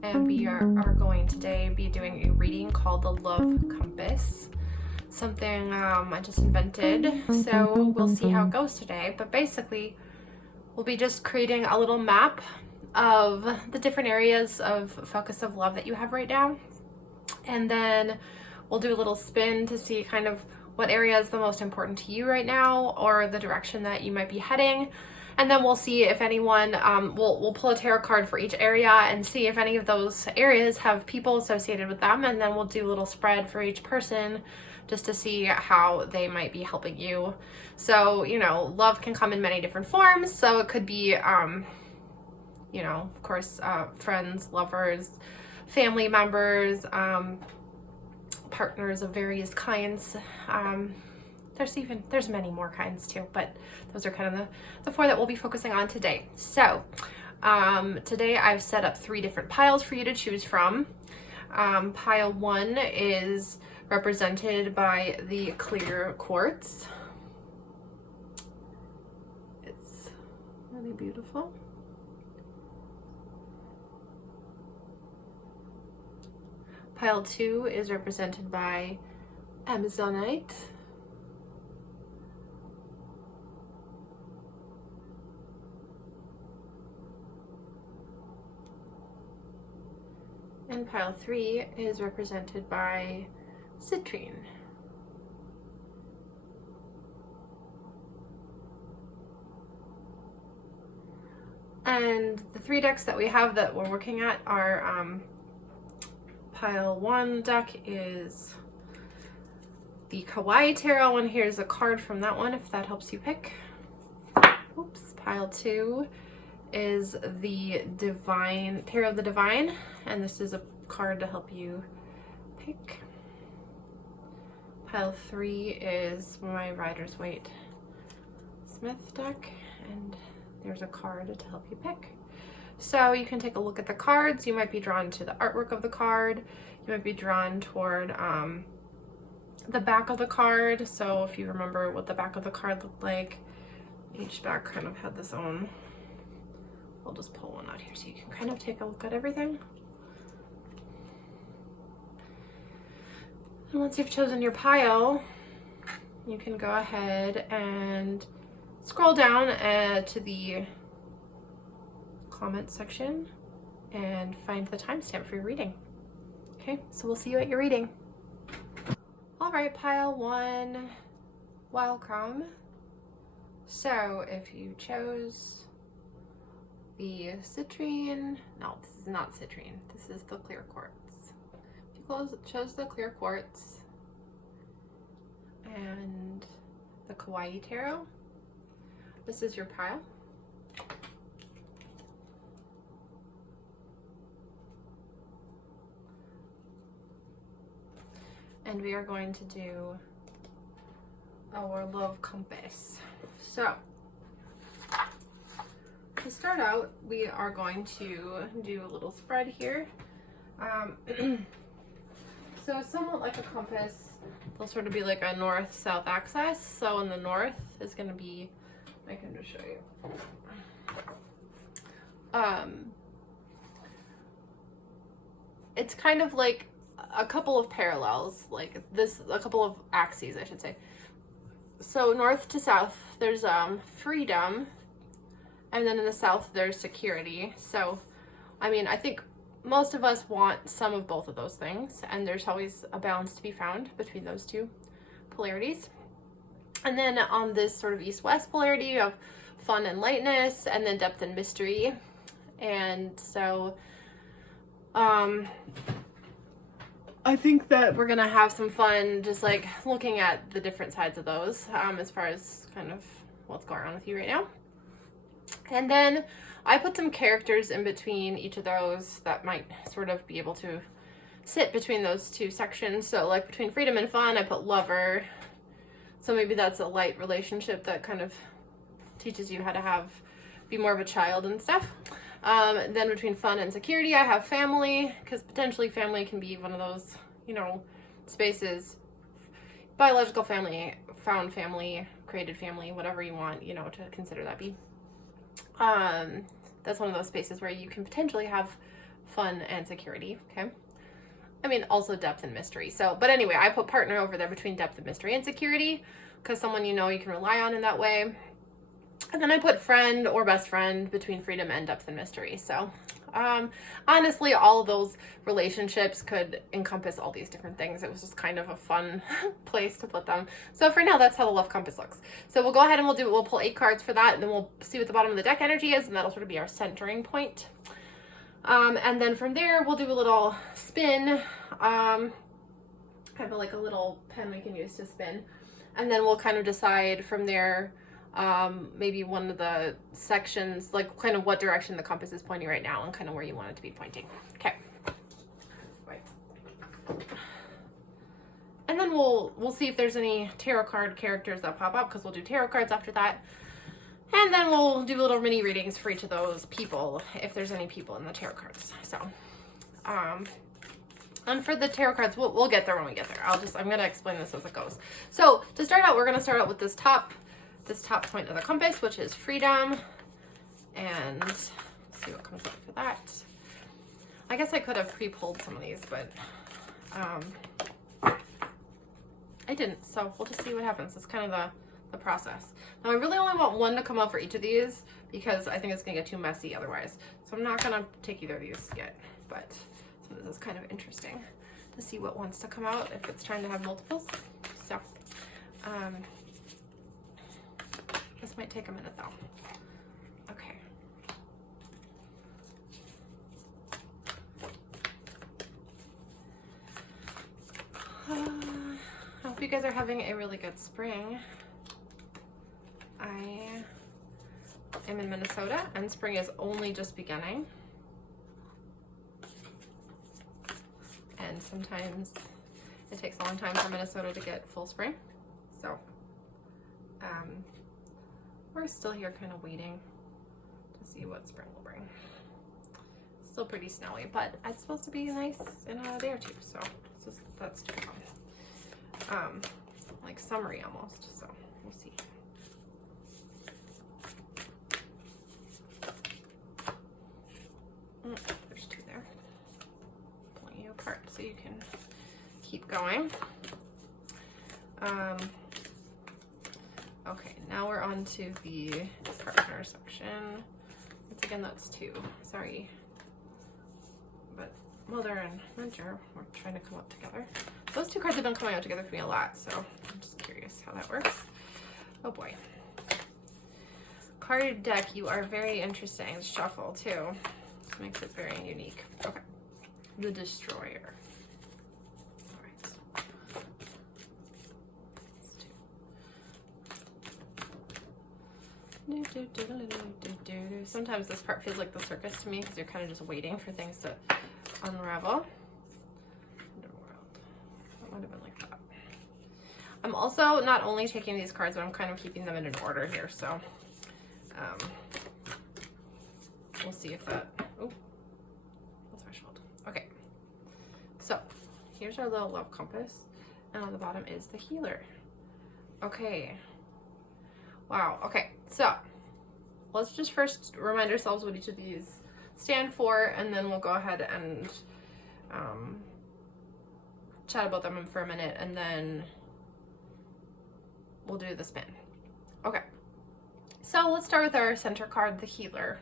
And we are going today be doing a reading called the Love Compass, something I just invented, so we'll see how it goes today. But basically we'll be just creating a little map of the different areas of focus of love that you have right now, and then we'll do a little spin to see kind of what area is the most important to you right now, or the direction that you might be heading. And then we'll see if anyone, we'll pull a tarot card for each area and see if any of those areas have people associated with them. And then we'll do a little spread for each person just to see how they might be helping you. So, you know, love can come in many different forms. So it could be, you know, of course, friends, lovers, family members, partners of various kinds. There's many more kinds too, but those are kind of the four that we'll be focusing on today. So today I've set up 3 different piles for you to choose from. Pile 1 is represented by the clear quartz. It's really beautiful. Pile 2 is represented by Amazonite. And pile 3 is represented by citrine. And the 3 decks that we have that we're working at are pile 1 deck is the Kawai tarot, and here's a card from that one if that helps you pick. Oops. Pile 2 is the Divine Tarot of the Divine, and this is a card to help you pick. Pile 3 is my Rider's Waite Smith deck, and there's a card to help you pick. So you can take a look at the cards. You might be drawn to the artwork of the card. You might be drawn toward the back of the card. So if you remember what the back of the card looked like, each back kind of had this own. I'll just pull one out here so you can kind of take a look at everything. And once you've chosen your pile, you can go ahead and scroll down to the comment section and find the timestamp for your reading. Okay, so we'll see you at your reading. All right, pile 1, welcome. So if you chose the citrine, no, this is not citrine, this is the clear quartz. If you chose the clear quartz and the Kawai tarot, this is your pile. And we are going to do our love compass. So to start out, we are going to do a little spread here. So it's somewhat like a compass. They'll sort of be like a north-south axis. So in the north is going to be, I can just show you. It's kind of like a couple of parallels, like this, a couple of axes, I should say. So north to south, there's freedom, and then in the south there's security. So I mean, I think most of us want some of both of those things, and there's always a balance to be found between those two polarities. And then on this sort of east-west polarity, you have fun and lightness, and then depth and mystery. And so I think that we're gonna have some fun just like looking at the different sides of those as far as kind of what's going on with you right now. And then I put some characters in between each of those that might sort of be able to sit between those two sections. So like between freedom and fun, I put lover. So maybe that's a light relationship that kind of teaches you how to be more of a child and stuff. Then between fun and security, I have family, because potentially family can be one of those, you know, spaces. Biological family, found family, created family, whatever you want, you know, to consider that be. That's one of those spaces where you can potentially have fun and security, okay? I mean, also depth and mystery. So, but anyway, I put partner over there between depth and mystery and security, because someone you know you can rely on in that way. And then I put friend or best friend between freedom and depth and mystery. So, honestly, all of those relationships could encompass all these different things. It was just kind of a fun place to put them. So for now, that's how the love compass looks. So we'll go ahead and we'll pull 8 cards for that, and then we'll see what the bottom of the deck energy is, and that'll sort of be our centering point. And then from there, we'll do a little spin. I have like a little pen we can use to spin. And then we'll kind of decide from there, maybe one of the sections, like kind of what direction the compass is pointing right now and kind of where you want it to be pointing. Okay. Right. And then we'll see if there's any tarot card characters that pop up, because we'll do tarot cards after that. And then we'll do little mini readings for each of those people, if there's any people in the tarot cards. So, and for the tarot cards, we'll get there when we get there. I'm going to explain this as it goes. So to start out, we're going to start out with this top point of the compass, which is freedom. And let's see what comes up for that. I guess I could have pre-pulled some of these, but I didn't. So we'll just see what happens. It's kind of the process. Now I really only want one to come out for each of these, because I think it's gonna get too messy otherwise. So I'm not gonna take either of these yet, but so this is kind of interesting to see what wants to come out if it's trying to have multiples. So this might take a minute though. Okay. I hope you guys are having a really good spring. I am in Minnesota, and spring is only just beginning. And sometimes it takes a long time for Minnesota to get full spring. So, we're still here kind of waiting to see what spring will bring. Still pretty snowy, but it's supposed to be nice in a day or two, so that's to come. Like summery almost, so we'll see. There's 2 there. Pulling you apart so you can keep going. Okay, now we're on to the partner section. Once again, that's 2. Sorry. But mother and winter, we're trying to come up together. Those 2 cards have been coming out together for me a lot, so I'm just curious how that works. Oh boy. Card deck, you are very interesting. Shuffle too. This makes it very unique. Okay. The Destroyer. Sometimes this part feels like the circus to me, because you're kind of just waiting for things to unravel. That might have been like that. I'm also not only taking these cards, but I'm kind of keeping them in an order here. So we'll see if that. Oh, threshold. Okay. So here's our little love compass, and on the bottom is the healer. Okay. Wow. Okay. So let's just first remind ourselves what each of these stand for, and then we'll go ahead and chat about them for a minute, and then we'll do the spin. Okay. So let's start with our center card, the healer.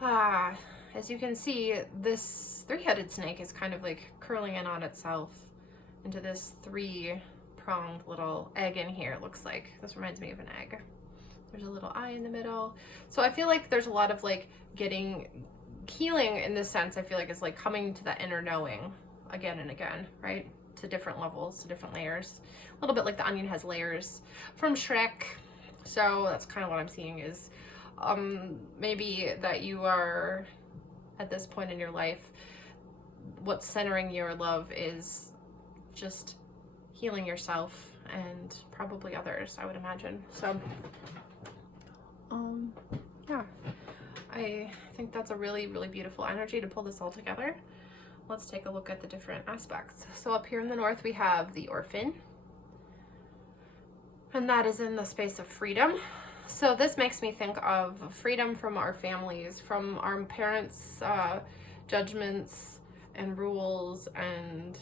As you can see, this 3-headed snake is kind of like curling in on itself into this 3-pronged little egg in here, it looks like. This reminds me of an egg. There's a little eye in the middle. So I feel like there's a lot of like healing in this sense. I feel like it's like coming to that inner knowing again and again, right? To different levels, to different layers. A little bit like the onion has layers from Shrek. So that's kind of what I'm seeing is maybe that you are at this point in your life, what's centering your love is just healing yourself and probably others, I would imagine. So yeah, I think that's a really, really beautiful energy to pull this all together. Let's take a look at the different aspects. So up here in the north, we have the orphan, and that is in the space of freedom. So this makes me think of freedom from our families, from our parents' judgments and rules, and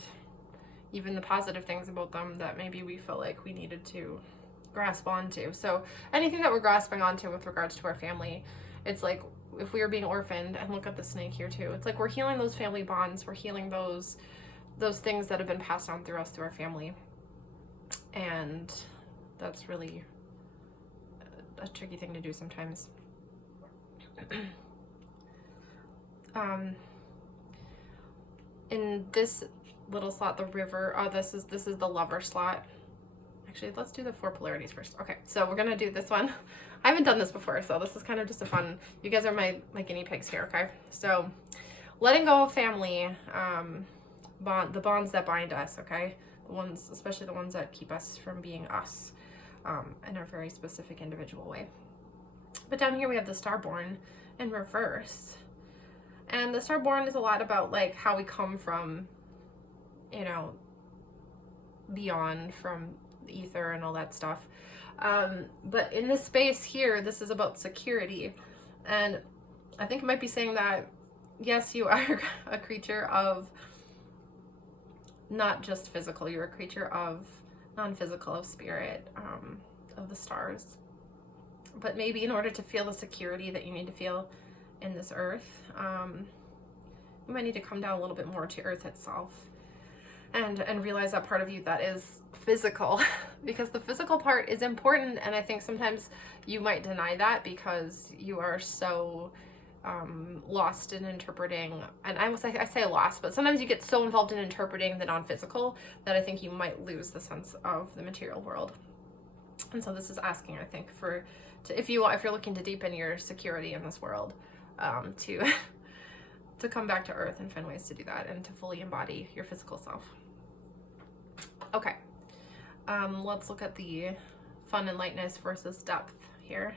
even the positive things about them that maybe we felt like we needed to grasp onto. So anything that we're grasping onto with regards to our family, it's like if we are being orphaned, and look at the snake here too, it's like we're healing those family bonds, we're healing those things that have been passed on through us, through our family. And that's really a tricky thing to do sometimes. In this little slot, the river, this is the lover slot. Actually, let's do the 4 polarities first. Okay, so we're gonna do this one. I haven't done this before, so this is kind of just a fun, you guys are my guinea pigs here, okay? So letting go of family, the bonds that bind us, okay? The ones, especially the ones that keep us from being us, in a very specific individual way. But down here we have the Starborn in reverse. And the Starborn is a lot about like how we come from, you know, beyond, from the ether and all that stuff. But in this space here, this is about security. And I think it might be saying that, yes, you are a creature of not just physical, you're a creature of non-physical, of spirit, of the stars. But maybe in order to feel the security that you need to feel in this earth, you might need to come down a little bit more to earth itself and realize that part of you that is physical, because the physical part is important. And I think sometimes you might deny that because you are so lost in interpreting, and I say lost, but sometimes you get so involved in interpreting the non-physical that I think you might lose the sense of the material world. And so this is asking, I think, if you're looking to deepen your security in this world, to come back to earth and find ways to do that and to fully embody your physical self. Okay, let's look at the fun and lightness versus depth here.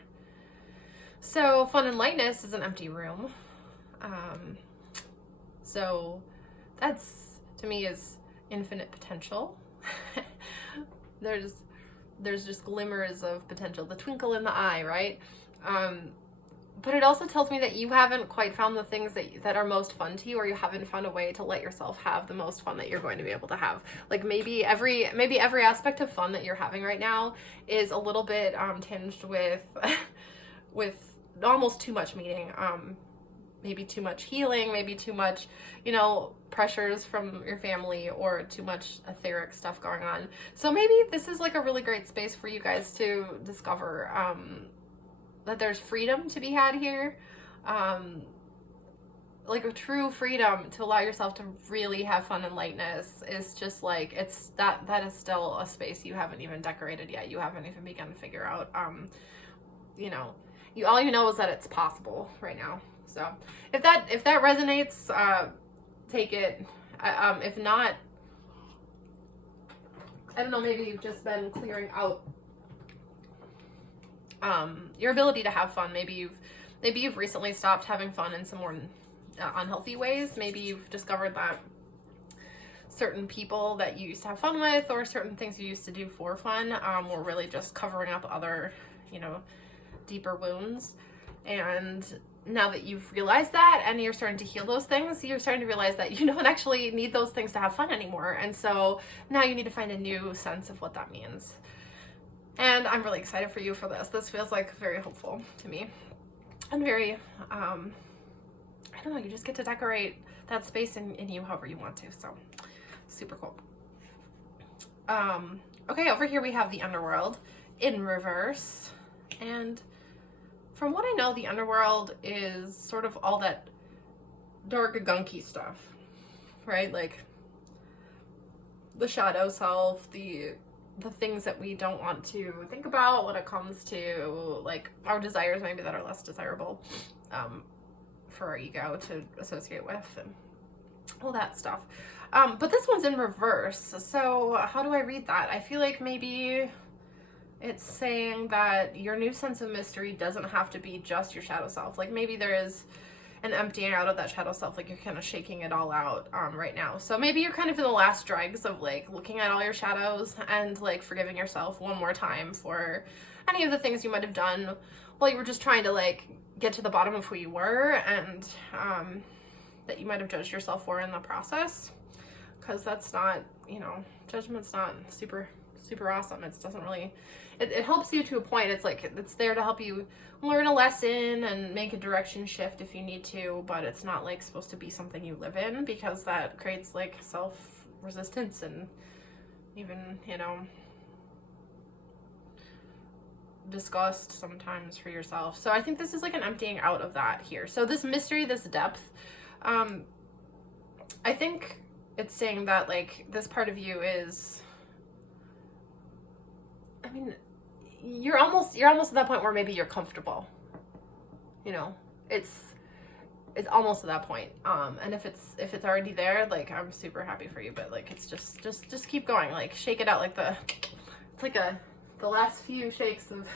So fun and lightness is an empty room. So that's, to me, is infinite potential. There's just glimmers of potential, the twinkle in the eye, right? But it also tells me that you haven't quite found the things that are most fun to you, or you haven't found a way to let yourself have the most fun that you're going to be able to have. Like maybe every aspect of fun that you're having right now is a little bit tinged with with almost too much meaning, maybe too much healing, maybe too much, pressures from your family, or too much etheric stuff going on. So maybe this is like a really great space for you guys to discover that there's freedom to be had here, like a true freedom to allow yourself to really have fun and lightness. Is just like, it's that is still a space you haven't even decorated yet. You haven't even begun to figure out. All you know is that it's possible right now. So if that resonates, take it. If not, I don't know, maybe you've just been clearing out your ability to have fun. Maybe you've recently stopped having fun in some more unhealthy ways. Maybe you've discovered that certain people that you used to have fun with, or certain things you used to do for fun, were really just covering up other, deeper wounds. And now that you've realized that and you're starting to heal those things, you're starting to realize that you don't actually need those things to have fun anymore. And so now you need to find a new sense of what that means. And I'm really excited for you for this. This feels like very hopeful to me, and very, I don't know, you just get to decorate that space in you however you want to. So super cool. Okay, over here we have the underworld in reverse. And from what I know, the underworld is sort of all that dark, gunky stuff, right? Like the shadow self, the the things that we don't want to think about when it comes to like our desires maybe that are less desirable for our ego to associate with and all that stuff. But this one's in reverse. So how do I read that? I feel like maybe it's saying that your new sense of mystery doesn't have to be just your shadow self. Like maybe there is an emptying out of that shadow self, like you're kind of shaking it all out right now. So maybe you're kind of in the last dregs of like looking at all your shadows and like forgiving yourself one more time for any of the things you might have done while you were just trying to like get to the bottom of who you were, and that you might have judged yourself for in the process, because that's not, you know, judgment's not super awesome. It doesn't really, it helps you to a point. It's like, it's there to help you learn a lesson and make a direction shift if you need to, but it's not like supposed to be something you live in, because that creates like self resistance and even, you know, disgust sometimes for yourself. So I think this is like an emptying out of that here. So this mystery, this depth, I think it's saying that like this part of you is, I mean, you're almost at that point where maybe you're comfortable, you know, it's almost at that point. And if it's already there, like I'm super happy for you, but like it's just keep going, like shake it out, like it's like the last few shakes of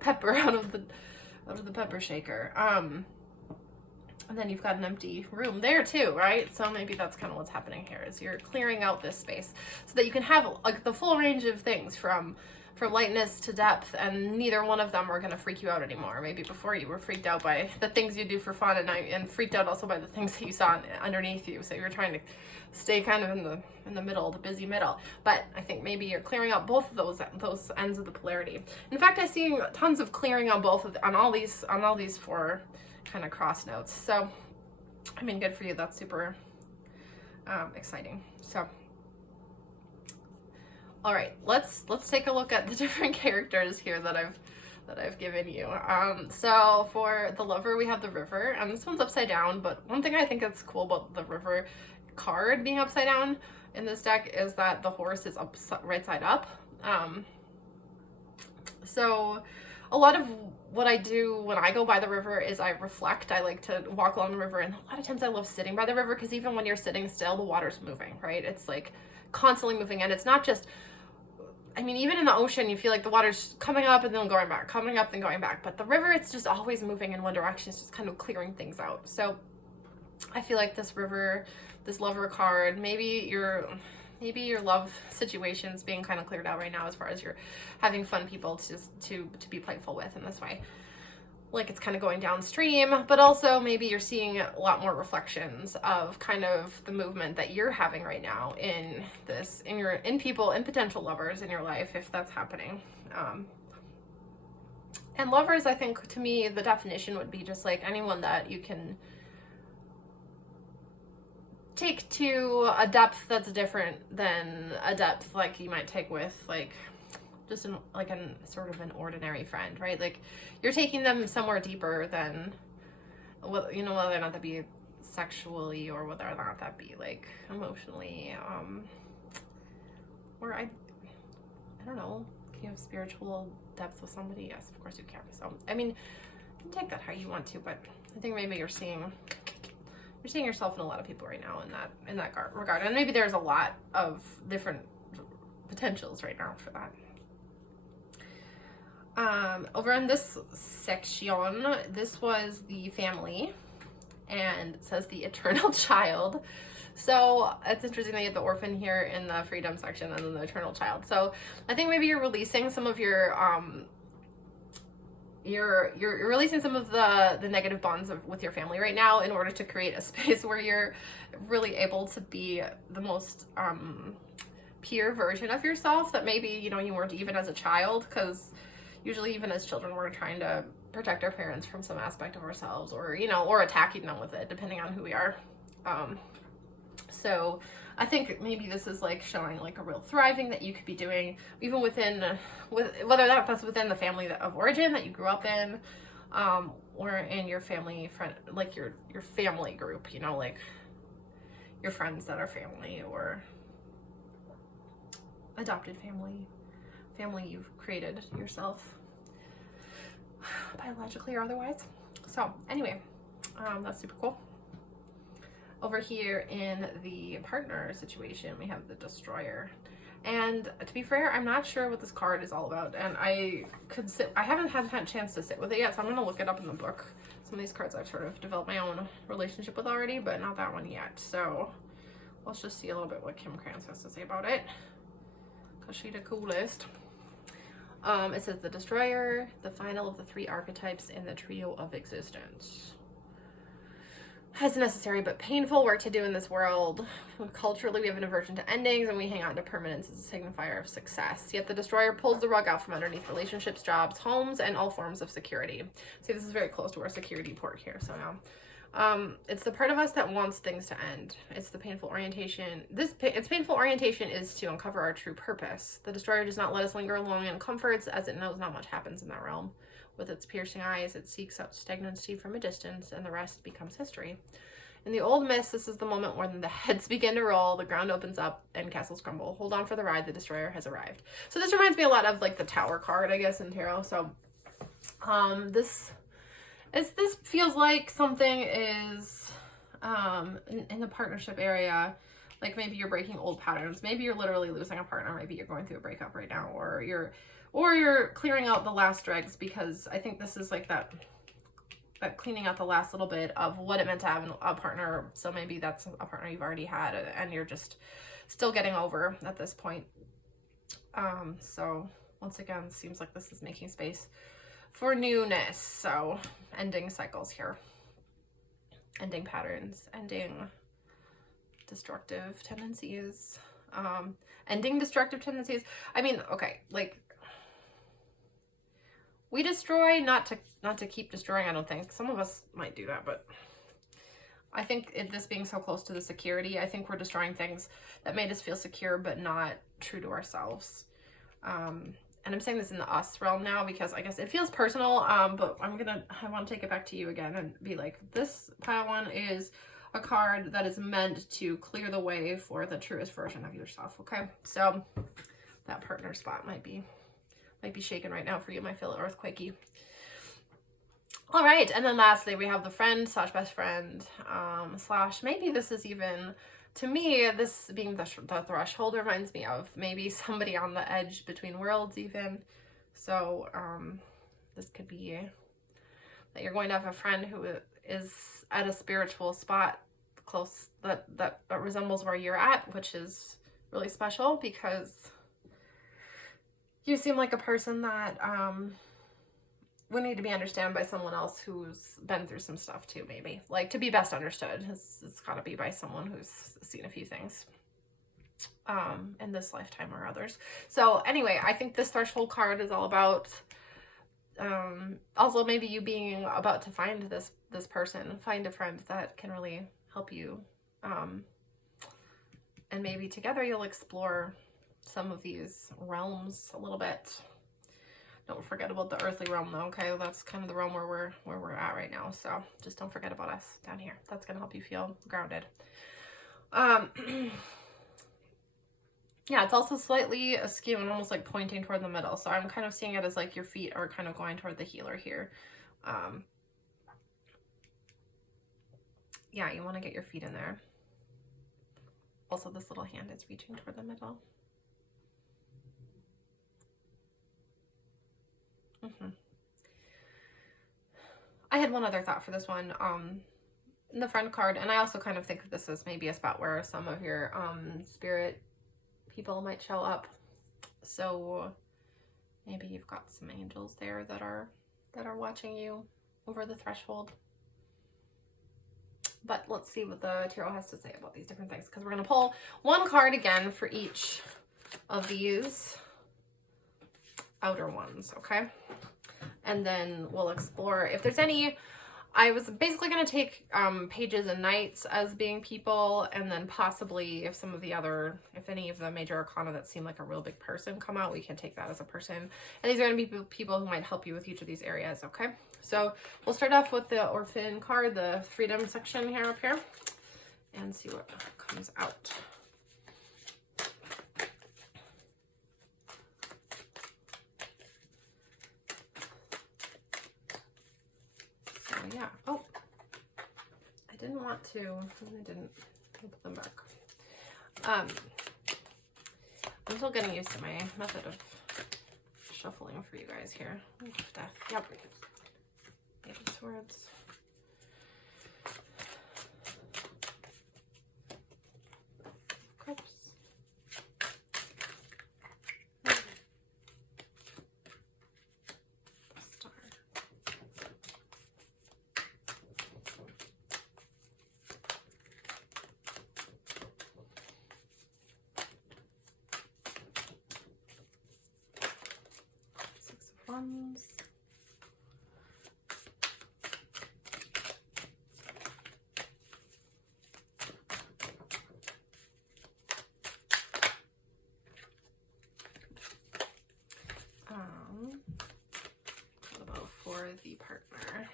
pepper out of the pepper shaker. And then you've got an empty room there too, right? So maybe that's kind of what's happening here, is you're clearing out this space so that you can have like the full range of things from lightness to depth, and neither one of them are going to freak you out anymore. Maybe before you were freaked out by the things you do for fun, and freaked out also by the things that you saw underneath you. So you're trying to stay kind of in the middle, the busy middle. But I think maybe you're clearing out both of those ends of the polarity. In fact, I see tons of clearing on on all these four kind of cross notes. So I mean, good for you. That's super exciting. So all right, let's take a look at the different characters here that I've given you. So for the lover, we have the river, and this one's upside down, but one thing I think that's cool about the river card being upside down in this deck is that the horse is right side up. So a lot of what I do when I go by the river is I reflect. I like to walk along the river, and a lot of times I love sitting by the river, because even when you're sitting still, the water's moving, right? It's like constantly moving, and it's not just, I mean, even in the ocean, you feel like the water's coming up and then going back, coming up and going back. But the river, it's just always moving in one direction. It's just kind of clearing things out. So I feel like this river, this lover card, maybe your love situation's being kind of cleared out right now, as far as you're having fun people to be playful with in this way. Like it's kind of going downstream, but also maybe you're seeing a lot more reflections of kind of the movement that you're having right now in potential lovers in your life, if that's happening. And lovers, I think, to me, the definition would be just like anyone that you can take to a depth that's different than a depth like you might take with like just sort of an ordinary friend, right? Like you're taking them somewhere deeper than, you know, whether or not that be sexually or whether or not that be like emotionally, or I don't know. Can you have spiritual depth with somebody? Yes, of course you can. So I mean, you can take that how you want to, but I think maybe you're seeing yourself in a lot of people right now in that regard, and maybe there's a lot of different potentials right now for that. Over in this section, this was the family, and it says the eternal child. So it's interesting that you have the orphan here in the freedom section and then the eternal child. So I think maybe you're releasing some of your you're releasing some of the negative bonds with your family right now, in order to create a space where you're really able to be the most pure version of yourself that maybe, you know, you weren't even as a child, because usually even as children we're trying to protect our parents from some aspect of ourselves, or, you know, or attacking them with it, depending on who we are. So I think maybe this is like showing like a real thriving that you could be doing even whether that's within the family of origin that you grew up in, or in your family friend, like your family group, you know, like your friends that are family or adopted family. family you've created yourself, biologically or otherwise. So anyway, that's super cool. Over here in the partner situation, we have the Destroyer. And to be fair, I'm not sure what this card is all about, and I haven't had a chance to sit with it yet, so I'm gonna look it up in the book. Some of these cards I've sort of developed my own relationship with already, but not that one yet. So let's just see a little bit what Kim Krans has to say about it, because she's the coolest. It says the Destroyer, the final of the 3 archetypes in the trio of existence, has necessary but painful work to do in this world. Culturally, we have an aversion to endings, and we hang on to permanence as a signifier of success. Yet the Destroyer pulls the rug out from underneath relationships, jobs, homes, and all forms of security. See, this is very close to our security port here, so now. It's the part of us that wants things to end. It's the painful orientation. Its painful orientation is to uncover our true purpose. The Destroyer does not let us linger long in comforts, as it knows not much happens in that realm. With its piercing eyes, it seeks out stagnancy from a distance, and the rest becomes history. In the old myths, this is the moment when the heads begin to roll, the ground opens up, and castles crumble. Hold on for the ride, the Destroyer has arrived. So this reminds me a lot of like the Tower card, I guess, in tarot. So this feels like something is in the partnership area. Like maybe you're breaking old patterns. Maybe you're literally losing a partner. Maybe you're going through a breakup right now, or you're clearing out the last dregs, because I think this is like that cleaning out the last little bit of what it meant to have a partner. So maybe that's a partner you've already had and you're just still getting over at this point. So once again, seems like this is making space for newness. So ending cycles here, ending patterns, ending destructive tendencies, ending destructive tendencies. I mean, okay, like, we destroy not to keep destroying. I don't think. Some of us might do that, but I think this being so close to the security, I think we're destroying things that made us feel secure but not true to ourselves. And I'm saying this in the us realm now because I guess it feels personal, but I want to take it back to you again and be like, this pile one is a card that is meant to clear the way for the truest version of yourself. Okay, so that partner spot might be shaking right now for you. Might feel earthquakey. All right, and then lastly we have the friend slash best friend slash maybe this is even, to me, this being the threshold reminds me of maybe somebody on the edge between worlds even. So this could be that you're going to have a friend who is at a spiritual spot close that resembles where you're at, which is really special because you seem like a person that would need to be understood by someone else who's been through some stuff too, maybe. Like, to be best understood, it's got to be by someone who's seen a few things in this lifetime or others. So anyway, I think this threshold card is all about also maybe you being about to find this person, find a friend that can really help you. And maybe together you'll explore some of these realms a little bit. Don't forget about the earthly realm though, okay? That's kind of the realm where we're at right now. So just don't forget about us down here. That's gonna help you feel grounded. Yeah, it's also slightly askew and almost like pointing toward the middle. So I'm kind of seeing it as like your feet are kind of going toward the healer here. Yeah, you want to get your feet in there. Also, this little hand is reaching toward the middle. I had one other thought for this one, in the friend card, and I also kind of think that this is maybe a spot where some of your spirit people might show up. So maybe you've got some angels there that are watching you over the threshold. But let's see what the tarot has to say about these different things, because we're going to pull one card again for each of these outer ones, okay? And then we'll explore if there's any. I was basically going to take pages and knights as being people, and then possibly if any of the major arcana that seem like a real big person come out, we can take that as a person. And these are going to be people who might help you with each of these areas, okay? So we'll start off with the orphan card, the freedom section here up here, and see what comes out. yeah. Oh, I didn't want to. I didn't put them back. I'm still getting used to my method of shuffling for you guys here. Ooh, death. Yep. Eight of Swords. Cups. Star. Six of Wands. What about for the partner?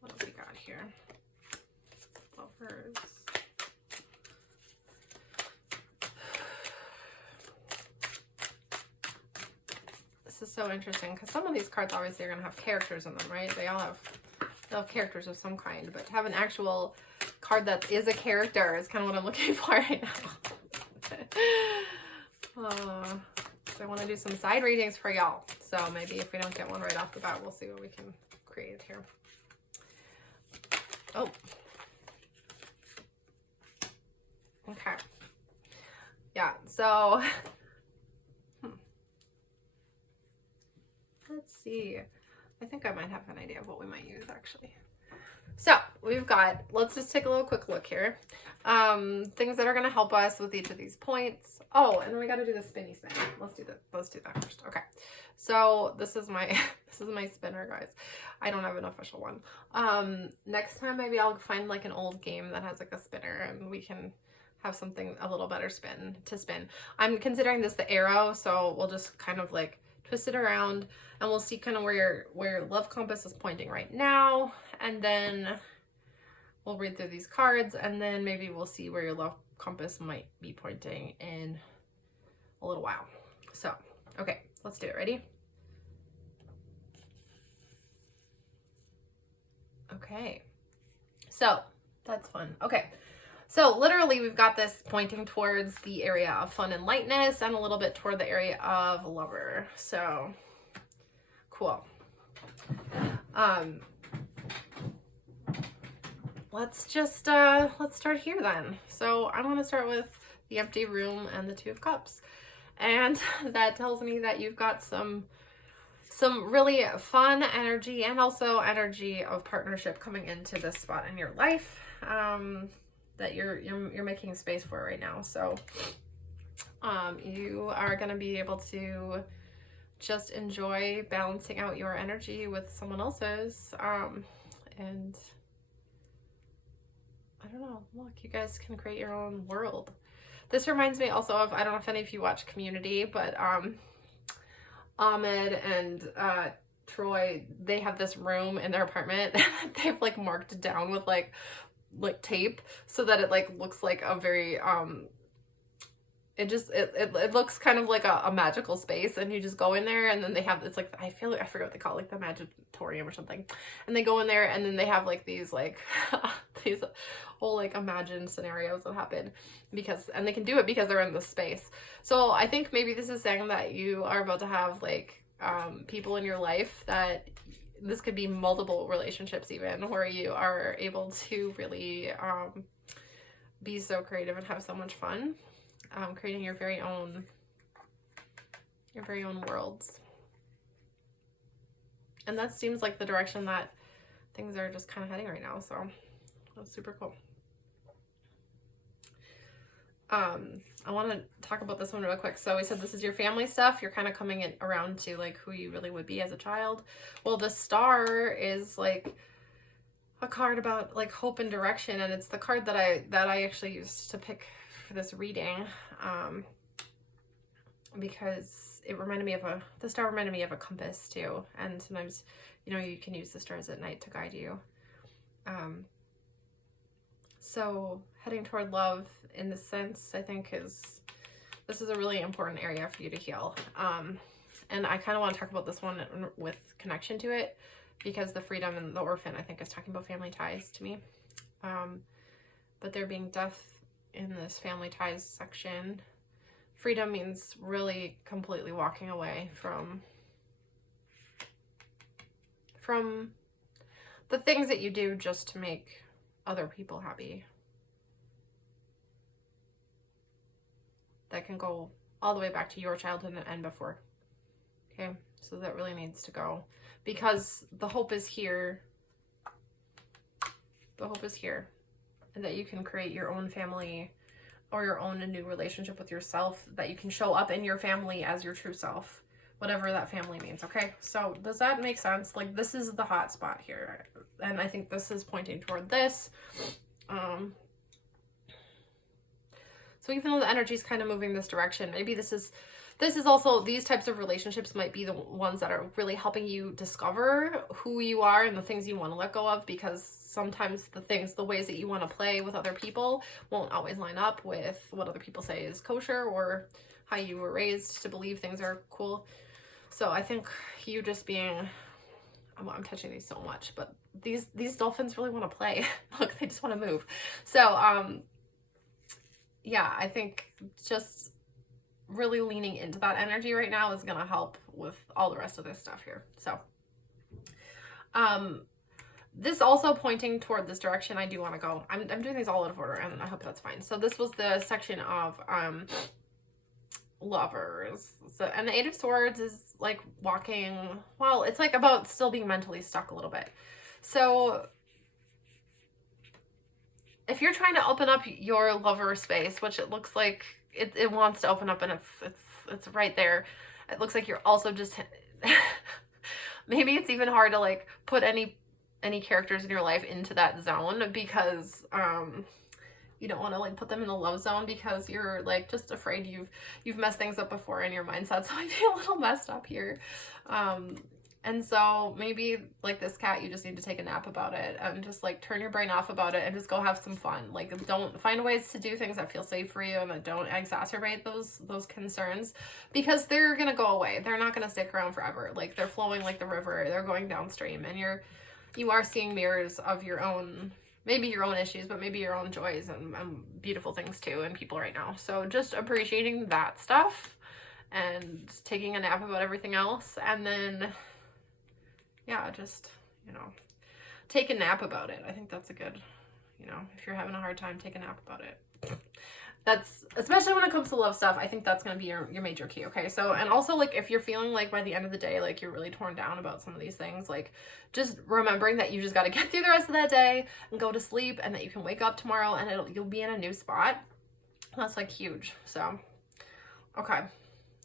What have we got here? Lovers. This is so interesting because some of these cards obviously are going to have characters in them, right? They'll have characters of some kind, but to have an actual card that is a character is kind of what I'm looking for right now. So I want to do some side readings for y'all. So maybe if we don't get one right off the bat, we'll see what we can create here. Oh. Okay. Yeah, so let's see. I think I might have an idea of what we might use actually. So we've got, let's just take a little quick look here. Things that are going to help us with each of these points. Oh, and then we got to do the spinny spin. Let's do that first. Okay. So this is my spinner, guys. I don't have an official one. Next time maybe I'll find like an old game that has like a spinner and we can have something a little better to spin. I'm considering this the arrow, so we'll just kind of like twist it around and we'll see kind of where your love compass is pointing right now, and then we'll read through these cards and then maybe we'll see where your love compass might be pointing in a little while. So okay, let's do it. Ready? Okay, so that's fun. Okay, so literally we've got this pointing towards the area of fun and lightness and a little bit toward the area of lover. So cool. Let's start here then. So I'm going to start with the empty room and the Two of Cups. And that tells me that you've got some really fun energy and also energy of partnership coming into this spot in your life. That you're making space for right now. So you are going to be able to just enjoy balancing out your energy with someone else's. And I don't know, look, you guys can create your own world. This reminds me also of, I don't know if any of you watch Community, but Ahmed and Troy, they have this room in their apartment they've like marked down with like tape so that it like looks like a very it looks kind of like a magical space, and you just go in there and then they have, it's like, I forget what they call it, like the Magitorium or something, and they go in there and then they have like these like these whole like imagined scenarios that happen and they can do it because they're in the space. So I think maybe this is saying that you are about to have like people in your life that this could be multiple relationships even, where you are able to really be so creative and have so much fun, creating your very own worlds. And that seems like the direction that things are just kind of heading right now, so that's super cool. I want to talk about this one real quick. So we said this is your family stuff. You're kind of coming around to like who you really would be as a child. Well, the star is like a card about like hope and direction, and it's the card that I actually used to pick for this reading, because it reminded me of the star reminded me of a compass too, and sometimes, you know, you can use the stars at night to guide you. So heading toward love in this sense, I think this is a really important area for you to heal. And I kind of want to talk about this one with connection to it, because the freedom and the orphan, I think, is talking about family ties to me. But there being death in this family ties section. Freedom means really completely walking away from the things that you do just to make other people happy. That can go all the way back to your childhood and before. Okay, so that really needs to go, because the hope is here. The hope is here, and that you can create your own family or your own new relationship with yourself, that you can show up in your family as your true self, whatever that family means. Okay, so does that make sense? Like, this is the hot spot here, and I think this is pointing toward this. So even though the energy is kind of moving this direction, maybe this is also, these types of relationships might be the ones that are really helping you discover who you are and the things you want to let go of, because sometimes the ways that you want to play with other people won't always line up with what other people say is kosher or how you were raised to believe things are cool. So I think you just being, I'm touching these so much, but these dolphins really want to play. Look, they just want to move. So, yeah, I think just really leaning into that energy right now is going to help with all the rest of this stuff here. So, this also pointing toward this direction I do want to go. I'm doing these all out of order, and I hope that's fine. So this was the section of, lovers. So, and the Eight of Swords is like walking, well, it's like about still being mentally stuck a little bit. So if you're trying to open up your lover space, which it looks like it wants to open up, and it's right there. It looks like you're also just maybe it's even hard to like put any characters in your life into that zone, because you don't want to like put them in the love zone, because you're like just afraid you've messed things up before in your mindset. So I'd be a little messed up here. And so maybe like this cat, you just need to take a nap about it and just like turn your brain off about it and just go have some fun. Like, don't find ways to do things that feel safe for you and that don't exacerbate those concerns, because they're going to go away. They're not going to stick around forever. Like, they're flowing like the river. They're going downstream, and you are seeing mirrors of your own, maybe your own issues, but maybe your own joys and beautiful things too in people right now. So just appreciating that stuff and taking a nap about everything else. And then, yeah, just, take a nap about it. I think that's a good, if you're having a hard time, take a nap about it. That's, especially when it comes to love stuff, I think that's going to be your major key. Okay. So, and also like, if you're feeling like by the end of the day, like you're really torn down about some of these things, like just remembering that you just got to get through the rest of that day and go to sleep, and that you can wake up tomorrow and you'll be in a new spot. That's like huge. So, okay.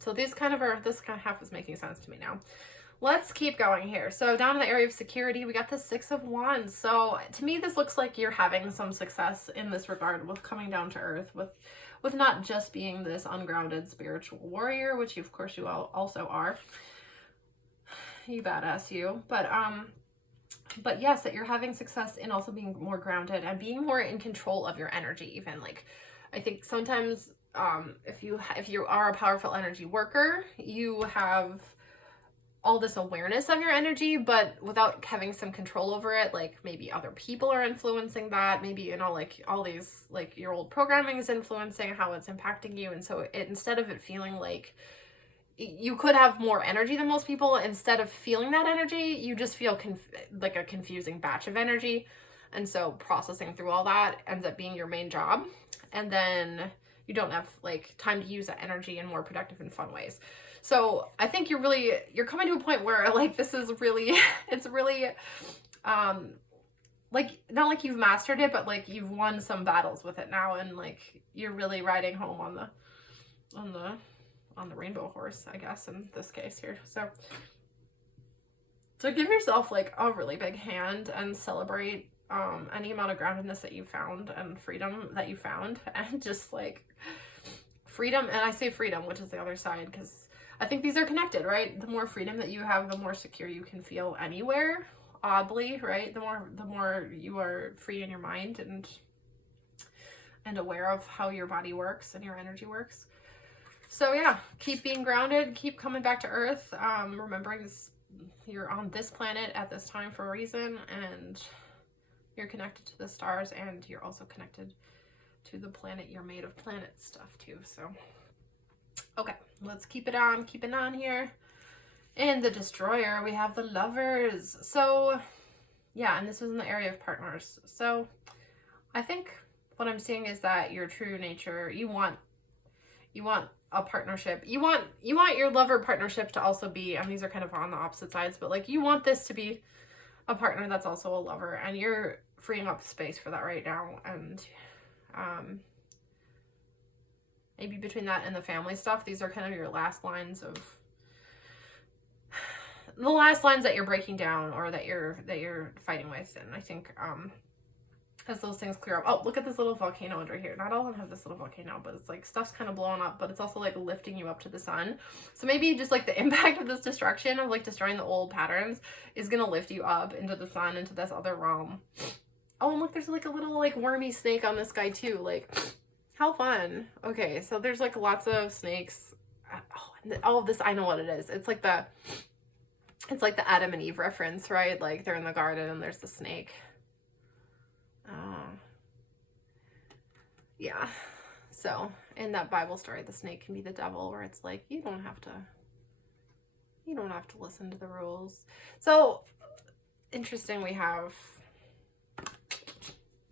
So this kind of half is making sense to me now. Let's keep going here. So down in the area of security, we got the Six of Wands. So to me, this looks like you're having some success in this regard with coming down to earth, with not just being this ungrounded spiritual warrior, which of course you all also are. You badass you. But yes, that you're having success in also being more grounded and being more in control of your energy. Even like, I think sometimes if you are a powerful energy worker, you have all this awareness of your energy, but without having some control over it. Like, maybe other people are influencing that. Maybe, like all these, like your old programming is influencing how it's impacting you. And so instead of it feeling like you could have more energy than most people, instead of feeling that energy, you just feel like a confusing batch of energy. And so processing through all that ends up being your main job. And then you don't have like time to use that energy in more productive and fun ways. So I think you're coming to a point where like this is really, it's really, like, not like you've mastered it, but like you've won some battles with it now, and like you're really riding home on the rainbow horse, I guess, in this case here. So give yourself like a really big hand and celebrate any amount of groundedness that you found and freedom that you found, and just like freedom. And I say freedom, which is the other side, because I think these are connected, right? The more freedom that you have, the more secure you can feel anywhere, oddly, right? The more you are free in your mind and aware of how your body works and your energy works. So yeah, keep being grounded, keep coming back to earth, remembering you're on this planet at this time for a reason, and you're connected to the stars, and you're also connected to the planet. You're made of planet stuff too. So okay, let's keep it on here. In the Destroyer, we have the Lovers. So yeah, and this was in the area of partners. So I think what I'm seeing is that your true nature, you want a partnership. You want your lover partnership to also be, and these are kind of on the opposite sides, but like you want this to be a partner that's also a lover, and you're freeing up space for that right now. And maybe between that and the family stuff, these are kind of your last lines that you're breaking down, or that you're fighting with. And I think as those things clear up, oh, look at this little volcano under here. Not all of them have this little volcano, but it's like stuff's kind of blowing up, but it's also like lifting you up to the sun. So maybe just like the impact of this destruction, of like destroying the old patterns, is gonna lift you up into the sun, into this other realm. Oh, and look, there's like a little like wormy snake on this guy too. Like, how fun. Okay, so there's like lots of snakes. Oh, and all of this, I know what it is. It's like the Adam and Eve reference, right? Like they're in the garden and there's the snake. Yeah. So in that Bible story, the snake can be the devil, where it's like, you don't have to listen to the rules. So interesting we have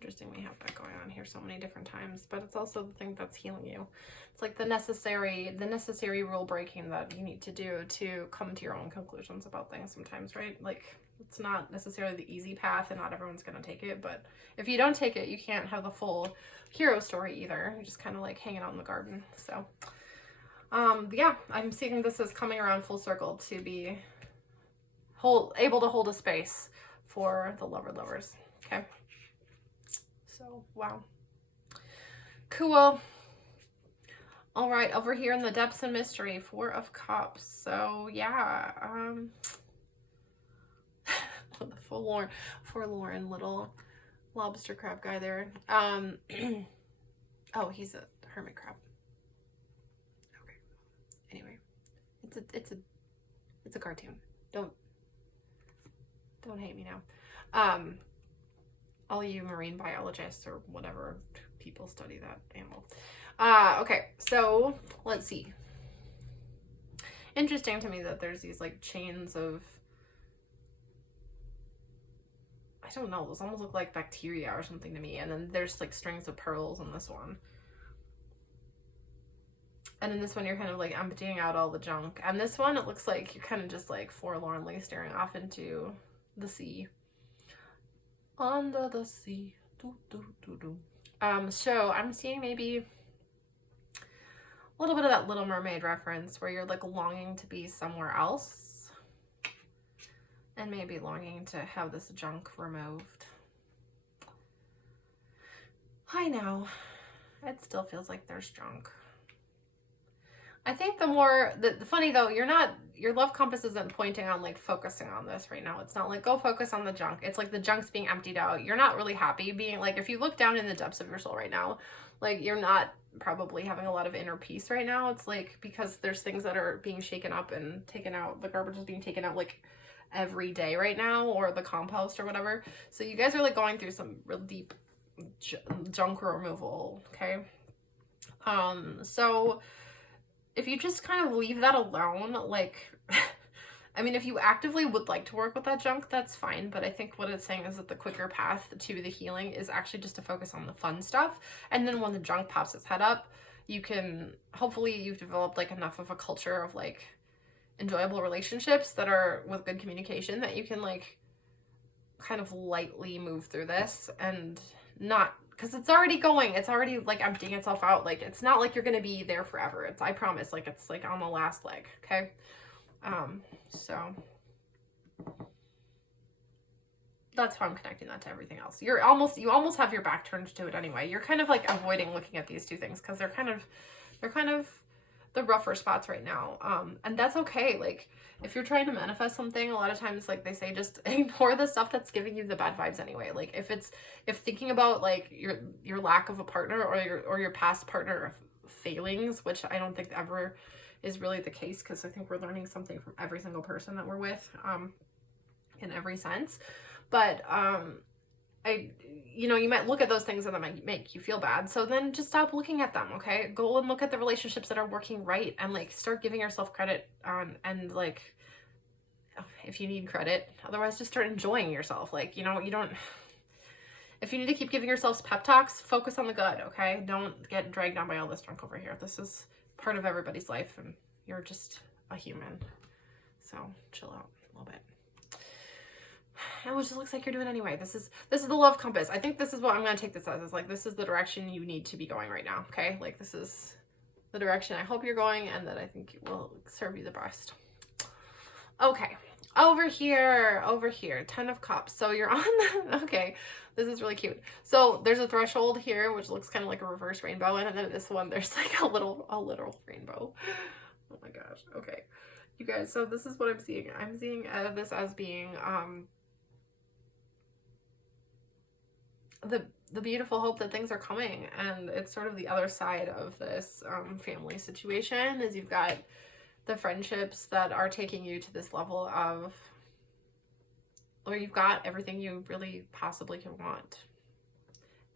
that going on here so many different times, but it's also the thing that's healing you. It's like the necessary rule breaking that you need to do to come to your own conclusions about things sometimes, right? Like, it's not necessarily the easy path, and not everyone's going to take it, but if you don't take it, you can't have the full hero story either. You're just kind of like hanging out in the garden. So yeah, I'm seeing this as coming around full circle to be able to hold a space for the lovers. Okay. So, wow. Cool. All right, over here in the depths and mystery, 4 of Cups. So, yeah, the forlorn little lobster crab guy there. Oh, he's a hermit crab. Okay. Anyway, it's a cartoon. Don't hate me now. All you marine biologists or whatever people study that animal. Okay, so let's see. Interesting to me that there's these like chains of, I don't know, those almost look like bacteria or something to me. And then there's like strings of pearls in this one. And in this one, you're kind of like emptying out all the junk. And this one, it looks like you're kind of just like forlornly staring off into the sea. Under the sea. So I'm seeing maybe a little bit of that Little Mermaid reference, where you're like longing to be somewhere else, and maybe longing to have this junk removed. I know, it still feels like there's junk. I think the funny though, your love compass isn't pointing on like focusing on this right now. It's not like, go focus on the junk. It's like the junk's being emptied out. You're not really happy being like, if you look down in the depths of your soul right now, like you're not probably having a lot of inner peace right now. It's like, because there's things that are being shaken up and taken out. The garbage is being taken out like every day right now, or the compost or whatever. So you guys are like going through some real deep junk removal. Okay. So if you just kind of leave that alone, like, I mean, if you actively would like to work with that junk, that's fine. But I think what it's saying is that the quicker path to the healing is actually just to focus on the fun stuff. And then when the junk pops its head up, you can, hopefully you've developed like enough of a culture of like enjoyable relationships that are with good communication, that you can like kind of lightly move through this, and not, because it's already like emptying itself out. Like, it's not like you're gonna be there forever. I promise, like, it's like on the last leg. Okay. So that's how I'm connecting that to everything else. You almost have your back turned to it anyway. You're kind of like avoiding looking at these two things because they're kind of the rougher spots right now. And that's okay. Like, if you're trying to manifest something, a lot of times, like they say, just ignore the stuff that's giving you the bad vibes anyway. Like, if thinking about like your lack of a partner, or your past partner failings, which I don't think ever is really the case, because I think we're learning something from every single person that we're with, in every sense. But you know, you might look at those things and that might make you feel bad. So then just stop looking at them, okay? Go and look at the relationships that are working right, and like start giving yourself credit, and like, if you need credit, otherwise just start enjoying yourself. Like, you know, you don't, if you need to keep giving yourselves pep talks, focus on the good, okay? Don't get dragged down by all this junk over here. This is part of everybody's life, and you're just a human. So chill out a little bit. And it just looks like you're doing anyway. This is the love compass. I think this is what I'm going to take this as. Is like, this is the direction you need to be going right now, okay? Like, this is the direction I hope you're going, and that I think will serve you the best. Okay, over here, 10 of Cups. So you're on the, okay, this is really cute. So there's a threshold here, which looks kind of like a reverse rainbow, and then this one, there's like a literal rainbow. Oh my gosh. Okay, you guys, so this is what I'm seeing. I'm seeing this as being the beautiful hope that things are coming, and it's sort of the other side of this family situation, is you've got the friendships that are taking you to this level of, or you've got everything you really possibly can want,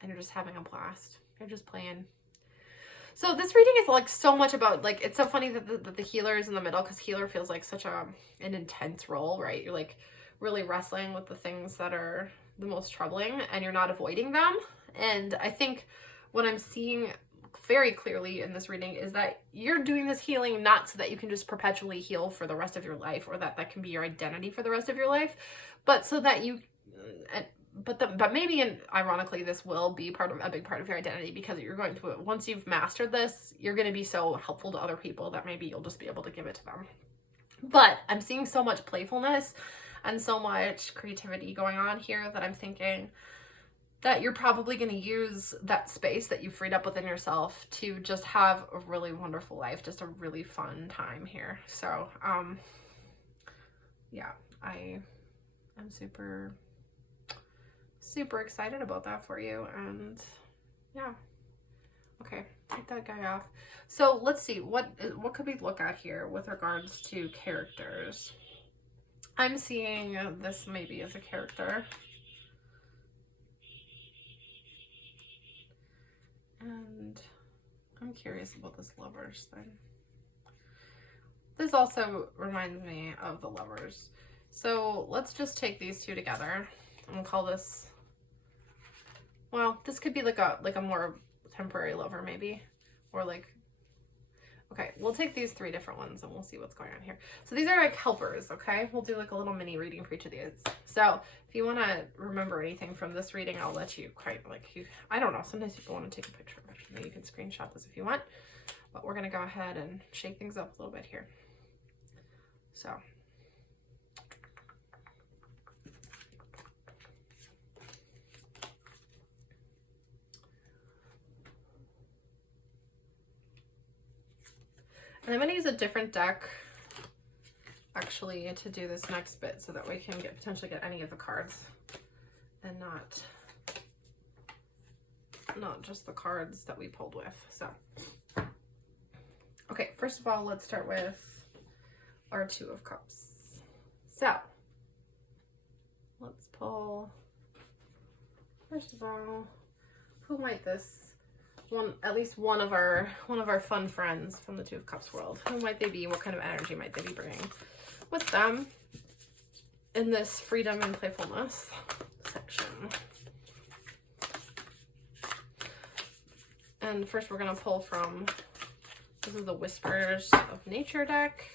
and you're just having a blast. You're just playing. So this reading is like so much about, like, it's so funny that the healer is in the middle, because healer feels like such an intense role, right? You're like really wrestling with the things that are the most troubling, and you're not avoiding them. And I think what I'm seeing very clearly in this reading is that you're doing this healing not so that you can just perpetually heal for the rest of your life, or that can be your identity for the rest of your life, but so that you, but maybe, and ironically, this will be a big part of your identity, because you're going to, once you've mastered this, you're going to be so helpful to other people that maybe you'll just be able to give it to them. But I'm seeing so much playfulness and so much creativity going on here that I'm thinking that you're probably going to use that space that you freed up within yourself to just have a really wonderful life, just a really fun time here. So, yeah, I am super, super excited about that for you. And yeah, okay, take that guy off. So let's see, what could we look at here with regards to characters? I'm seeing this maybe as a character. And I'm curious about this Lovers thing. This also reminds me of the Lovers. So let's just take these two together and call this, well, this could be like a more temporary lover maybe, or like, okay, we'll take these three different ones and we'll see what's going on here. So these are like helpers, okay? We'll do like a little mini reading for each of these. So if you want to remember anything from this reading, I'll let you I don't know, sometimes people want to take a picture of it. You can screenshot this if you want, but we're going to go ahead and shake things up a little bit here. So. And I'm going to use a different deck, actually, to do this next bit, so that we can potentially get any of the cards, and not just the cards that we pulled with. So, okay, first of all, let's start with our Two of Cups. So, let's pull, first of all, who might this, at least one of our fun friends from the Two of Cups world. Who might they be? What kind of energy might they be bringing with them in this freedom and playfulness section? And first we're going to pull from, this is the Whispers of Nature deck.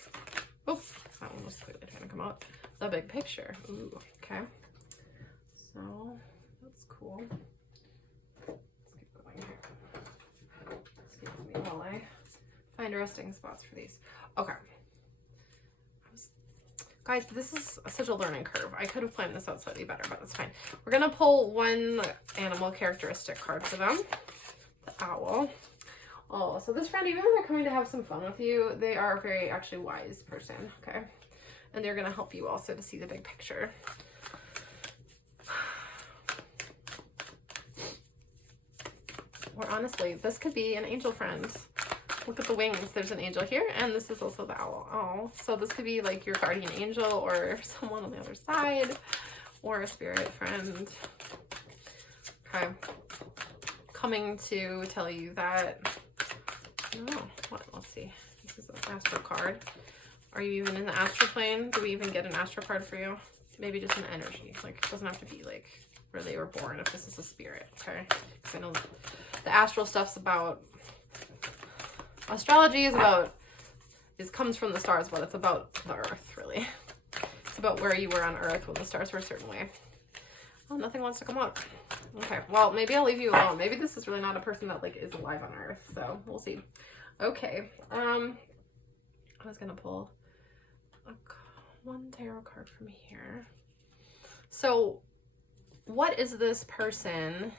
Oh, that one was clearly trying to come out. The Big Picture. Ooh, okay. So, that's cool. While I find resting spots for these. Okay. Guys, this is such a learning curve. I could have planned this out slightly better, but that's fine. We're going to pull one animal characteristic card for them. The owl. Oh, so this friend, even though they're coming to have some fun with you, they are a very actually wise person, okay? And they're going to help you also to see the big picture. Or honestly, this could be an angel friend. Look at the wings. There's an angel here, and this is also the owl. Oh, so this could be like your guardian angel or someone on the other side or a spirit friend. Okay. Coming to tell you that, oh, what? Let's see. This is an Astro card. Are you even in the Astro plane? Do we even get an Astro card for you? Maybe just an energy. Like, it doesn't have to be like where they were born if this is a spirit, okay? Because I know the astral stuff's about, astrology is about, it comes from the stars, but it's about the earth, really. It's about where you were on earth when the stars were a certain way. Oh, nothing wants to come up. Okay, well, maybe I'll leave you alone. Maybe this is really not a person that like is alive on earth, so we'll see. Okay, I was gonna pull one tarot card from here. So what is this person,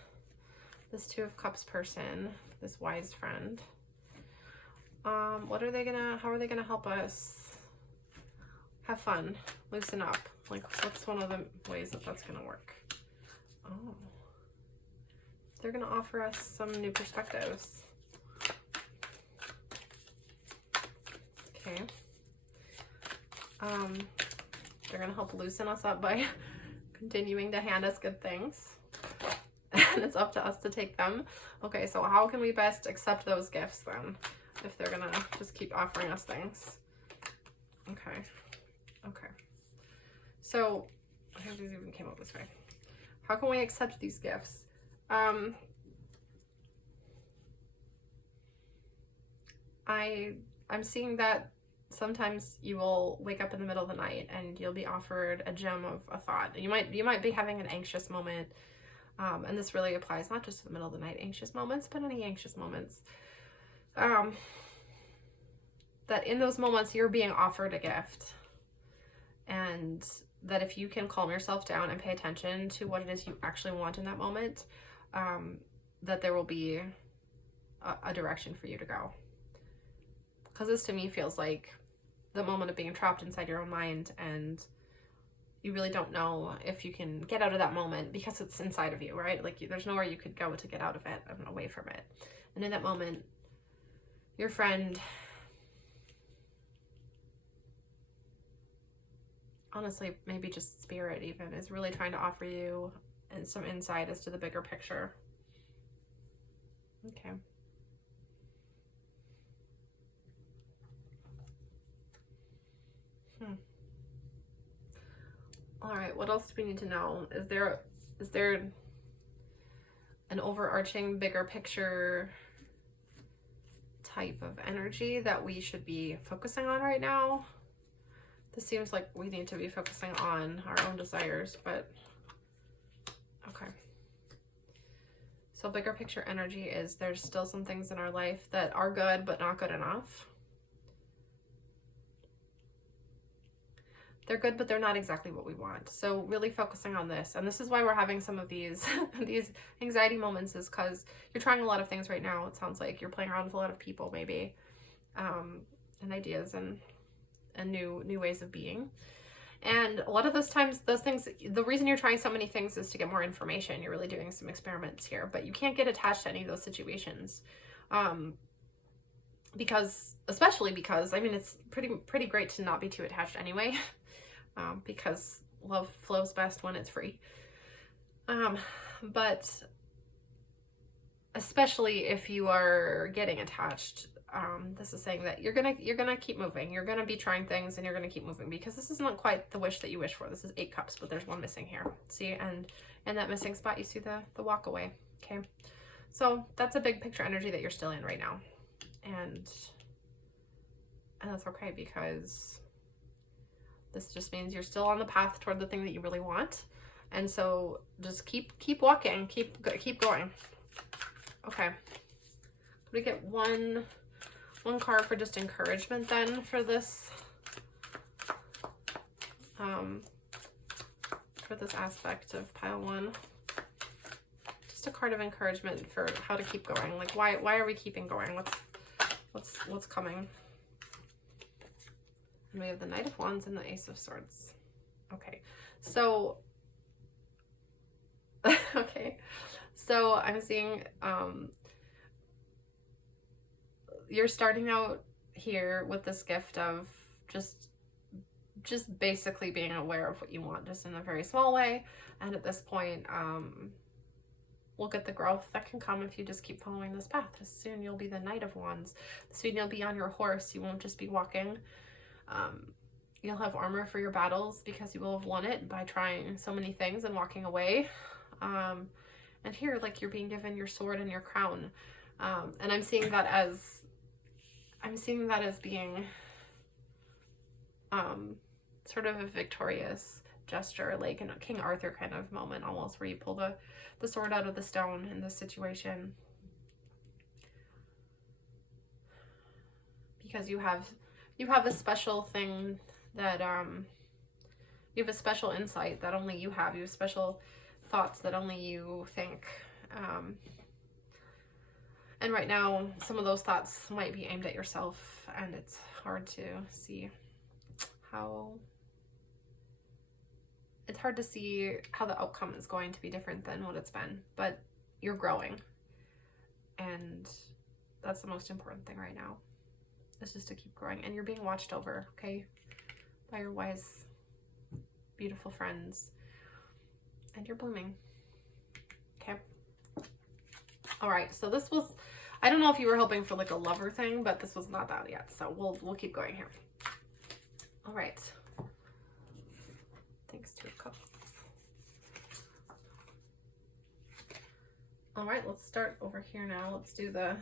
this Two of Cups person, this wise friend, what are they gonna, how are they gonna help us have fun, loosen up? Like, what's one of the ways that that's gonna work? Oh, they're gonna offer us some new perspectives. Okay. They're gonna help loosen us up by continuing to hand us good things. And it's up to us to take them. Okay, so how can we best accept those gifts then? If they're gonna just keep offering us things. Okay. Okay. So, I think these even came up this way. How can we accept these gifts? I'm seeing that sometimes you will wake up in the middle of the night and you'll be offered a gem of a thought. You might be having an anxious moment, and this really applies not just to the middle of the night anxious moments, but any anxious moments. That in those moments you're being offered a gift, and that if you can calm yourself down and pay attention to what it is you actually want in that moment, that there will be a direction for you to go. Because this to me feels like the moment of being trapped inside your own mind, and you really don't know if you can get out of that moment because it's inside of you, right? Like, there's nowhere you could go to get out of it and away from it. And in that moment, your friend, honestly, maybe just spirit even, is really trying to offer you some insight as to the bigger picture. Okay. All right, what else do we need to know? Is there an overarching bigger picture type of energy that we should be focusing on right now? This seems like we need to be focusing on our own desires, but okay. So bigger picture energy is there's still some things in our life that are good but not good enough. They're good, but they're not exactly what we want. So really focusing on this. And this is why we're having some of these these anxiety moments, is because you're trying a lot of things right now. It sounds like you're playing around with a lot of people maybe, and ideas and new ways of being. And a lot of those times, those things, the reason you're trying so many things is to get more information. You're really doing some experiments here, but you can't get attached to any of those situations. Especially because, I mean, it's pretty great to not be too attached anyway. Because love flows best when it's free. But especially if you are getting attached, this is saying that you're gonna keep moving. You're gonna be trying things and you're gonna keep moving, because this is not quite the wish that you wish for. This is 8 cups, but there's one missing here. See, and in that missing spot, you see the walk away. Okay, so that's a big picture energy that you're still in right now, and that's okay, because this just means you're still on the path toward the thing that you really want. And so just keep walking, keep going. Okay. Could we get one card for just encouragement then for this aspect of pile 1? Just a card of encouragement for how to keep going. Like, why are we keeping going? What's coming? And we have the Knight of Wands and the Ace of Swords. Okay, so okay, so I'm seeing you're starting out here with this gift of just basically being aware of what you want, just in a very small way. And at this point, look at the growth that can come if you just keep following this path. Soon you'll be the Knight of Wands. Soon you'll be on your horse. You won't just be walking. You'll have armor for your battles because you will have won it by trying so many things and walking away. And here, like, you're being given your sword and your crown. And I'm seeing that as being sort of a victorious gesture, like in a King Arthur kind of moment almost, where you pull the sword out of the stone in this situation. Because you have a special thing that you have a special insight that only you have. You have special thoughts that only you think. And right now, some of those thoughts might be aimed at yourself, and it's hard to see how the outcome is going to be different than what it's been. But you're growing, and that's the most important thing right now. It's just to keep growing, and you're being watched over, okay, by your wise, beautiful friends, and you're blooming. Okay. All right. So this was, I don't know if you were hoping for like a lover thing, but this was not that yet. So we'll keep going here. All right. Thanks to a cup. All right. Let's start over here now. Let's do the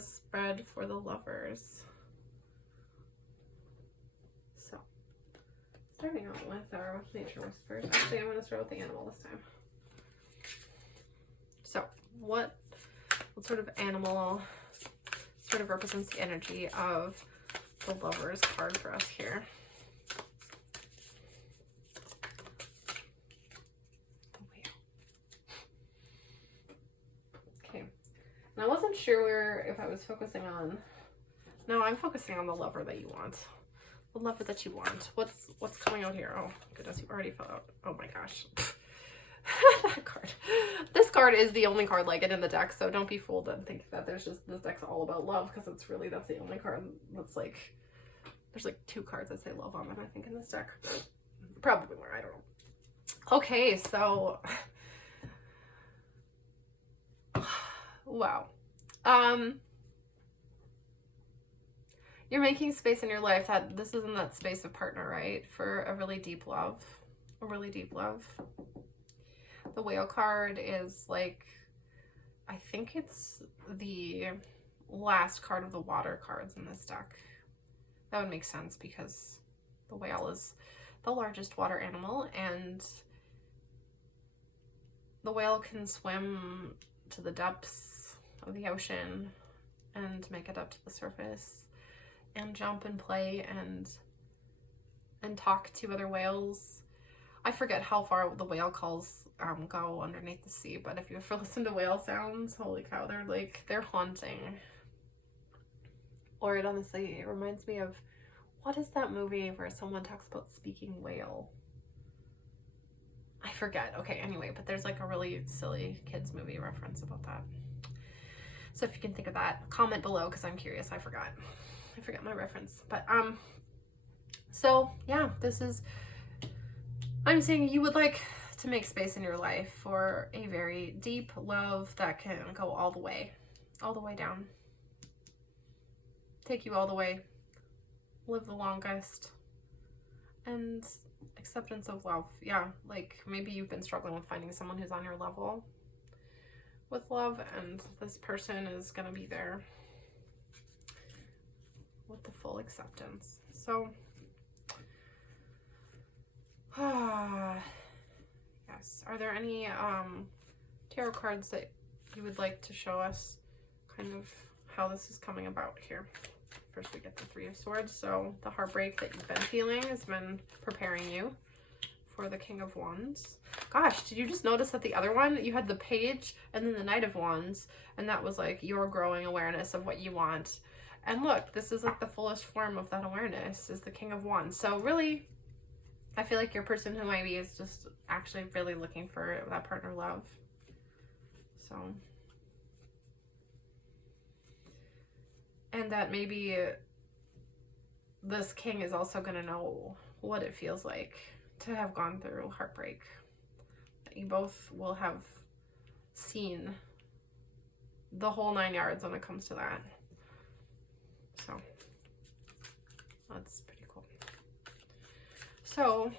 spread for the lovers. So, starting out with our nature whispers. Actually, I'm going to start with the animal this time. So, what sort of animal sort of represents the energy of the lovers card for us here? And I wasn't sure if I was focusing on... No, I'm focusing on the lover that you want. The lover that you want. What's coming out here? Oh, goodness, you already fell out. Oh my gosh. That card. This card is the only card like it in the deck, so don't be fooled and think that this deck's all about love, because that's the only card that's like... There's like 2 cards that say love on them, I think, in this deck. Probably more, I don't know. Okay, so... Wow. You're making space in your life that this isn't that space of partner, right? For a really deep love. A really deep love. The whale card is like, I think it's the last card of the water cards in this deck. That would make sense because the whale is the largest water animal, and the whale can swim to the depths of the ocean and make it up to the surface and jump and play and talk to other whales. I forget how far the whale calls go underneath the sea, but if you ever listen to whale sounds, holy cow, they're haunting. Or it honestly, it reminds me of, what is that movie where someone talks about speaking whale? I forget. Okay, anyway, but there's like a really silly kids movie reference about that. So if you can think of that, comment below, because I'm curious. I forgot my reference. But so yeah, I'm saying you would like to make space in your life for a very deep love that can go all the way down. Take you all the way, live the longest, and acceptance of love. Yeah, like maybe you've been struggling with finding someone who's on your level with love, and this person is gonna be there with the full acceptance. So yes, are there any tarot cards that you would like to show us kind of how this is coming about here? First we get the 3 of Swords. So the heartbreak that you've been feeling has been preparing you for the King of Wands. Gosh, did you just notice that the other one, you had the Page and then the Knight of Wands, and that was like your growing awareness of what you want. And look, this is like the fullest form of that awareness, is the King of Wands. So really, I feel like your person who might be is just actually really looking for that partner love. So And that maybe this king is also going to know what it feels like to have gone through heartbreak. You both will have seen the whole 9 yards when it comes to that. So that's pretty cool. So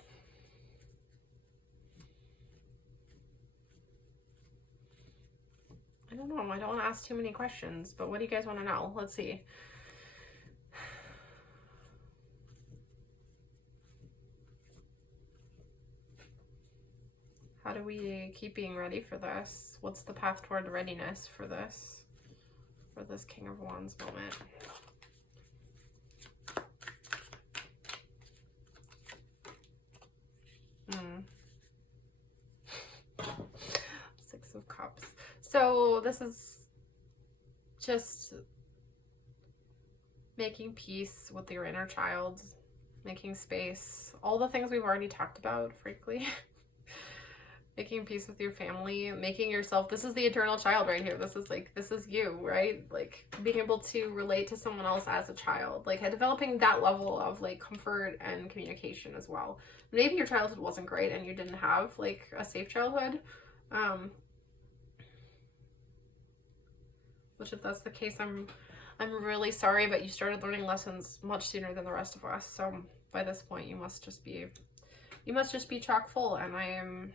I don't know. I don't want to ask too many questions, but what do you guys want to know? Let's see. How do we keep being ready for this? What's the path toward readiness for this King of Wands moment? Six of Cups. So this is just making peace with your inner child, making space, all the things we've already talked about, frankly. Making peace with your family, making yourself, this is the eternal child right here. This is you, right? Like being able to relate to someone else as a child, like developing that level of like comfort and communication as well. Maybe your childhood wasn't great and you didn't have like a safe childhood. Which if that's the case, I'm really sorry, but you started learning lessons much sooner than the rest of us. So by this point, you must just be chock full, and I am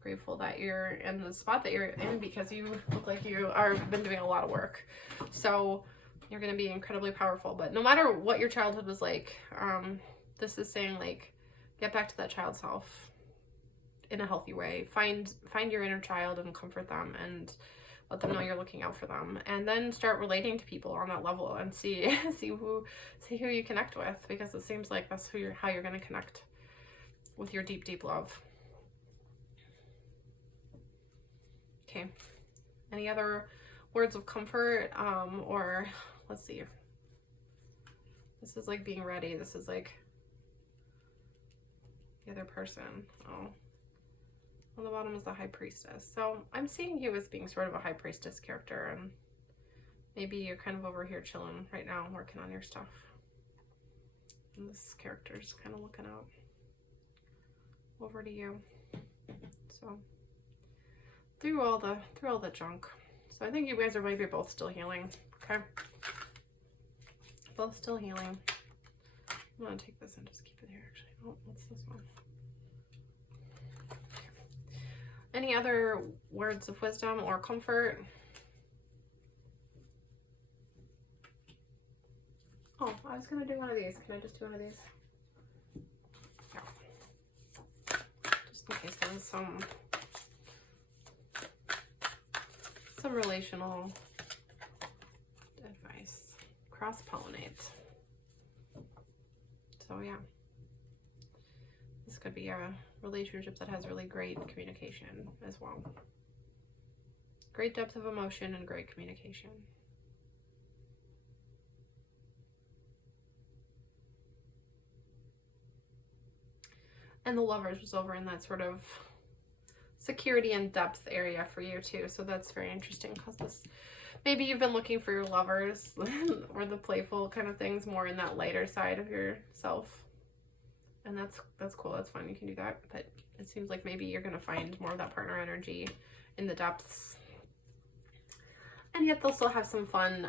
grateful that you're in the spot that you're in, because you look like you are been doing a lot of work. So you're going to be incredibly powerful. But no matter what your childhood was like, this is saying like get back to that child self in a healthy way. Find your inner child and comfort them and let them know you're looking out for them, and then start relating to people on that level and see who you connect with, because it seems like that's how you're going to connect with your deep love. Okay, any other words of comfort, or let's see. This is like being ready. This is like the other person. Oh, on the bottom is the High Priestess. So I'm seeing you as being sort of a High Priestess character, and maybe you're kind of over here chilling right now, working on your stuff. And this character's kind of looking out over to you. So through all the junk. So I think you guys are maybe both still healing. Okay, both still healing. I'm gonna take this and just keep it here. Actually, oh, what's this one? Any other words of wisdom or comfort? Oh, I was gonna do one of these. Can I just do one of these? Yeah. Just in case there's some relational advice. Cross-pollinate. So yeah. This could be a relationship that has really great communication as well. Great depth of emotion and great communication. And the Lovers was over in that sort of security and depth area for you too. So that's very interesting, because this, maybe you've been looking for your lovers or the playful kind of things more in that lighter side of yourself. And that's cool. That's fun. You can do that. But it seems like maybe you're going to find more of that partner energy in the depths. And yet they'll still have some fun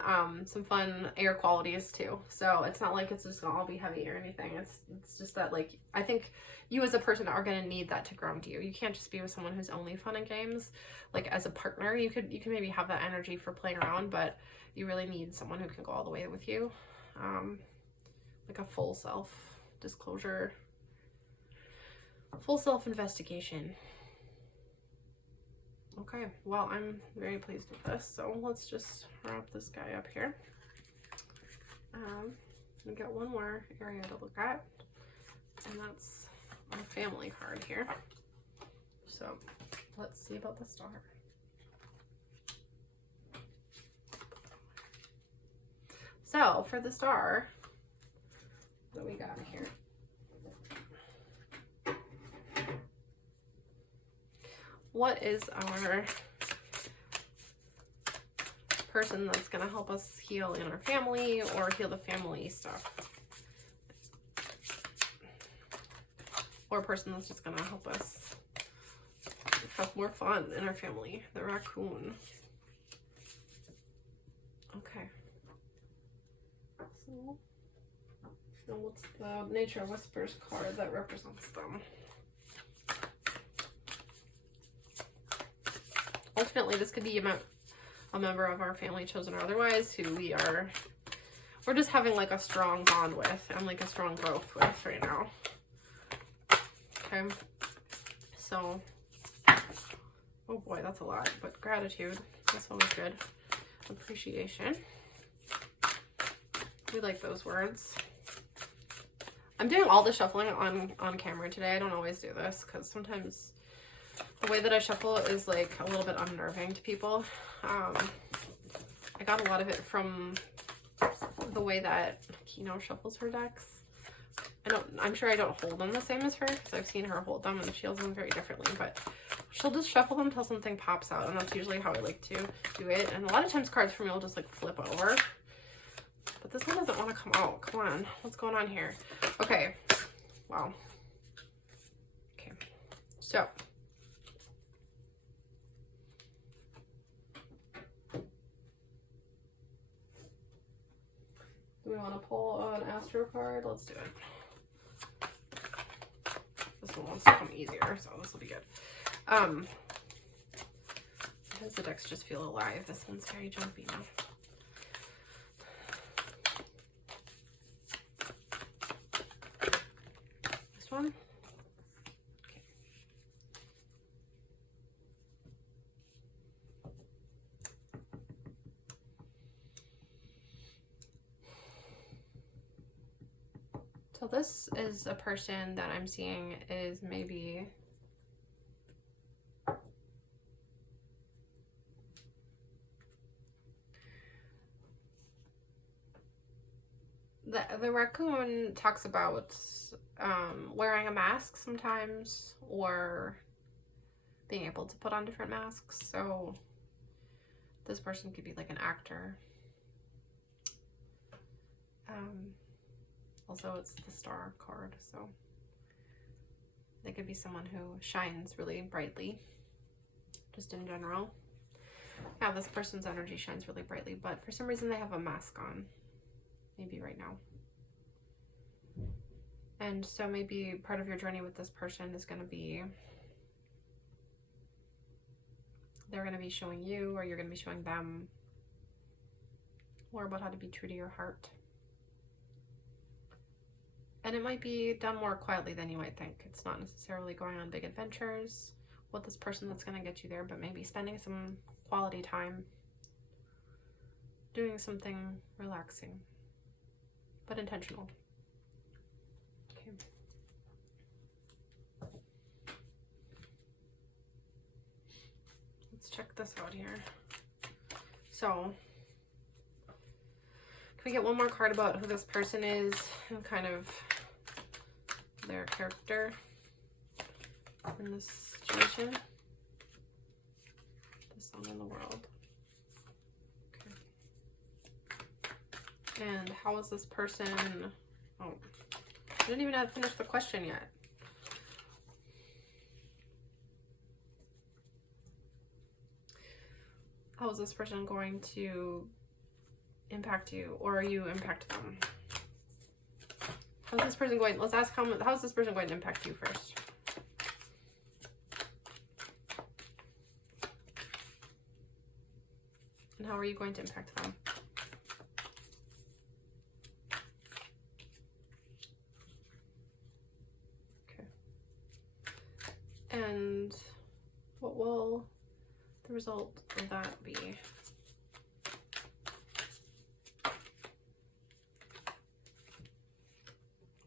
air qualities too. So it's not like it's just going to all be heavy or anything. It's just that, like, I think you as a person are going to need that to ground you. You can't just be with someone who's only fun and games. Like as a partner, you can maybe have that energy for playing around, but you really need someone who can go all the way with you. Like a full self disclosure, full self investigation. Okay, well, I'm very pleased with this. So let's just wrap this guy up here. We got one more area to look at, and that's our family card here. So let's see about the star. So for the star, what do we got here? What is our person that's going to help us heal in our family or heal the family stuff. Or a person that's just going to help us have more fun in our family. The raccoon. Okay. So, now what's the Nature Whispers card that represents them? Ultimately, this could be a member of our family, chosen or otherwise, who we're just having like a strong bond with and like a strong growth with right now. Okay. So, oh boy, that's a lot, but gratitude, that's always good. Appreciation. We like those words. I'm doing all the shuffling on camera today. I don't always do this because sometimes the way that I shuffle is like a little bit unnerving to people. I got a lot of it from the way that Kino shuffles her decks. I'm sure I don't hold them the same as her because I've seen her hold them and she holds them very differently, but she'll just shuffle them until something pops out, and that's usually how I like to do it. And a lot of times cards for me will just like flip over, but this one doesn't want to come out. Come on, what's going on here? Okay, wow. Okay, so do we want to pull an Astro card? Let's do it. This one wants to come easier, so this will be good. Because the decks just feel alive. This one's very jumpy now. This one? Okay. So this is a person that I'm seeing is maybe the raccoon talks about wearing a mask sometimes, or being able to put on different masks. So this person could be like an actor. Also, it's the Star card, so they could be someone who shines really brightly, just in general. Yeah, this person's energy shines really brightly, but for some reason they have a mask on, maybe right now. And so maybe part of your journey with this person is going to be, they're going to be showing you, or you're going to be showing them more about how to be true to your heart. And it might be done more quietly than you might think. It's not necessarily going on big adventures with this person that's going to get you there, but maybe spending some quality time doing something relaxing, but intentional. Okay. Let's check this out here. So, can we get one more card about who this person is and kind of their character in this situation? The sun in the world. Okay. And how is this person? Oh, I didn't even have to finish the question yet. How is this person going to impact you, or you impact them? How's this person going? Let's ask how's this person going to impact you first? And how are you going to impact them? Okay. And what will the result of that be?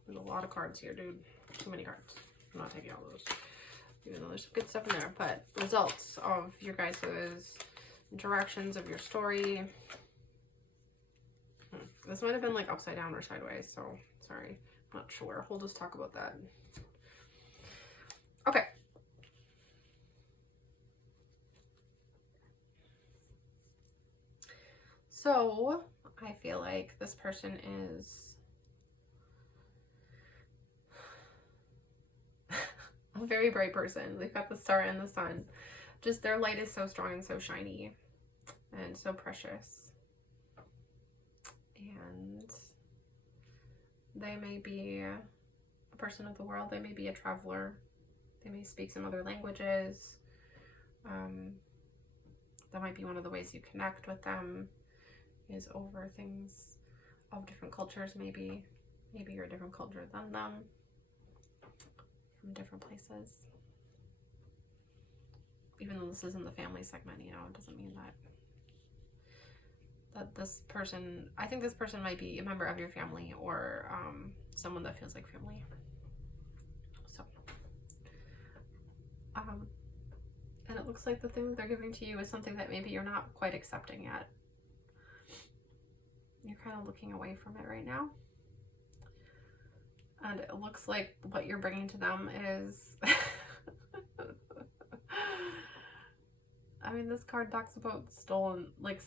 There's a lot of cards here, dude. Too many cards. I'm not taking all those, even though there's some good stuff in there. But results of your guys' interactions of your story. This might have been like upside down or sideways, so sorry. I'm not sure. We'll just talk about that. Okay. So I feel like this person is a very bright person. They've got the star and the sun. Just their light is so strong and so shiny and so precious. And they may be a person of the world. They may be a traveler. They may speak some other languages. That might be one of the ways you connect with them, is over things of different cultures. Maybe you're a different culture than them, from different places. Even though this is in the family segment, you know, it doesn't mean that this person, I think this person might be a member of your family, or someone that feels like family. So, and it looks like the thing that they're giving to you is something that maybe you're not quite accepting yet. You're kind of looking away from it right now. And it looks like what you're bringing to them is... I mean, this card talks about stolen, like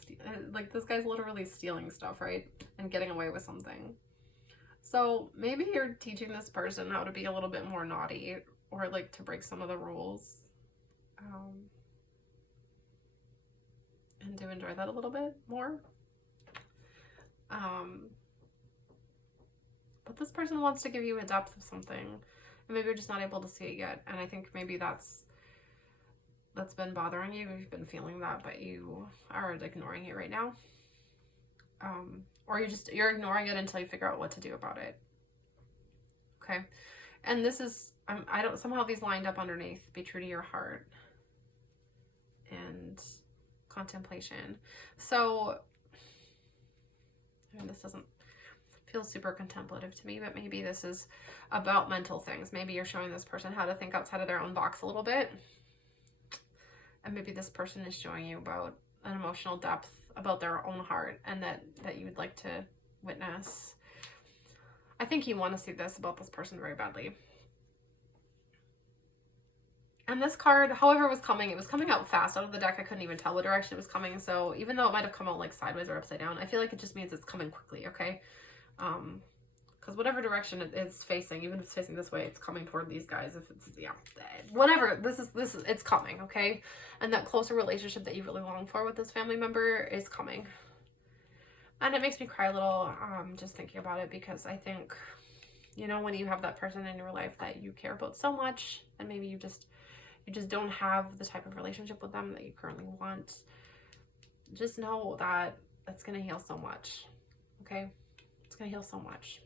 this guy's literally stealing stuff, right? And getting away with something. So maybe you're teaching this person how to be a little bit more naughty, or like to break some of the rules. And to enjoy that a little bit more. But this person wants to give you a depth of something, and maybe you're just not able to see it yet. And I think maybe that's been bothering you. You've been feeling that, but you are ignoring it right now. Or you're ignoring it until you figure out what to do about it. Okay. And this is, somehow these lined up underneath. Be true to your heart. And contemplation. So, I mean, this doesn't feel super contemplative to me, but maybe this is about mental things. Maybe you're showing this person how to think outside of their own box a little bit. And maybe this person is showing you about an emotional depth about their own heart, and that you would like to witness. I think you want to see this about this person very badly. And this card, however it was coming out fast out of the deck. I couldn't even tell what direction it was coming. So even though it might have come out like sideways or upside down, I feel like it just means it's coming quickly, okay? Because whatever direction it is facing, even if it's facing this way, it's coming toward these guys. If it's, yeah, whatever, this is, it's coming, okay? And that closer relationship that you really long for with this family member is coming. And it makes me cry a little, just thinking about it, because I think, you know, when you have that person in your life that you care about so much, and maybe you just don't have the type of relationship with them that you currently want, just know that it's going to heal so much, okay? It's going to heal so much.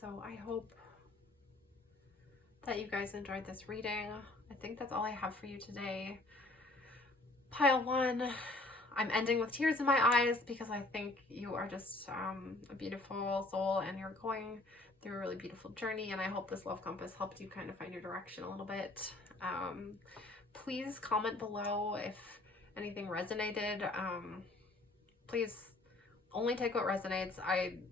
So I hope that you guys enjoyed this reading. I think that's all I have for you today. Pile 1, I'm ending with tears in my eyes because I think you are just a beautiful soul, and you're going through a really beautiful journey, and I hope this love compass helped you kind of find your direction a little bit. Please comment below if anything resonated. Please only take what resonates.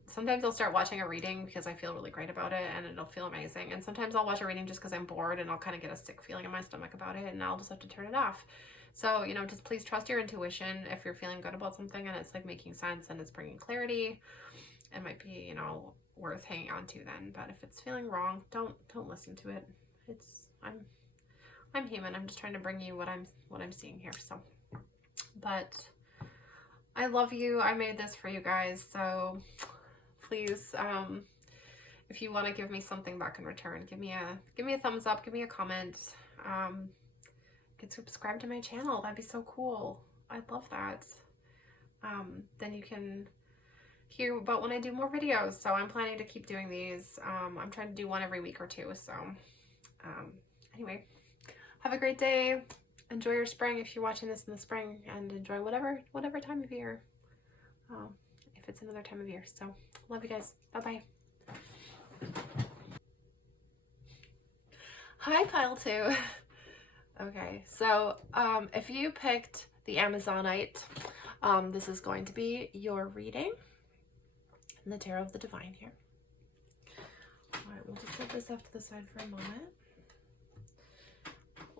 Sometimes I'll start watching a reading because I feel really great about it and it'll feel amazing, and sometimes I'll watch a reading just because I'm bored and I'll kind of get a sick feeling in my stomach about it, and I'll just have to turn it off. So, you know, just please trust your intuition. If you're feeling good about something and it's like making sense and it's bringing clarity, it might be, you know, worth hanging on to then. But if it's feeling wrong, don't listen to it. I'm human. I'm just trying to bring you what I'm seeing here. So, but I love you. I made this for you guys. So please, if you want to give me something back in return, give me a thumbs up, give me a comment. Get subscribed to my channel. That'd be so cool. I'd love that. Then you can hear about when I do more videos. So I'm planning to keep doing these. I'm trying to do one every week or two. So anyway, have a great day. Enjoy your spring if you're watching this in the spring, and enjoy whatever time of year, if it's another time of year. So love you guys. Bye-bye. Hi, pile 2. Okay, so if you picked the Amazonite, this is going to be your reading in the Tarot of the Divine here. All right, we'll just set this off to the side for a moment.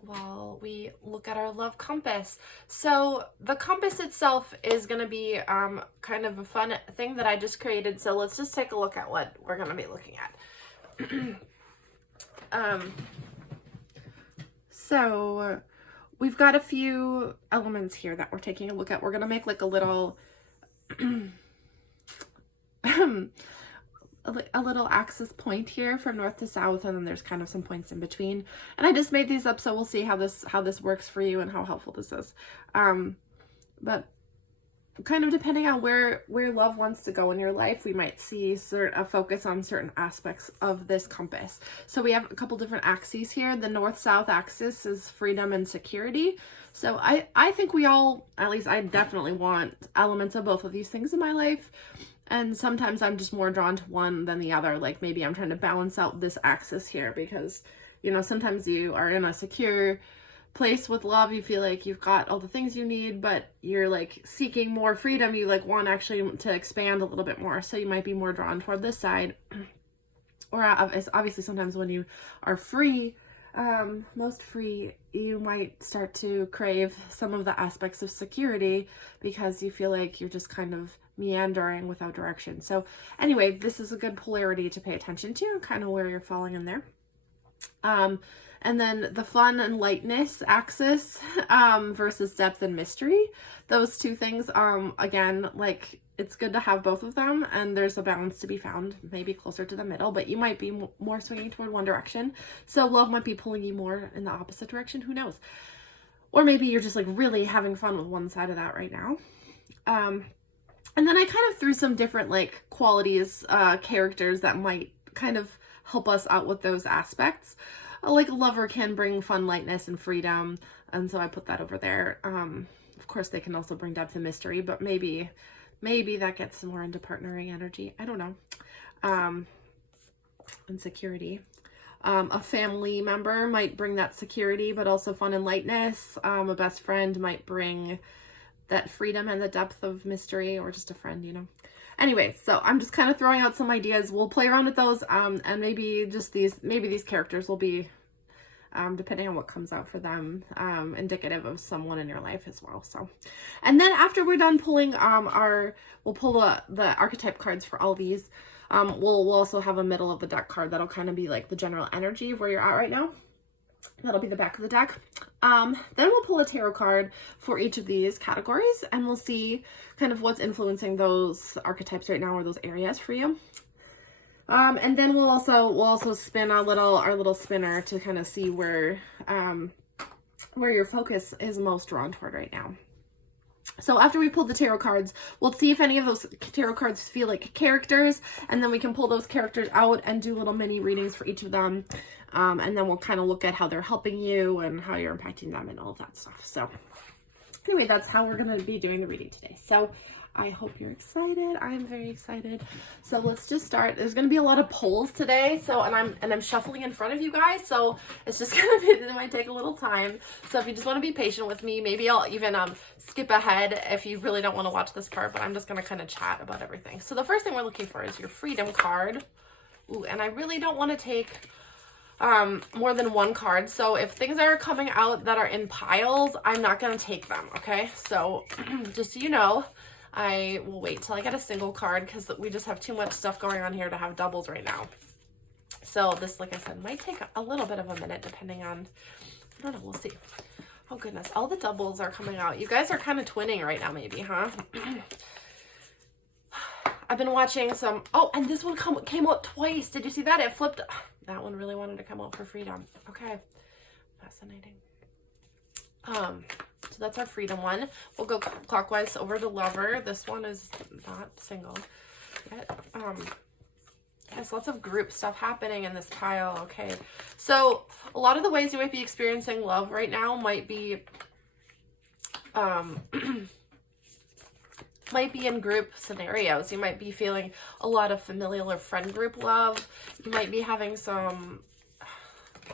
while we look at our love compass. So the compass itself is going to be kind of a fun thing that I just created. So let's just take a look at what we're going to be looking at. So we've got a few elements here that we're taking a look at. We're going to make like a little a little axis point here from north to south, and then there's kind of some points in between. And I just made these up, so we'll see how this works for you and how helpful this is. But kind of depending on where love wants to go in your life, we might see a focus on certain aspects of this compass. So we have a couple different axes here. The north-south axis is freedom and security. So I think we all, at least I definitely want elements of both of these things in my life. And sometimes I'm just more drawn to one than the other. Like maybe I'm trying to balance out this axis here because, you know, sometimes you are in a secure place with love. You feel like you've got all the things you need, but you're like seeking more freedom. You like want actually to expand a little bit more. So you might be more drawn toward this side. Or obviously sometimes when you are free, most free, you might start to crave some of the aspects of security because you feel like you're just kind of meandering without direction. So anyway, this is a good polarity to pay attention to, kind of where you're falling in there. And then the fun and lightness axis versus depth and mystery. Those two things, again, like it's good to have both of them, and there's a balance to be found, maybe closer to the middle, but you might be more swinging toward one direction. So love might be pulling you more in the opposite direction, who knows? Or maybe you're just like really having fun with one side of that right now. And then I kind of threw some different like qualities, characters that might kind of help us out with those aspects. Like a lover can bring fun, lightness, and freedom, and so I put that over there. Of course, they can also bring depth and mystery, but maybe that gets more into partnering energy. I don't know. And security. A family member might bring that security, but also fun and lightness. A best friend might bring that freedom and the depth of mystery, or just a friend, you know. Anyway, so I'm just kind of throwing out some ideas. We'll play around with those, and maybe just these characters will be, depending on what comes out for them, indicative of someone in your life as well. So, and then after we're done pulling we'll pull the archetype cards for all these. We'll also have a middle of the deck card that'll kind of be like the general energy of where you're at right now. That'll be the back of the deck. Then we'll pull a tarot card for each of these categories, and we'll see kind of what's influencing those archetypes right now, or those areas for you. And then we'll also spin our little spinner to kind of see where your focus is most drawn toward right now. So after we pull the tarot cards, we'll see if any of those tarot cards feel like characters, and then we can pull those characters out and do little mini readings for each of them. And then we'll kind of look at how they're helping you and how you're impacting them and all of that stuff. So anyway, that's how we're going to be doing the reading today. So I hope you're excited. I'm very excited. So let's just start. There's going to be a lot of polls today. So, and I'm shuffling in front of you guys. So it's just going to be, it might take a little time. So if you just want to be patient with me, maybe I'll even skip ahead if you really don't want to watch this part, but I'm just going to kind of chat about everything. So the first thing we're looking for is your freedom card. Ooh, and I really don't want to take more than one card. So if things are coming out that are in piles, I'm not going to take them. Okay. So just so you know, I will wait till I get a single card because we just have too much stuff going on here to have doubles right now. So this, like I said, might take a little bit of a minute depending on, I don't know, we'll see. Oh goodness, all the doubles are coming out. You guys are kind of twinning right now maybe, huh? I've been watching some, oh, and this one came out twice. Did you see that? It flipped. That one really wanted to come out for freedom. Okay, fascinating. So that's our freedom one. We'll go clockwise over to lover. This one is not single yet. There's lots of group stuff happening in this pile. Okay, so a lot of the ways you might be experiencing love right now might be in group scenarios. You might be feeling a lot of familial or friend group love. You might be having some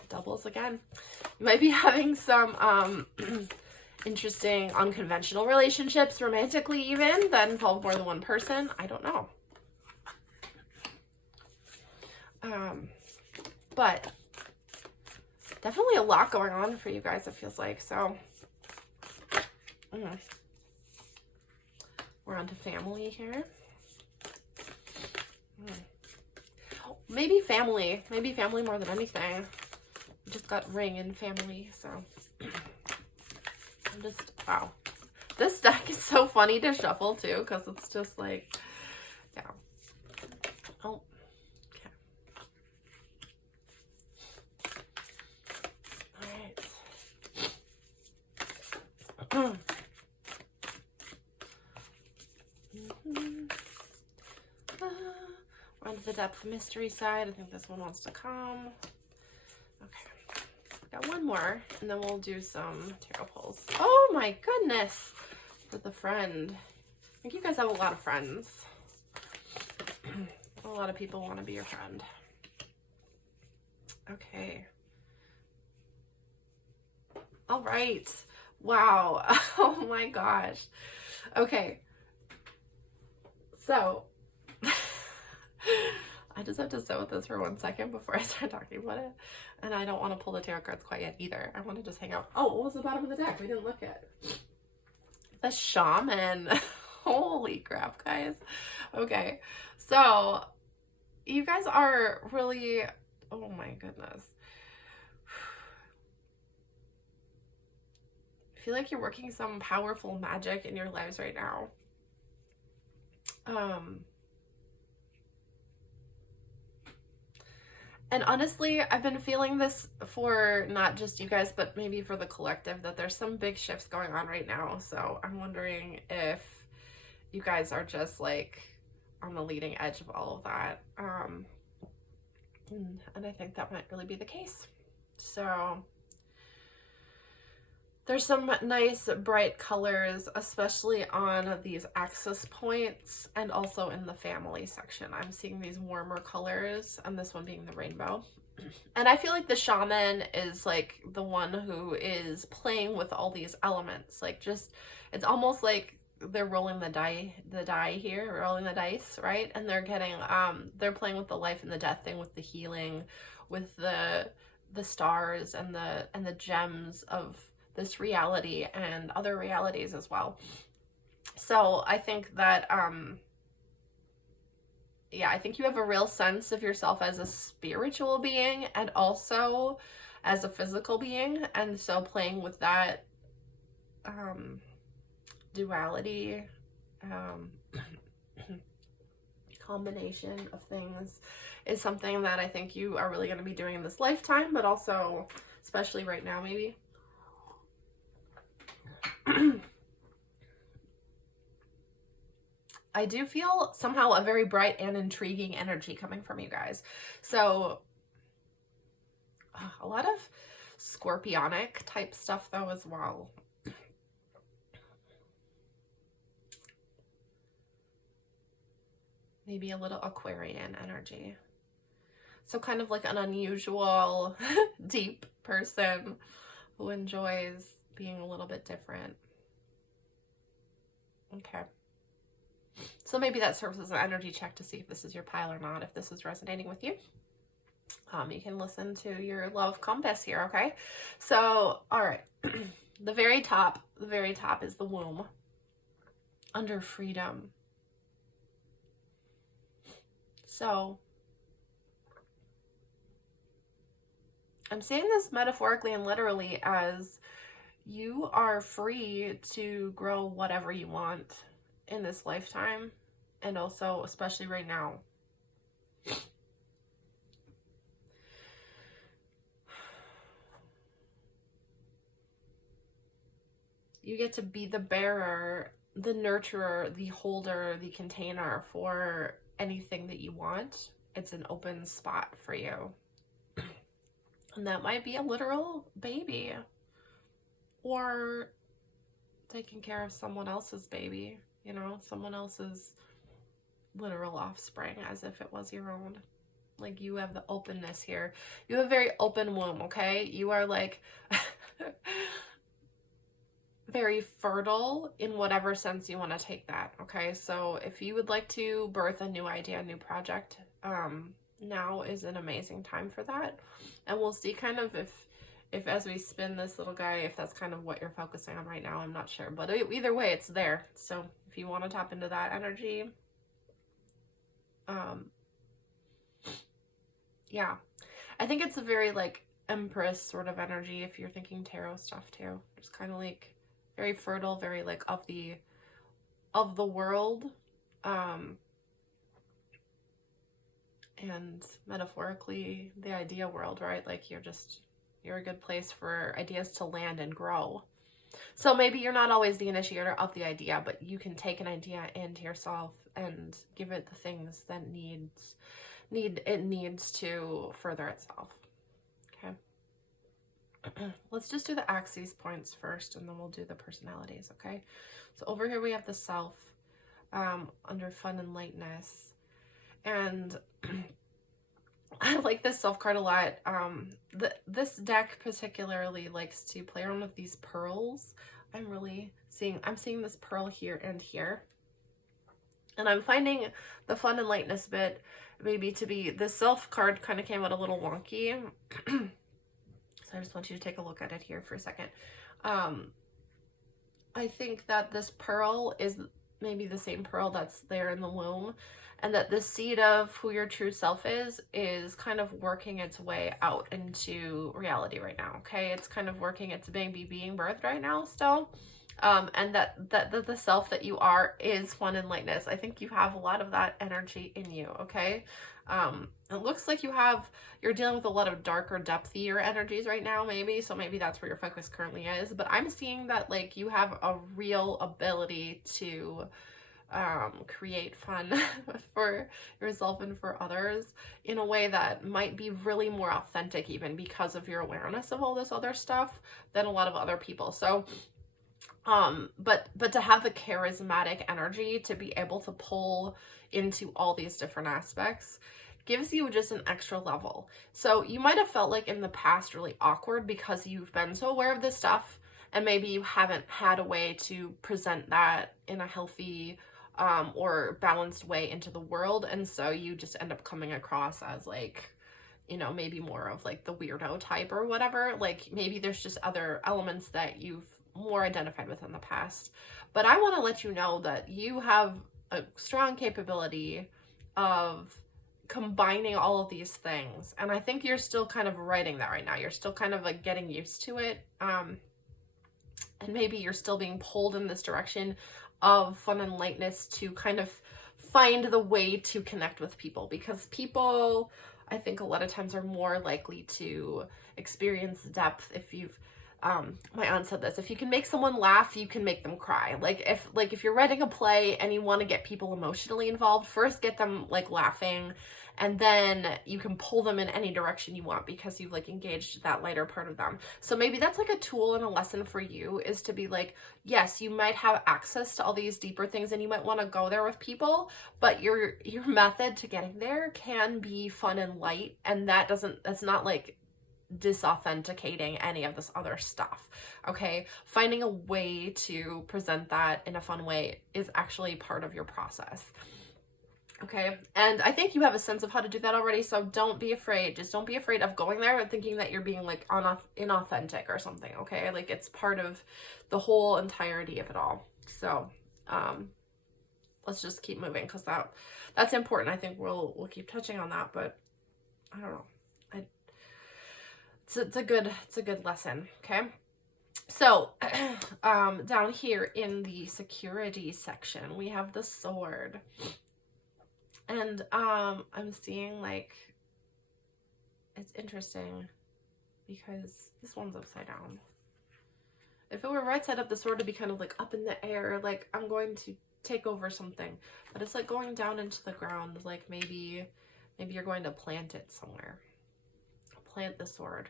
doubles again. You might be having some interesting unconventional relationships, romantically even, that involve more than one person. I don't know. But Definitely a lot going on for you guys, it feels like. So we're on to family here. Maybe family more than anything. We just got ring and family, so I'm just, wow. This deck is so funny to shuffle too, because it's just like, yeah. Oh, okay. All right. We're on to the depth mystery side. I think this one wants to come. Okay. Got one more, and then we'll do some tarot pulls. Oh my goodness! For the friend. I think you guys have a lot of friends. A lot of people want to be your friend. Okay. All right. Wow. Oh my gosh. Okay. So, I just have to sit with this for 1 second before I start talking about it. And I don't want to pull the tarot cards quite yet either. I want to just hang out. Oh, what was the bottom of the deck? We didn't look at. The shaman. Holy crap, guys. Okay. So, you guys are really, oh my goodness. I feel like you're working some powerful magic in your lives right now. And honestly, I've been feeling this for not just you guys, but maybe for the collective, that there's some big shifts going on right now. So I'm wondering if you guys are just like on the leading edge of all of that. And I think that might really be the case. So there's some nice bright colors, especially on these axis points and also in the family section. I'm seeing these warmer colors, and this one being the rainbow. And I feel like the shaman is like the one who is playing with all these elements. Like, just, it's almost like they're rolling the die here, rolling the dice, right? And they're getting, they're playing with the life and the death thing, with the healing, with the stars and the gems of this reality and other realities as well. So I think that, yeah, I think you have a real sense of yourself as a spiritual being and also as a physical being. And so playing with that duality, combination of things is something that I think you are really going to be doing in this lifetime, but also especially right now, maybe. I do feel somehow a very bright and intriguing energy coming from you guys. So a lot of scorpionic type stuff though as well. Maybe a little Aquarian energy. So kind of like an unusual, deep person who enjoys being a little bit different. Okay. So maybe that serves as an energy check to see if this is your pile or not, if this is resonating with you. You can listen to your love compass here, okay? So, all right. The very top is the womb. Under freedom. So, I'm saying this metaphorically and literally as you are free to grow whatever you want in this lifetime, and also especially right now. You get to be the bearer, the nurturer, the holder, the container for anything that you want. It's an open spot for you. And that might be a literal baby, or taking care of someone else's baby, you know, someone else's literal offspring, as if it was your own. Like, you have the openness here. You have a very open womb, okay? You are like very fertile in whatever sense you want to take that, okay? So if you would like to birth a new idea, a new project, now is an amazing time for that. And we'll see kind of if as we spin this little guy, if that's kind of what you're focusing on right now, I'm not sure. But either way, it's there. So if you want to tap into that energy, yeah. I think it's a very like Empress sort of energy if you're thinking tarot stuff too. Just kind of like very fertile, very like of the world. And metaphorically the idea world, right? Like you're a good place for ideas to land and grow. So maybe you're not always the initiator of the idea, but you can take an idea into yourself and give it the things that it needs to further itself. Okay. Let's just do the axes points first, and then we'll do the personalities, okay? So over here we have the self, under fun and lightness. And I like this self card a lot. This deck particularly likes to play around with these pearls. I'm seeing this pearl here and here. And I'm finding the fun and lightness bit maybe to be, the self card kind of came out a little wonky. So I just want you to take a look at it here for a second. I think that this pearl is maybe the same pearl that's there in the womb, and that the seed of who your true self is kind of working its way out into reality right now, okay? It's kind of working its baby being birthed right now still. And that the self that you are is fun and lightness. I think you have a lot of that energy in you, okay? It looks like you're dealing with a lot of darker, depthier energies right now, maybe. So maybe that's where your focus currently is. But I'm seeing that like you have a real ability to create fun for yourself and for others in a way that might be really more authentic, even because of your awareness of all this other stuff, than a lot of other people. So but to have the charismatic energy to be able to pull into all these different aspects gives you just an extra level. So you might have felt like in the past really awkward because you've been so aware of this stuff, and maybe you haven't had a way to present that in a healthy or balanced way into the world. And so you just end up coming across as like, you know, maybe more of like the weirdo type or whatever. Like maybe there's just other elements that you've more identified with in the past. But I want to let you know that you have a strong capability of combining all of these things. And I think you're still kind of writing that right now. You're still kind of like getting used to it. And maybe you're still being pulled in this direction of fun and lightness to kind of find the way to connect with people, because people, I think a lot of times, are more likely to experience depth if you've my aunt said this: if you can make someone laugh, you can make them cry. Like if you're writing a play and you want to get people emotionally involved, first get them like laughing, and then you can pull them in any direction you want because you've like engaged that lighter part of them. So maybe that's like a tool and a lesson for you, is to be like, yes, you might have access to all these deeper things and you might want to go there with people, but your method to getting there can be fun and light, and that's not like disauthenticating any of this other stuff, okay? Finding a way to present that in a fun way is actually part of your process, okay? And I think you have a sense of how to do that already, so don't be afraid. Just don't be afraid of going there and thinking that you're being like inauthentic or something, okay? Like it's part of the whole entirety of it all. So let's just keep moving, because that's important. I think we'll keep touching on that, but I don't know. It's a good lesson, okay? So down here in the security section, we have the sword. And I'm seeing like, it's interesting because this one's upside down. If it were right side up, the sword would be kind of like up in the air, like I'm going to take over something. But it's like going down into the ground, like maybe you're going to plant it somewhere. Plant the sword.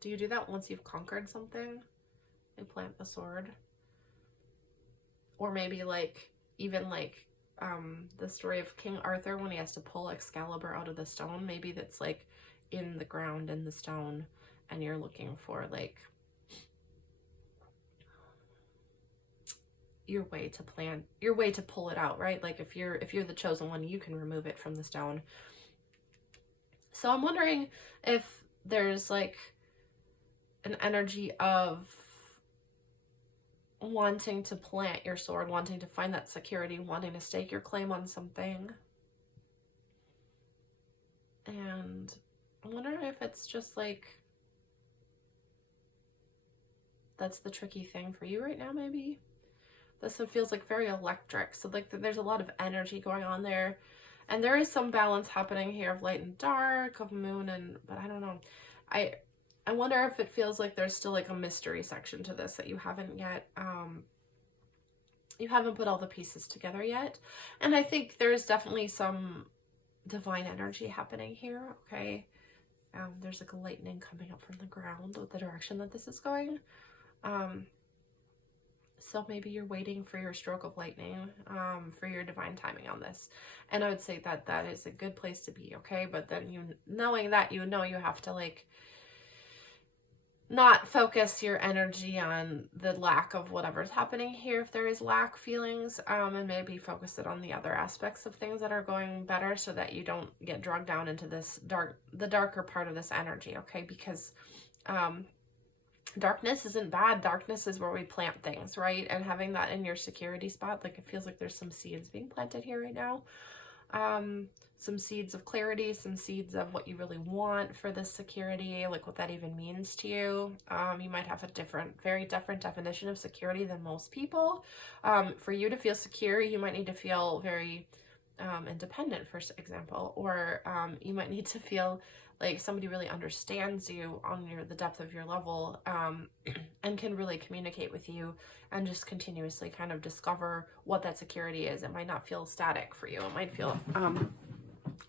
Do you do that once you've conquered something? You plant the sword. Or maybe like, even like the story of King Arthur when he has to pull Excalibur out of the stone. Maybe that's like in the ground, in the stone, and you're looking for like your way to pull it out, right? Like if you're the chosen one, you can remove it from the stone. So I'm wondering if there's like an energy of wanting to plant your sword, wanting to find that security, wanting to stake your claim on something. And I'm wondering if it's just like, that's the tricky thing for you right now, maybe. This one feels like very electric. So like there's a lot of energy going on there. And there is some balance happening here of light and dark, of moon and, but I don't know. I wonder if it feels like there's still like a mystery section to this that you haven't yet, you haven't put all the pieces together yet. And I think there's definitely some divine energy happening here, okay? There's like a lightning coming up from the ground with the direction that this is going. So maybe you're waiting for your stroke of lightning, for your divine timing on this. And I would say that that is a good place to be, okay? But then knowing that, you know, you have to like not focus your energy on the lack of whatever's happening here if there is lack feelings, and maybe focus it on the other aspects of things that are going better so that you don't get dragged down into this the darker part of this energy, okay? Because darkness isn't bad. Darkness is where we plant things, right? And having that in your security spot, like it feels like there's some seeds being planted here right now. Some seeds of clarity, some seeds of what you really want for this security, like what that even means to you. You might have a very different definition of security than most people. For you to feel secure, you might need to feel very independent, for example, or you might need to feel like somebody really understands you on the depth of your level, and can really communicate with you and just continuously kind of discover what that security is. It might not feel static for you. It might feel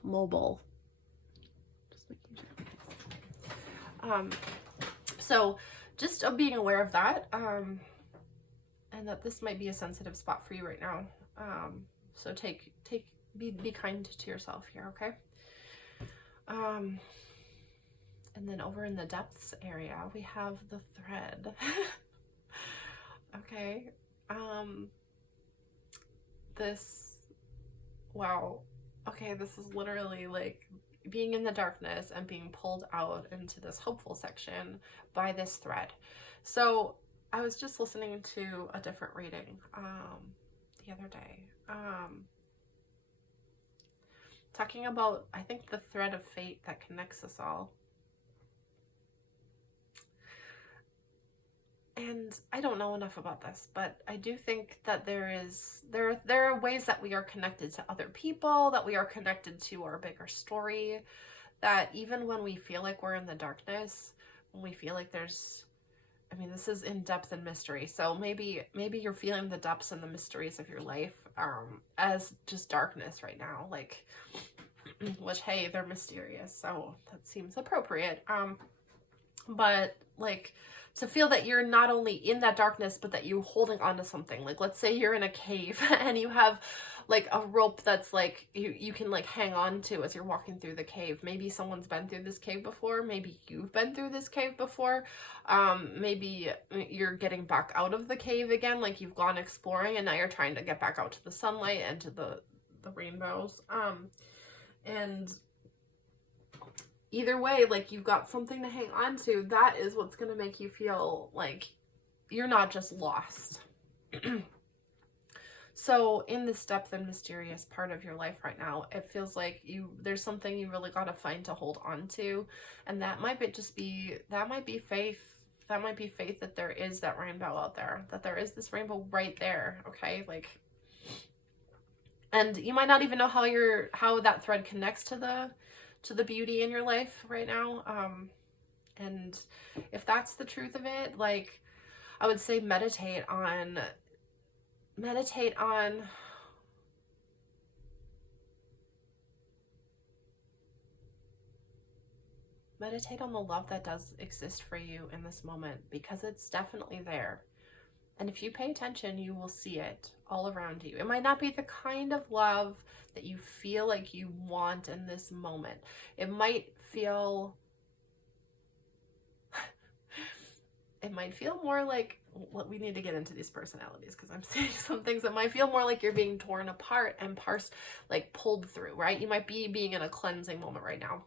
mobile. Just making sure. So just being aware of that, and that this might be a sensitive spot for you right now. So be kind to yourself here, okay? And then over in the depths area, we have the thread. Okay. Wow. Okay, this is literally like being in the darkness and being pulled out into this hopeful section by this thread. So I was just listening to a different reading the other day, talking about, I think, the thread of fate that connects us all. And I don't know enough about this, but I do think that there are ways that we are connected to other people, that we are connected to our bigger story, that even when we feel like we're in the darkness, when we feel like there's, I mean, this is in depth and mystery, so maybe you're feeling the depths and the mysteries of your life as just darkness right now, like, which, hey, they're mysterious, so that seems appropriate. But like, to feel that you're not only in that darkness, but that you're holding on to something. Like, let's say you're in a cave and you have like a rope that's like you can like hang on to as you're walking through the cave. Maybe someone's been through this cave before. Maybe you've been through this cave before. Maybe you're getting back out of the cave again, like you've gone exploring and now you're trying to get back out to the sunlight and to the rainbows. And either way, like, you've got something to hang on to. That is what's going to make you feel like you're not just lost. So in this depth and mysterious part of your life right now, it feels like there's something you really got to find to hold on to. And that might be faith. That might be faith that there is that rainbow out there, that there is this rainbow right there. Okay. Like, and you might not even know how that thread connects to the beauty in your life right now. And if that's the truth of it, like, I would say meditate on the love that does exist for you in this moment, because it's definitely there. And if you pay attention, you will see it all around you. It might not be the kind of love that you feel like you want in this moment. It might feel more like, well, we need to get into these personalities, because I'm saying some things that might feel more like you're being torn apart and pulled through, right? You might be being in a cleansing moment right now.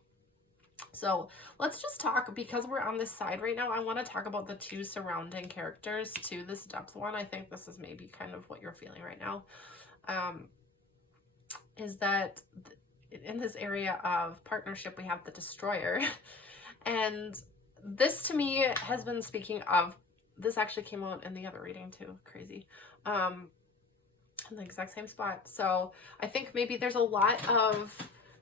So let's just talk, because we're on this side right now, I want to talk about the two surrounding characters to this depth one. I think this is maybe kind of what you're feeling right now. Is that in this area of partnership, we have the destroyer. And this to me has been speaking of, this actually came out in the other reading too, crazy. In the exact same spot. So I think maybe there's a lot of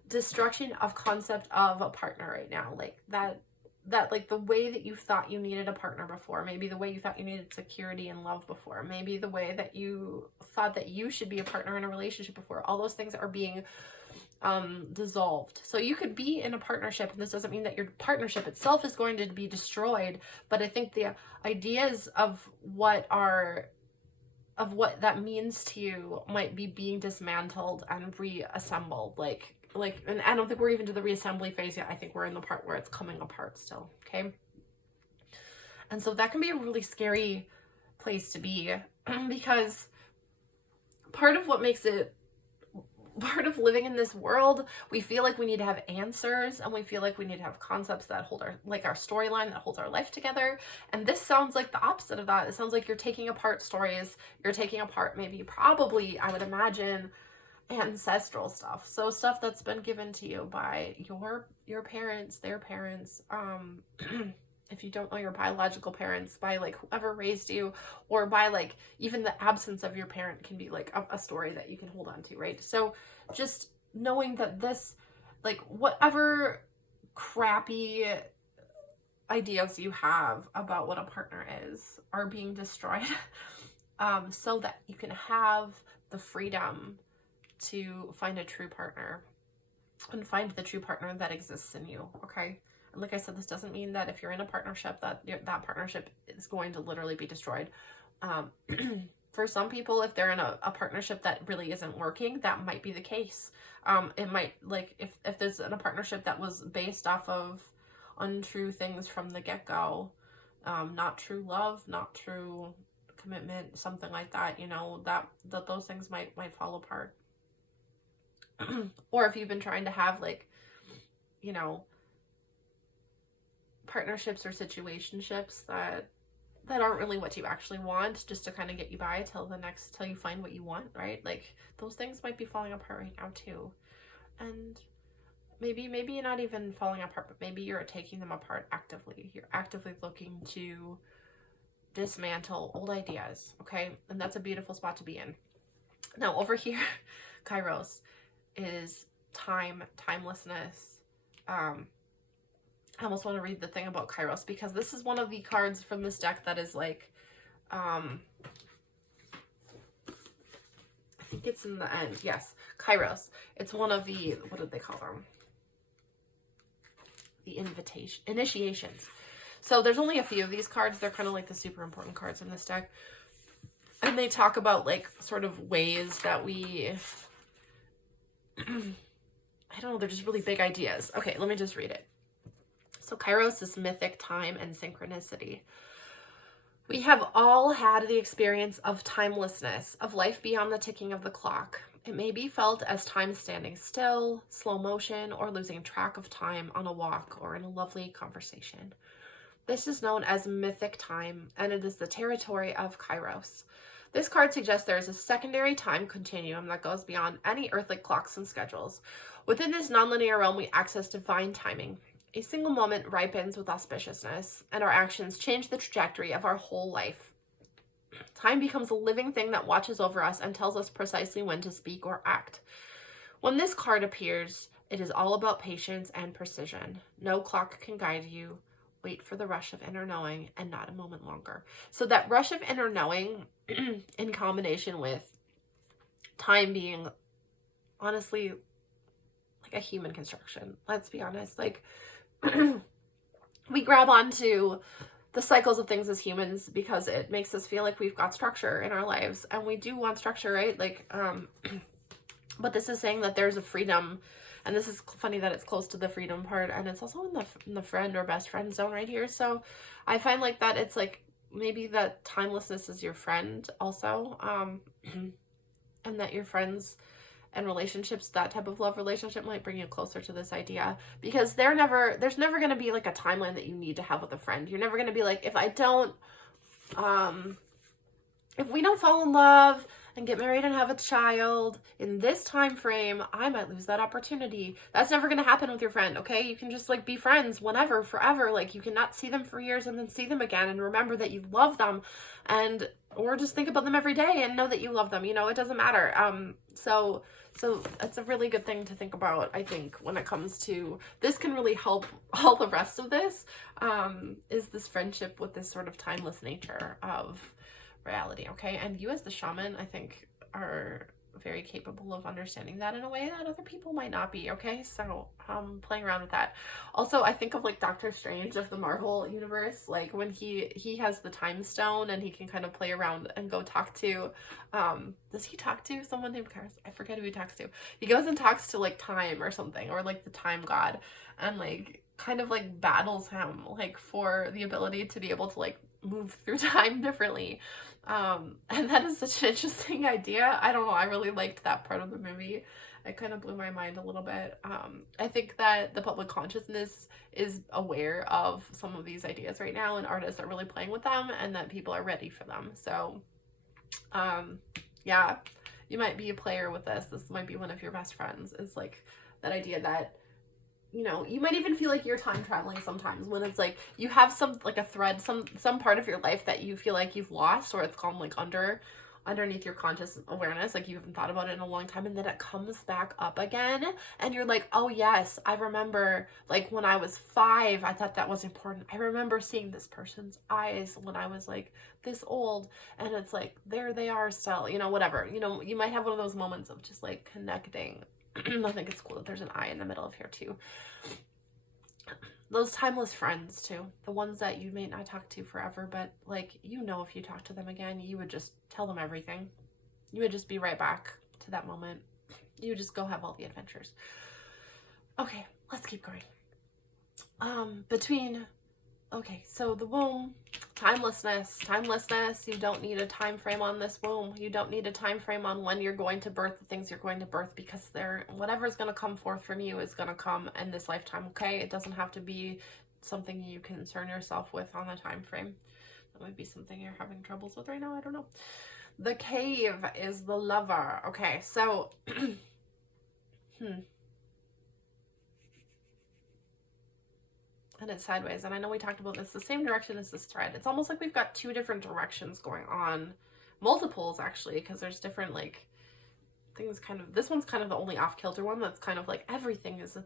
destruction of concept of a partner right now, like that like the way that you thought you needed a partner before, maybe the way you thought you needed security and love before, maybe the way that you thought that you should be a partner in a relationship before, all those things are being dissolved. So you could be in a partnership, and this doesn't mean that your partnership itself is going to be destroyed, but I think the ideas of what that means to you might be being dismantled and reassembled, like, and I don't think we're even to the reassembly phase yet. I think we're in the part where it's coming apart still, okay? And so that can be a really scary place to be, because part of living in this world, we feel like we need to have answers, and we feel like we need to have concepts that hold our storyline that holds our life together. And this sounds like the opposite of that. It sounds like you're taking apart stories. You're taking apart probably, I would imagine, ancestral stuff. So stuff that's been given to you by your parents, their parents, if you don't know your biological parents, by like whoever raised you, or by like even the absence of your parent can be like a story that you can hold on to, right? So just knowing that this, like, whatever crappy ideas you have about what a partner is are being destroyed, so that you can have the freedom to find a true partner and find the true partner that exists in you, okay? And like I said, this doesn't mean that if you're in a partnership that partnership is going to literally be destroyed. For some people, if they're in a partnership that really isn't working, that might be the case. It might, like, if there's in a partnership that was based off of untrue things from the get-go, not true love, not true commitment, something like that, you know, that those things might fall apart. Or if you've been trying to have, like, you know, partnerships or situationships that aren't really what you actually want, just to kind of get you by till you find what you want, right? Like, those things might be falling apart right now too. And maybe you're not even falling apart, but maybe you're taking them apart actively. You're actively looking to dismantle old ideas, okay? And that's a beautiful spot to be in. Now over here, Kairos is timelessness. I almost want to read the thing about Kairos, because this is one of the cards from this deck that is like, I think it's in the end. Yes, Kairos. It's one of the, what did they call them? The initiations. So there's only a few of these cards. They're kind of like the super important cards in this deck. And they talk about like sort of ways that we, I don't know, they're just really big ideas. Okay, let me just read it. So Kairos is mythic time and synchronicity. We have all had the experience of timelessness, of life beyond the ticking of the clock. It may be felt as time standing still, slow motion, or losing track of time on a walk or in a lovely conversation. This is known as mythic time, and it is the territory of Kairos. This card suggests there is a secondary time continuum that goes beyond any earthly clocks and schedules. Within this nonlinear realm, we access divine timing. A single moment ripens with auspiciousness, and our actions change the trajectory of our whole life. Time becomes a living thing that watches over us and tells us precisely when to speak or act. When this card appears, it is all about patience and precision. No clock can guide you. Wait for the rush of inner knowing and not a moment longer. So that rush of inner knowing in combination with time being honestly like a human construction. Let's be honest. Like, we grab onto the cycles of things as humans because it makes us feel like we've got structure in our lives, and we do want structure, right? Like, but this is saying that there's a freedom, and this is funny that it's close to the freedom part, and it's also in the friend or best friend zone right here. So I find like that it's like maybe that timelessness is your friend also, and that your friends and relationships, that type of love relationship might bring you closer to this idea, because there's never going to be like a timeline that you need to have with a friend. You're never going to be like, if we don't fall in love and get married and have a child in this time frame, I might lose that opportunity. That's never going to happen with your friend, okay? You can just like be friends whenever, forever. Like you cannot see them for years and then see them again and remember that you love them, or just think about them every day and know that you love them. You know, it doesn't matter. So it's a really good thing to think about, I think, when it comes to, this can really help all the rest of this, is this friendship with this sort of timeless nature of reality, okay? And you as the shaman, I think, are very capable of understanding that in a way that other people might not be, okay? So playing around with that. Also, I think of like Doctor Strange of the Marvel universe, like when he has the time stone and he can kind of play around and go talk to, does he talk to someone named Krans? I forget who he talks to. He goes and talks to like time or something, or like the time god, and like kind of like battles him like for the ability to be able to like move through time differently. And that is such an interesting idea. I don't know, I really liked that part of the movie. It kind of blew my mind a little bit. I think that the public consciousness is aware of some of these ideas right now, and artists are really playing with them, and that people are ready for them. So yeah, you might be a player with this. This might be one of your best friends, is like that idea that, you know, you might even feel like you're time traveling sometimes, when it's like you have some, like a thread, some part of your life that you feel like you've lost, or it's gone like underneath your conscious awareness, like you haven't thought about it in a long time, and then it comes back up again, and you're like, oh yes, I remember, like when I was 5, I thought that was important. I remember seeing this person's eyes when I was like this old, and it's like, there they are still, you know, whatever. You know, you might have one of those moments of just like connecting. I think it's cool that there's an eye in the middle of here too. Those timeless friends too, the ones that you may not talk to forever, but like, you know, if you talk to them again, you would just tell them everything. You would just be right back to that moment. You would just go have all the adventures. Okay, let's keep going. Okay, so the womb, timelessness, you don't need a time frame on this womb. You don't need a time frame on when you're going to birth the things you're going to birth, because whatever's going to come forth from you is going to come in this lifetime, okay? It doesn't have to be something you concern yourself with on the time frame. That might be something you're having troubles with right now, I don't know. The cave is the lover. Okay, so and it's sideways, and I know we talked about this, the same direction as this thread. It's almost like we've got 2 different directions going on, multiples actually, because there's different like things. Kind of, this one's kind of the only off-kilter one that's kind of like everything is,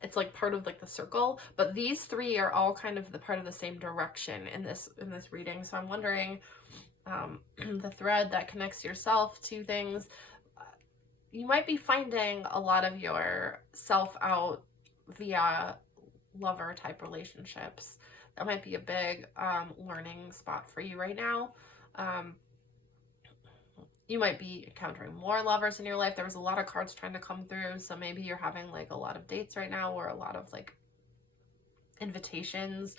it's like part of like the circle, but these 3 are all kind of the part of the same direction in this reading. So I'm wondering, the thread that connects yourself to things, you might be finding a lot of your self out via lover type relationships. That might be a big learning spot for you right now. You might be encountering more lovers in your life. There was a lot of cards trying to come through, so maybe you're having like a lot of dates right now, or a lot of like invitations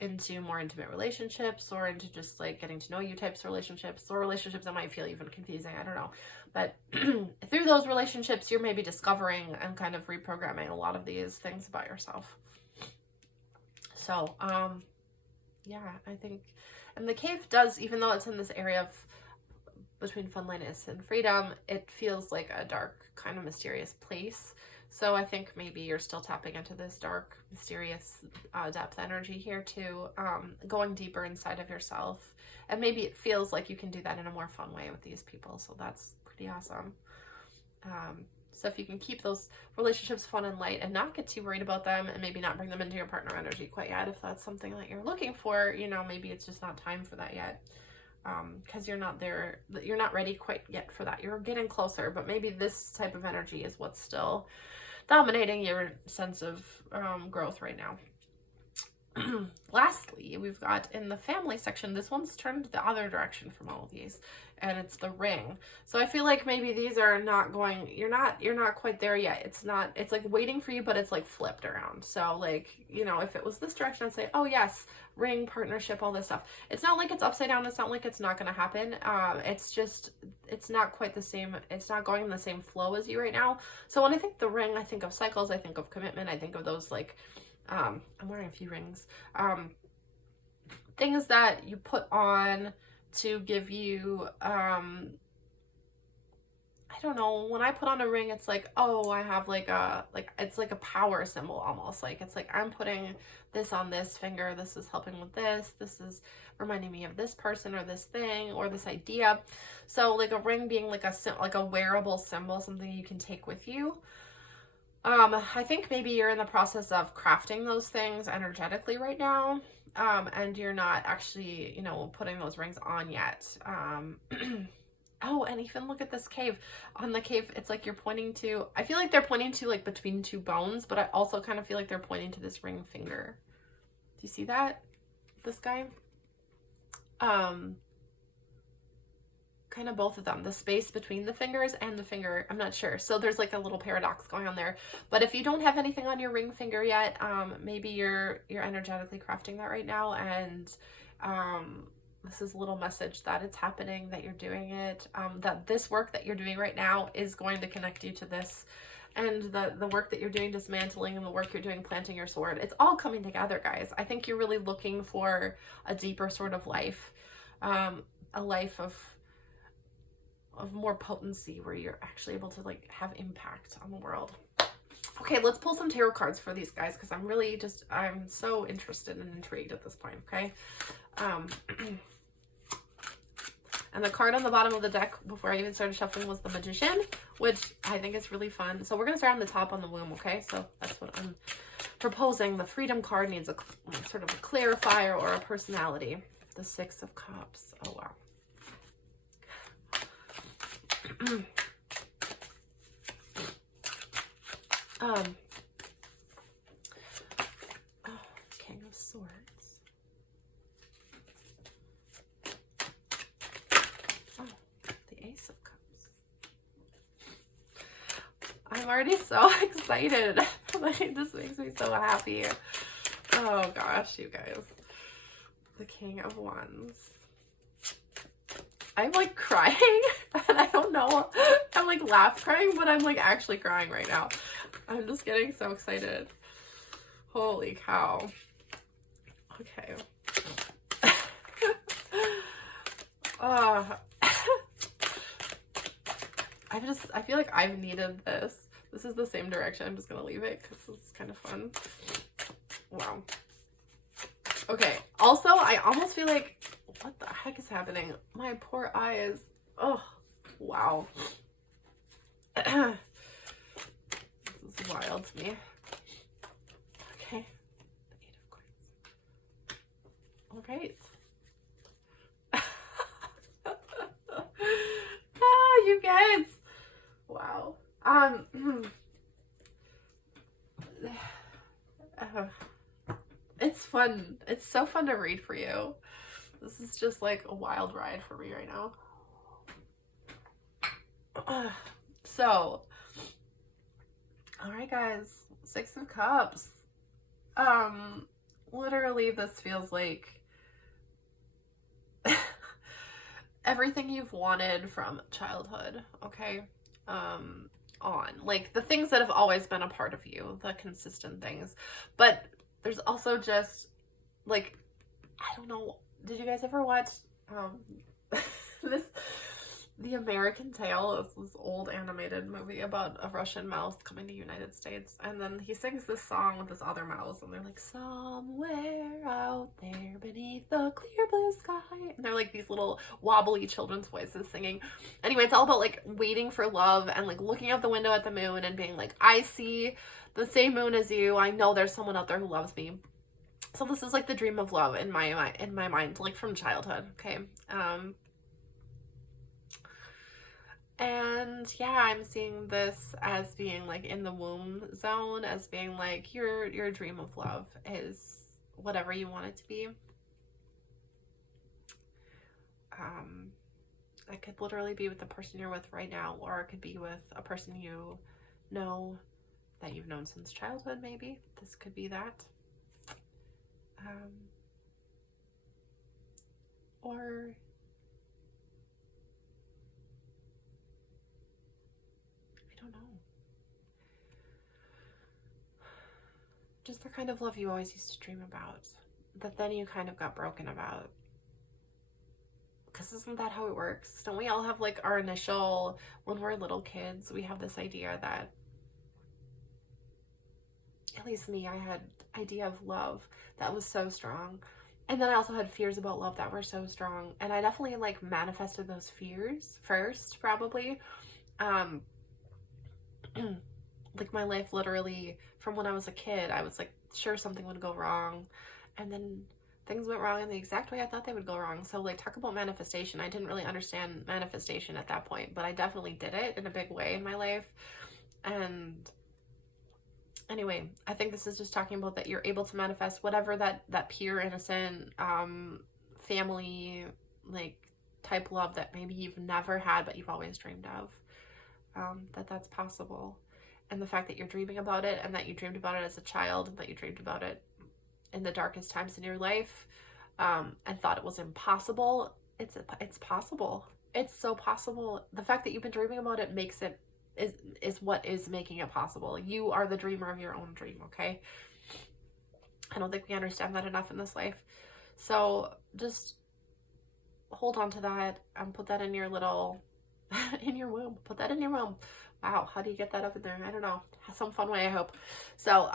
into more intimate relationships, or into just like getting to know you types of relationships, or relationships that might feel even confusing, I don't know. But through those relationships, you're maybe discovering and kind of reprogramming a lot of these things about yourself. So, yeah, I think, and the cave does, even though it's in this area of between funliness and freedom, it feels like a dark, kind of mysterious place. So I think maybe you're still tapping into this dark, mysterious depth energy here too, going deeper inside of yourself. And maybe it feels like you can do that in a more fun way with these people. So that's pretty awesome. So if you can keep those relationships fun and light and not get too worried about them, and maybe not bring them into your partner energy quite yet, if that's something that you're looking for, you know, maybe it's just not time for that yet. Because you're not there, you're not ready quite yet for that. You're getting closer, but maybe this type of energy is what's still dominating your sense of growth right now. Lastly, see, we've got in the family section, this one's turned the other direction from all of these, and it's the ring. So I feel like maybe these are not going, you're not quite there yet. It's like waiting for you, but it's like flipped around. So like, you know, if it was this direction, I'd say, oh yes, ring, partnership, all this stuff. It's not like it's upside down. It's not like it's not going to happen. It's just, it's not quite the same. It's not going in the same flow as you right now. So when I think the ring, I think of cycles, I think of commitment, I think of those like, I'm wearing a few rings, things that you put on to give you, I don't know, when I put on a ring, it's like, oh, I have like a, it's like a power symbol almost. Like, it's like, I'm putting this on this finger. This is helping with this. This is reminding me of this person or this thing or this idea. So like a ring being like a wearable symbol, something you can take with you. I think maybe you're in the process of crafting those things energetically right now. And you're not actually, you know, putting those rings on yet. Oh, and even look at this cave. On the cave, it's like you're pointing to, I feel like they're pointing to like between two bones, but I also kind of feel like they're pointing to this ring finger. Do you see that? This guy? Kind of both of them, the space between the fingers and the finger, I'm not sure. So there's like a little paradox going on there. But if you don't have anything on your ring finger yet, maybe you're energetically crafting that right now, and this is a little message that it's happening, that you're doing it, that this work that you're doing right now is going to connect you to this, and the work that you're doing dismantling and the work you're doing planting your sword, it's all coming together, guys. I think you're really looking for a deeper sort of life, a life of more potency, where you're actually able to like have impact on the world. Okay, let's pull some tarot cards for these guys, because I'm really just, I'm so interested and intrigued at this point. Okay. And the card on the bottom of the deck before I even started shuffling was the Magician, which I think is really fun. So we're going to start on the top on the womb. Okay. So that's what I'm proposing. The Freedom card needs a sort of a clarifier or a personality. The Six of Cups. Oh, wow. King of Swords. Oh, the Ace of Cups. I'm already so excited. Like, it just makes me so happy. Oh gosh, you guys. The King of Wands. I'm like crying, and I don't know, I'm like laugh crying, but I'm like actually crying right now. I'm just getting so excited. Holy cow. Okay. I feel like I've needed this. This is the same direction. I'm just gonna leave it because it's kind of fun. Wow. Okay. Also, I almost feel like, what the heck is happening? My poor eyes. Oh, wow. This is wild to me. Okay. The Eight of Coins. All right. Oh, you guys. Wow. It's fun. It's so fun to read for you. This is just like a wild ride for me right now. So, all right, guys, Six of Cups. Literally, this feels like everything you've wanted from childhood. Okay, on like the things that have always been a part of you, the consistent things, but there's also just like, I don't know. Did you guys ever watch The American Tale? It's this old animated movie about a Russian mouse coming to the United States, and then he sings this song with this other mouse, and they're like, somewhere out there beneath the clear blue sky, and they're like these little wobbly children's voices singing. Anyway, it's all about like waiting for love and like looking out the window at the moon and being like, I see the same moon as you. I know there's someone out there who loves me. So this is like the dream of love in my mind, like from childhood. Okay. And yeah, I'm seeing this as being like in the womb zone, as being like your dream of love is whatever you want it to be. It could literally be with the person you're with right now, or it could be with a person you know that you've known since childhood, maybe. This could be that. Or I don't know. Just the kind of love you always used to dream about, that then you kind of got broken about. Because isn't that how it works? Don't we all have like our initial, when we're little kids, we have this idea that, at least me, I had idea of love that was so strong. And then I also had fears about love that were so strong. And I definitely like manifested those fears first, probably. Like my life literally, from when I was a kid, I was like sure something would go wrong. And then things went wrong in the exact way I thought they would go wrong. So like, talk about manifestation. I didn't really understand manifestation at that point, but I definitely did it in a big way in my life. And anyway, I think this is just talking about that you're able to manifest whatever that pure, innocent, family, like type love that maybe you've never had, but you've always dreamed of, that's possible. And the fact that you're dreaming about it, and that you dreamed about it as a child, and that you dreamed about it in the darkest times in your life, and thought it was impossible. It's possible. It's so possible. The fact that you've been dreaming about it makes it, is what is making it possible. You are the dreamer of your own dream, okay? I don't think we understand that enough in this life. So just hold on to that and put that in your little, in your womb. Put that in your womb. Wow, how do you get that up in there? I don't know. Some fun way, I hope. So,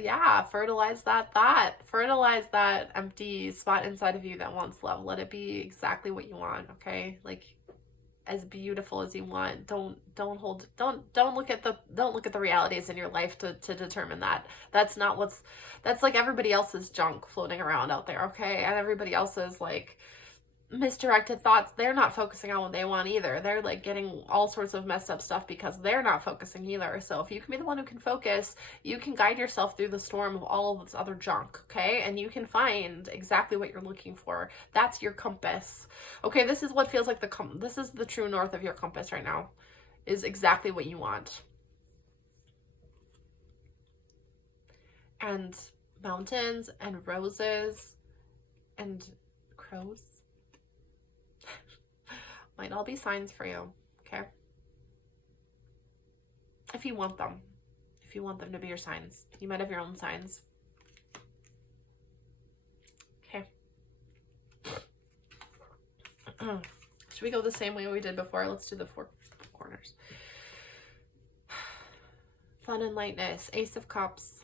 yeah, fertilize that thought. Fertilize that empty spot inside of you that wants love. Let it be exactly what you want, okay? Like, as beautiful as you want. Don't look at the realities in your life to determine that. That's like everybody else's junk floating around out there, okay? And everybody else's like misdirected thoughts, they're not focusing on what they want either. They're like getting all sorts of messed up stuff because they're not focusing either. So if you can be the one who can focus, you can guide yourself through the storm of all of this other junk, okay? And you can find exactly what you're looking for. That's your compass. Okay, this is what feels like this is the true north of your compass right now, is exactly what you want. And mountains and roses and crows might all be signs for you, okay? If you want them. If you want them to be your signs. You might have your own signs. Okay. Should we go the same way we did before? Let's do the 4 corners. Fun and lightness. Ace of Cups.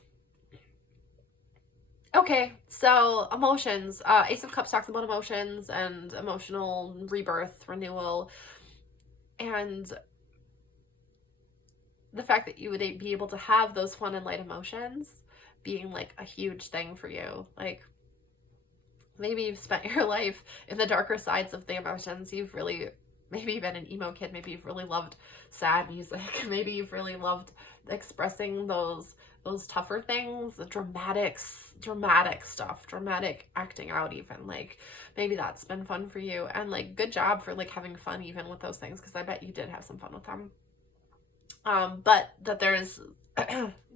Okay, so emotions. Ace of Cups talks about emotions and emotional rebirth, renewal, and the fact that you would be able to have those fun and light emotions being like a huge thing for you. Like, maybe you've spent your life in the darker sides of the emotions. You've really, maybe you've been an emo kid. Maybe you've really loved sad music. Maybe you've really loved expressing those tougher things, the dramatic stuff, dramatic acting out even. Like, maybe that's been fun for you. And like, good job for like having fun even with those things, because I bet you did have some fun with them. But that there's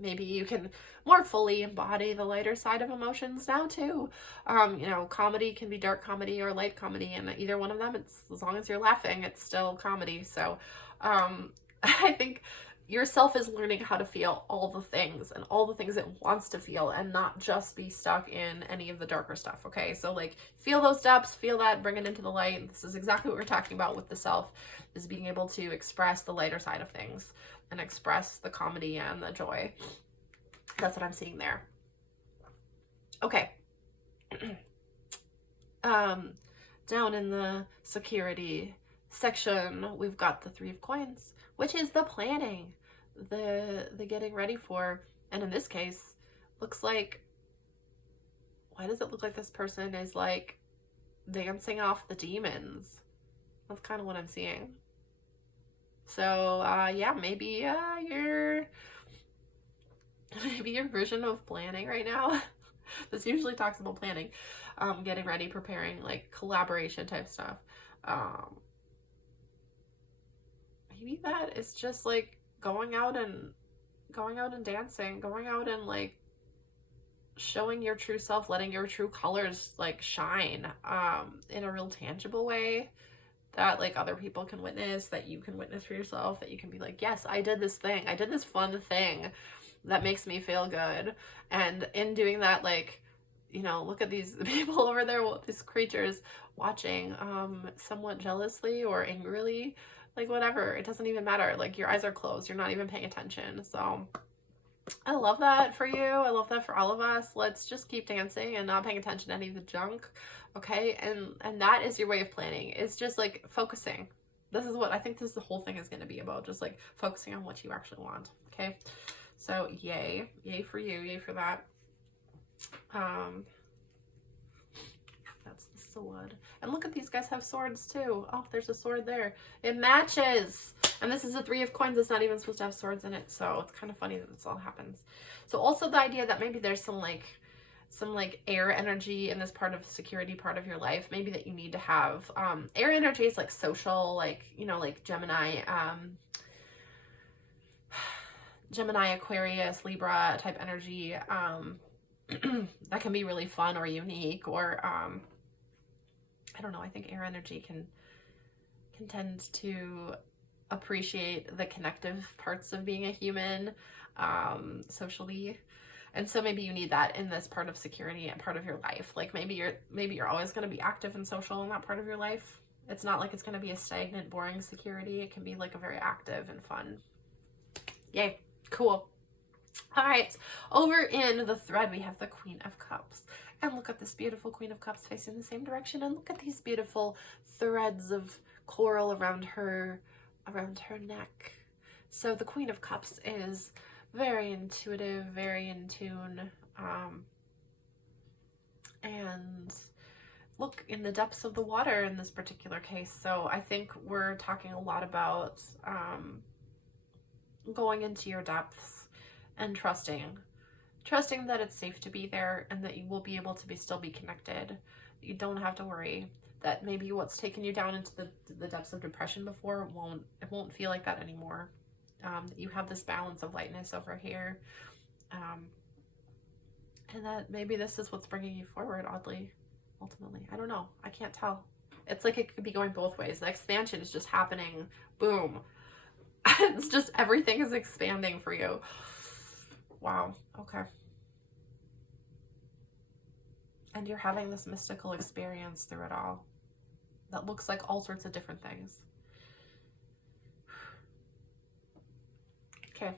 maybe you can more fully embody the lighter side of emotions now too. You know, comedy can be dark comedy or light comedy, and either one of them, it's, as long as you're laughing, it's still comedy. So I think yourself is learning how to feel all the things and all the things it wants to feel, and not just be stuck in any of the darker stuff. Okay, so like, feel those depths, feel that, bring it into the light. This is exactly what we're talking about with the self, is being able to express the lighter side of things and express the comedy and the joy. That's what I'm seeing there. Okay. Down in the security section, we've got the 3 of Coins, which is the planning, the getting ready for. And in this case, looks like, why does it look like this person is like dancing off the demons? That's kind of what I'm seeing. So yeah, maybe you're maybe your version of planning right now. This usually talks about planning, getting ready, preparing, like collaboration type stuff. Maybe that is just like going out and dancing, going out and like showing your true self, letting your true colors like shine in a real tangible way that like other people can witness, that you can witness for yourself, that you can be like, yes, I did this thing, I did this fun thing that makes me feel good. And in doing that, like, you know, look at these people over there, these creatures watching somewhat jealously or angrily, like whatever, it doesn't even matter. Like your eyes are closed, you're not even paying attention. So I love that for you. I love that for all of us. Let's just keep dancing and not paying attention to any of the junk. Okay. And that is your way of planning. It's just like focusing. This is what I think the whole thing is going to be about. Just like focusing on what you actually want. Okay. So yay for you. Yay for that. That's the sword. And look at these guys have swords too. Oh, there's a sword there. It matches. And this is a 3 of coins. It's not even supposed to have swords in it. So it's kind of funny that this all happens. So also the idea that maybe there's some air energy in this part of security part of your life. Maybe that you need to have, air energy is like social, like, you know, like Gemini, Aquarius, Libra type energy, that can be really fun or unique, or, I don't know, I think air energy can tend to appreciate the connective parts of being a human, socially. And so maybe you need that in this part of security and part of your life. Like maybe you're always going to be active and social in that part of your life. It's not like it's going to be a stagnant, boring security. It can be like a very active and fun. Yay. Cool. All right. Over in the thread, we have the Queen of Cups. And look at this beautiful Queen of Cups facing the same direction. And look at these beautiful threads of coral around her neck. So the Queen of Cups is very intuitive, very in tune, and look in the depths of the water in this particular case. So I think we're talking a lot about going into your depths and trusting that it's safe to be there and that you will be able to still be connected. You don't have to worry that maybe what's taken you down into the depths of depression before won't feel like that anymore. You have this balance of lightness over here, and that maybe this is what's bringing you forward, oddly, ultimately. I don't know. I can't tell. It's like it could be going both ways. The expansion is just happening. Boom. It's just everything is expanding for you. Wow. Okay. And you're having this mystical experience through it all that looks like all sorts of different things. Okay,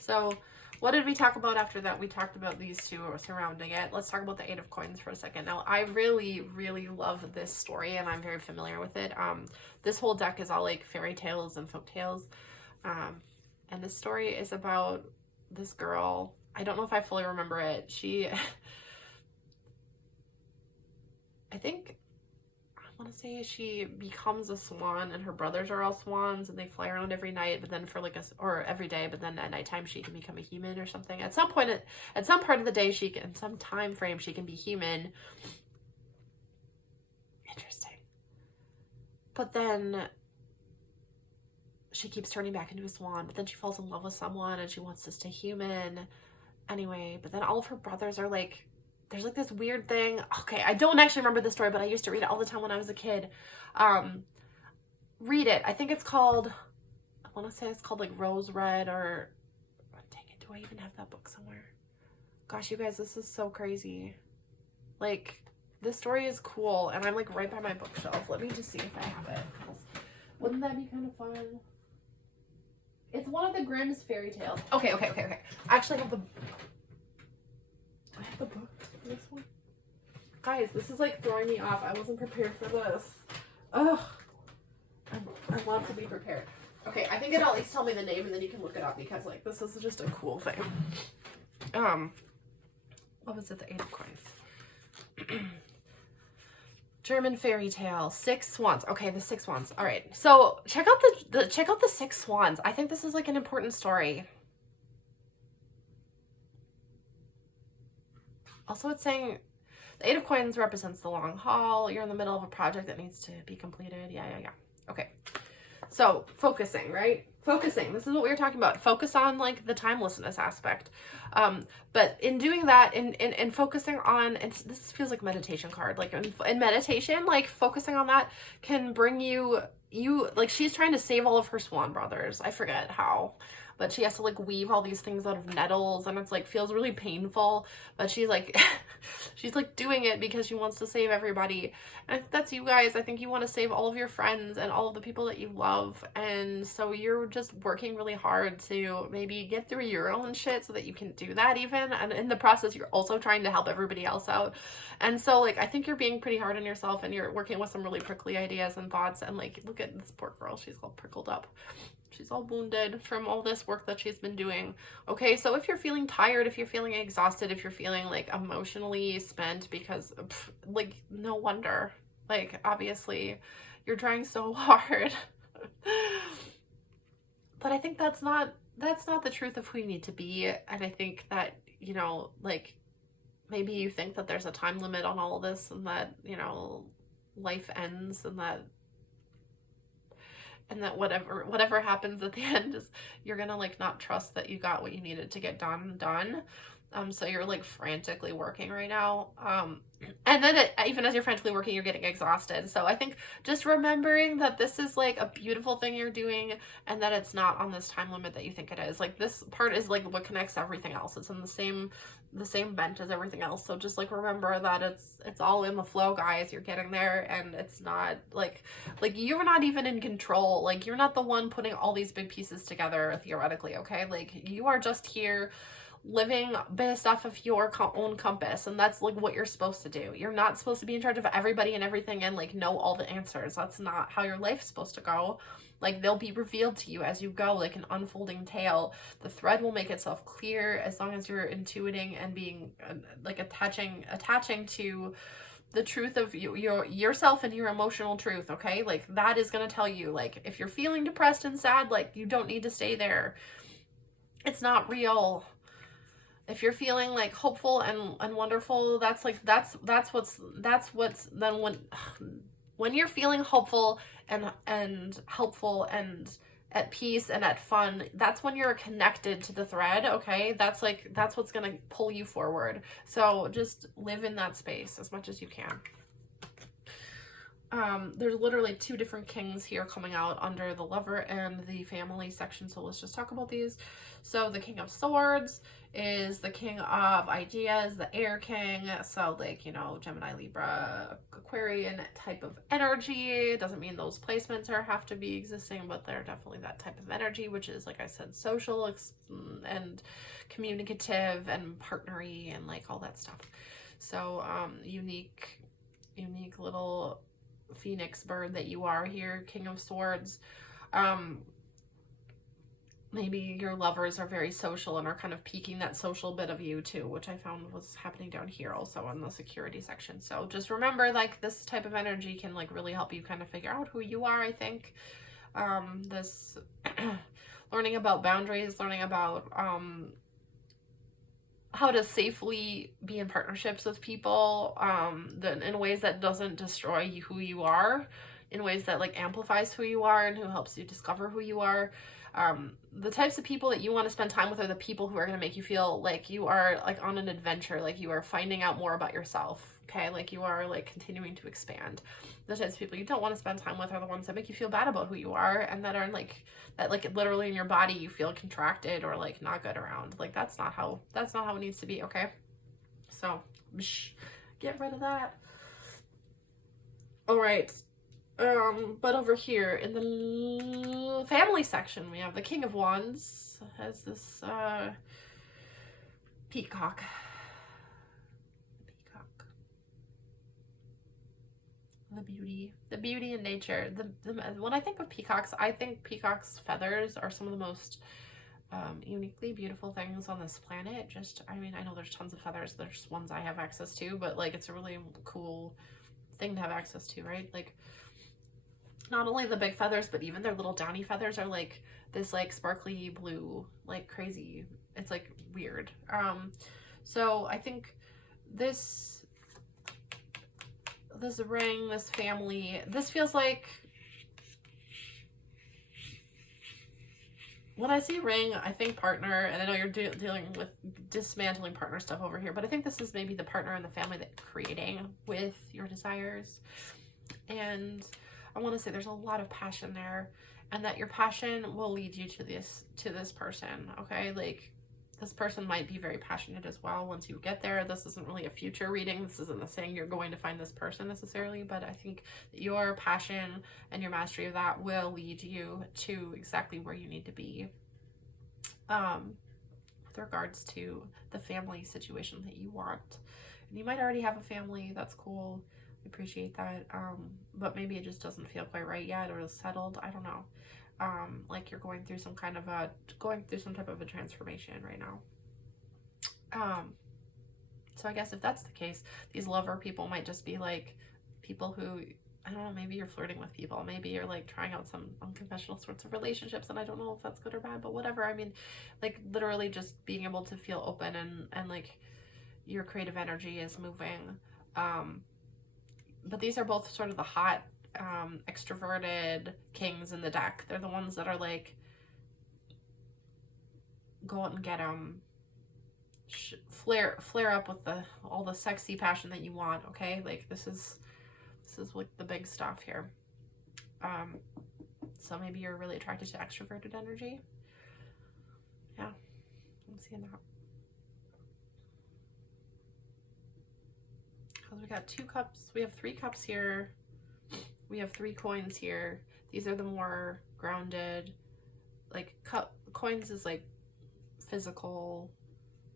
so what did we talk about after that? We talked about these two surrounding it. Let's talk about the 8 of coins for a second. Now, I really, really love this story, and I'm very familiar with it. This whole deck is all like fairy tales and folk tales, and this story is about this girl. I don't know if I fully remember it. She, I think, I want to say she becomes a swan, and her brothers are all swans, and they fly around every night, but then or every day, but then at nighttime she can become a human or something. At some point, at some part of the day, in some time frame, she can be human. Interesting. But then she keeps turning back into a swan, but then she falls in love with someone and she wants to stay human anyway. But then all of her brothers are like, there's like this weird thing. Okay, I don't actually remember the story, but I used to read it all the time when I was a kid. Read it. I think it's called, I want to say it's called like Rose Red, or, oh, dang it, do I even have that book somewhere? Gosh, you guys, this is so crazy. Like, this story is cool, and I'm like right by my bookshelf. Let me just see if I have it. Wouldn't that be kind of fun? It's one of the Grimm's fairy tales. Okay. I actually have the book for this one. Guys, this is like throwing me off. I wasn't prepared for this. Ugh. I want to be prepared. Okay, I think it'll at least tell me the name and then you can look it up, because like this is just a cool thing. What was it? The 8 of coins. German fairy tale, 6 swans. Okay, the 6 swans. All right. So check out the 6 swans. I think this is like an important story. Also, it's saying the Eight of Coins represents the long haul. You're in the middle of a project that needs to be completed. Yeah. Okay. So focusing, right? Focusing. This is what we were talking about. Focus on like the timelessness aspect. But in doing that, in focusing on, and this feels like meditation card, like in meditation, like focusing on that can bring you, like she's trying to save all of her swan brothers. I forget how, but she has to like weave all these things out of nettles, and it's like feels really painful, but she's like she's like doing it because she wants to save everybody. And if that's you guys, I think you want to save all of your friends and all of the people that you love, and so you're just working really hard to maybe get through your own shit so that you can do that even, and in the process you're also trying to help everybody else out. And so like I think you're being pretty hard on yourself, and you're working with some really prickly ideas and thoughts, and like look at this poor girl, she's all prickled up. She's all wounded from all this work that she's been doing. Okay, so if you're feeling tired, if you're feeling exhausted, if you're feeling like emotionally spent, because like no wonder, like obviously you're trying so hard. But I think that's not the truth of who you need to be. And I think that, you know, like maybe you think that there's a time limit on all of this, and that, you know, life ends, and that whatever happens at the end is you're gonna like not trust that you got what you needed to get done. So you're like frantically working right now, and then even as you're frantically working, you're getting exhausted. So I think just remembering that this is like a beautiful thing you're doing, and that it's not on this time limit that you think it is. Like this part is like what connects everything else. It's in the same bent as everything else. So just like remember that it's all in the flow, guys. You're getting there, and it's not like you're not even in control. Like you're not the one putting all these big pieces together theoretically, okay? Like you are just here living based off of your own compass, and that's like what you're supposed to do. You're not supposed to be in charge of everybody and everything and like know all the answers. That's not how your life's supposed to go. Like they'll be revealed to you as you go, like an unfolding tale. The thread will make itself clear as long as you're intuiting and being like attaching to the truth of yourself and your emotional truth. Okay, like that is going to tell you, like if you're feeling depressed and sad, like you don't need to stay there. It's not real. If you're feeling like hopeful and wonderful, that's what's then when you're feeling hopeful and helpful and at peace and at fun, that's when you're connected to the thread. Okay, that's what's gonna pull you forward. So just live in that space as much as you can. There's literally two different kings here coming out under the lover and the family section, so let's just talk about these. So the King of Swords is the king of ideas, the air king, so like, you know, Gemini, Libra, Aquarian type of energy. Doesn't mean those placements have to be existing, but they're definitely that type of energy, which is, like I said, social and communicative and partnery and like all that stuff. So unique little phoenix bird that you are here, King of Swords. Maybe your lovers are very social and are kind of piquing that social bit of you too, which I found was happening down here also in the security section. So just remember, like, this type of energy can like really help you kind of figure out who you are, I think. This learning about boundaries, learning about how to safely be in partnerships with people in ways that doesn't destroy who you are, in ways that like amplifies who you are and who helps you discover who you are. The types of people that you want to spend time with are the people who are going to make you feel like you are like on an adventure, like you are finding out more about yourself, okay? Like you are like continuing to expand. The types of people you don't want to spend time with are the ones that make you feel bad about who you are, and that are like, that like literally in your body you feel contracted or like not good around. Like that's not how it needs to be, okay? So get rid of that. All right. But over here in the family section, we have the King of Wands has this peacock. The beauty in nature. When I think of peacocks, I think peacocks' feathers are some of the most uniquely beautiful things on this planet. Just, I mean, I know there's tons of feathers. There's ones I have access to, but like it's a really cool thing to have access to, right? Like, not only the big feathers, but even their little downy feathers are like this like sparkly blue, like crazy. It's like weird. So I think this ring, this family, this feels like, when I see ring, I think partner, and I know you're dealing with dismantling partner stuff over here, but I think this is maybe the partner in the family that you're creating with your desires. And I want to say there's a lot of passion there, and that your passion will lead you to this person, okay? Like, this person might be very passionate as well once you get there. This isn't really a future reading. This isn't saying you're going to find this person necessarily, but I think that your passion and your mastery of that will lead you to exactly where you need to be. With regards to the family situation that you want. And you might already have a family. That's cool. I appreciate that. But maybe it just doesn't feel quite right yet, or is settled. I don't know. Like you're going through some type of a transformation right now. So I guess if that's the case, these lover people might just be like people who, I don't know, maybe you're flirting with people, maybe you're like trying out some unconventional sorts of relationships, and I don't know if that's good or bad, but whatever. I mean, like literally just being able to feel open and like your creative energy is moving. But these are both sort of the hot extroverted kings in the deck. They're the ones that are like, go out and get them, flare up with all the sexy passion that you want, okay? Like this is like the big stuff here. So maybe you're really attracted to extroverted energy. Yeah, I'm seeing that. Because we got 2 cups, we have 3 cups here. We have 3 coins here. These are the more grounded, like coins is like physical,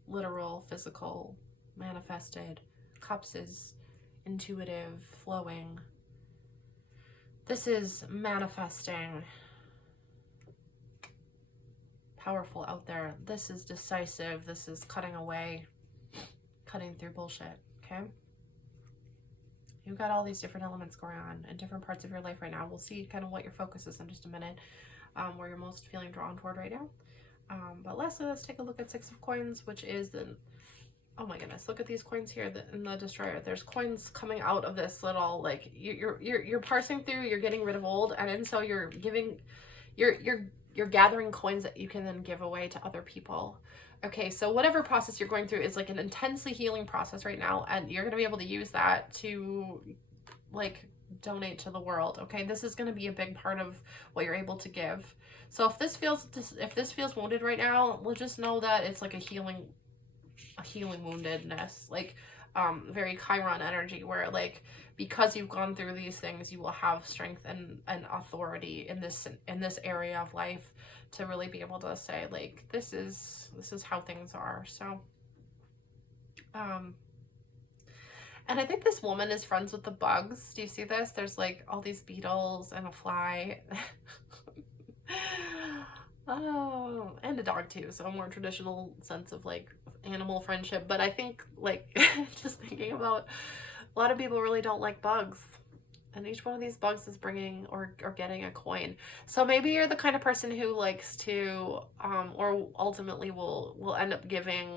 literal, physical, manifested. Cups is intuitive, flowing. This is manifesting, powerful out there. This is decisive. This is cutting away, cutting through bullshit, okay? You've got all these different elements going on in different parts of your life right now. We'll see kind of what your focus is in just a minute, where you're most feeling drawn toward right now. But lastly, let's take a look at 6 of coins, which is the, oh my goodness, look at these coins here in the destroyer. There's coins coming out of this little, like you're parsing through, you're getting rid of old, and then so you're giving, you're gathering coins that you can then give away to other people. Okay, so whatever process you're going through is like an intensely healing process right now, and you're going to be able to use that to like donate to the world. Okay, this is going to be a big part of what you're able to give. So if this feels wounded right now, we'll just know that it's like a healing woundedness, like very Chiron energy, where like because you've gone through these things, you will have strength and authority in this area of life to really be able to say like this is how things are. So and I think this woman is friends with the bugs. Do you see this? There's like all these beetles and a fly. Oh, and a dog too, so a more traditional sense of like animal friendship. But I think like just thinking about, a lot of people really don't like bugs, and each one of these bugs is bringing or getting a coin. So maybe you're the kind of person who likes to or ultimately will end up giving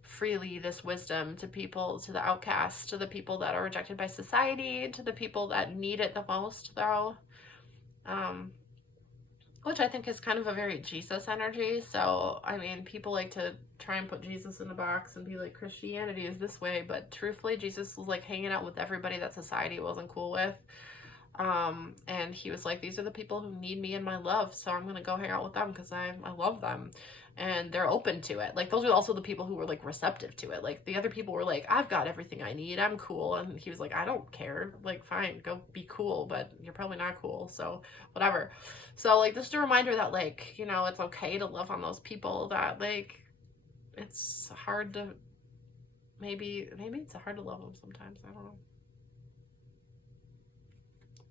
freely this wisdom to people, to the outcasts, to the people that are rejected by society, to the people that need it the most, though. Which I think is kind of a very Jesus energy. So, I mean, people like to try and put Jesus in a box and be like, Christianity is this way. But truthfully, Jesus was like hanging out with everybody that society wasn't cool with. And he was like, these are the people who need me and my love. So I'm going to go hang out with them because I love them. And they're open to it. Like, those are also the people who were like receptive to it. Like, the other people were like, I've got everything I need, I'm cool. And he was like, I don't care, like, fine, go be cool, but you're probably not cool, so whatever. So like, just a reminder that like, you know, it's okay to love on those people that like, it's hard to, maybe it's hard to love them sometimes, I don't know.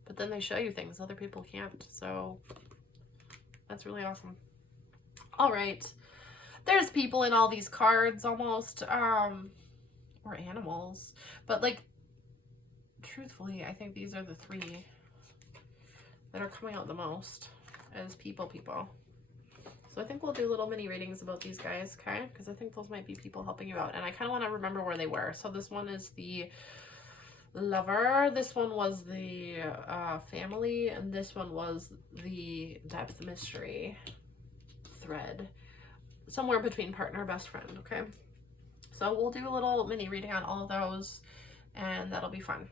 But then they show you things other people can't, so that's really awesome. All right, there's people in all these cards almost, or animals, but like, truthfully, I think these are the 3 that are coming out the most as people. So I think we'll do little mini readings about these guys, okay? Because I think those might be people helping you out. And I kind of want to remember where they were. So this one is the lover. This one was the family. And this one was the depth mystery thread. Somewhere between partner and best friend, okay? So we'll do a little mini reading on all of those. And that'll be fun.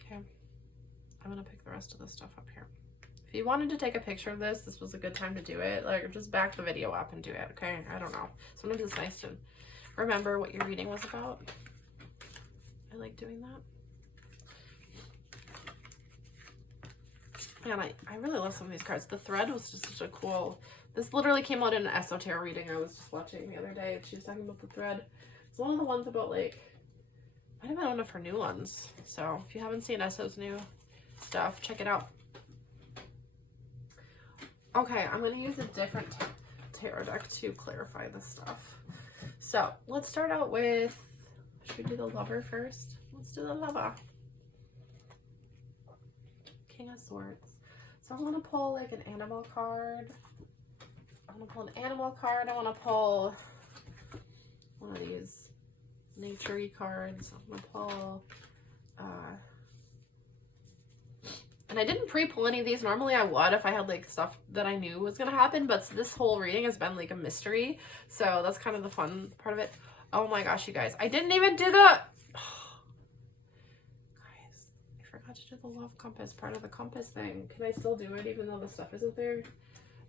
Okay. I'm going to pick the rest of the stuff up here. If you wanted to take a picture of this, this was a good time to do it. Like, just back the video up and do it, okay? I don't know. Sometimes it's nice to remember what your reading was about. I like doing that. And I really love some of these cards. The thread was just such a cool... This literally came out in an esoteric reading I was just watching the other day. She was talking about the thread. It's one of the ones about, like... might have been one of her new ones. So, if you haven't seen Esso's new stuff, check it out. Okay, I'm going to use a different tarot deck to clarify this stuff. So, let's start out with, should we do the lover first? Let's do the lover. King of Swords. So, I want to pull like an animal card. I want to pull an animal card. I want to pull one of these nature-y cards. I'm going to pull... and I didn't pre-pull any of these. Normally I would if I had like stuff that I knew was going to happen, but this whole reading has been like a mystery. So that's kind of the fun part of it. Oh my gosh, you guys. I didn't even do the... Oh, guys, I forgot to do the love compass part of the compass thing. Can I still do it even though the stuff isn't there?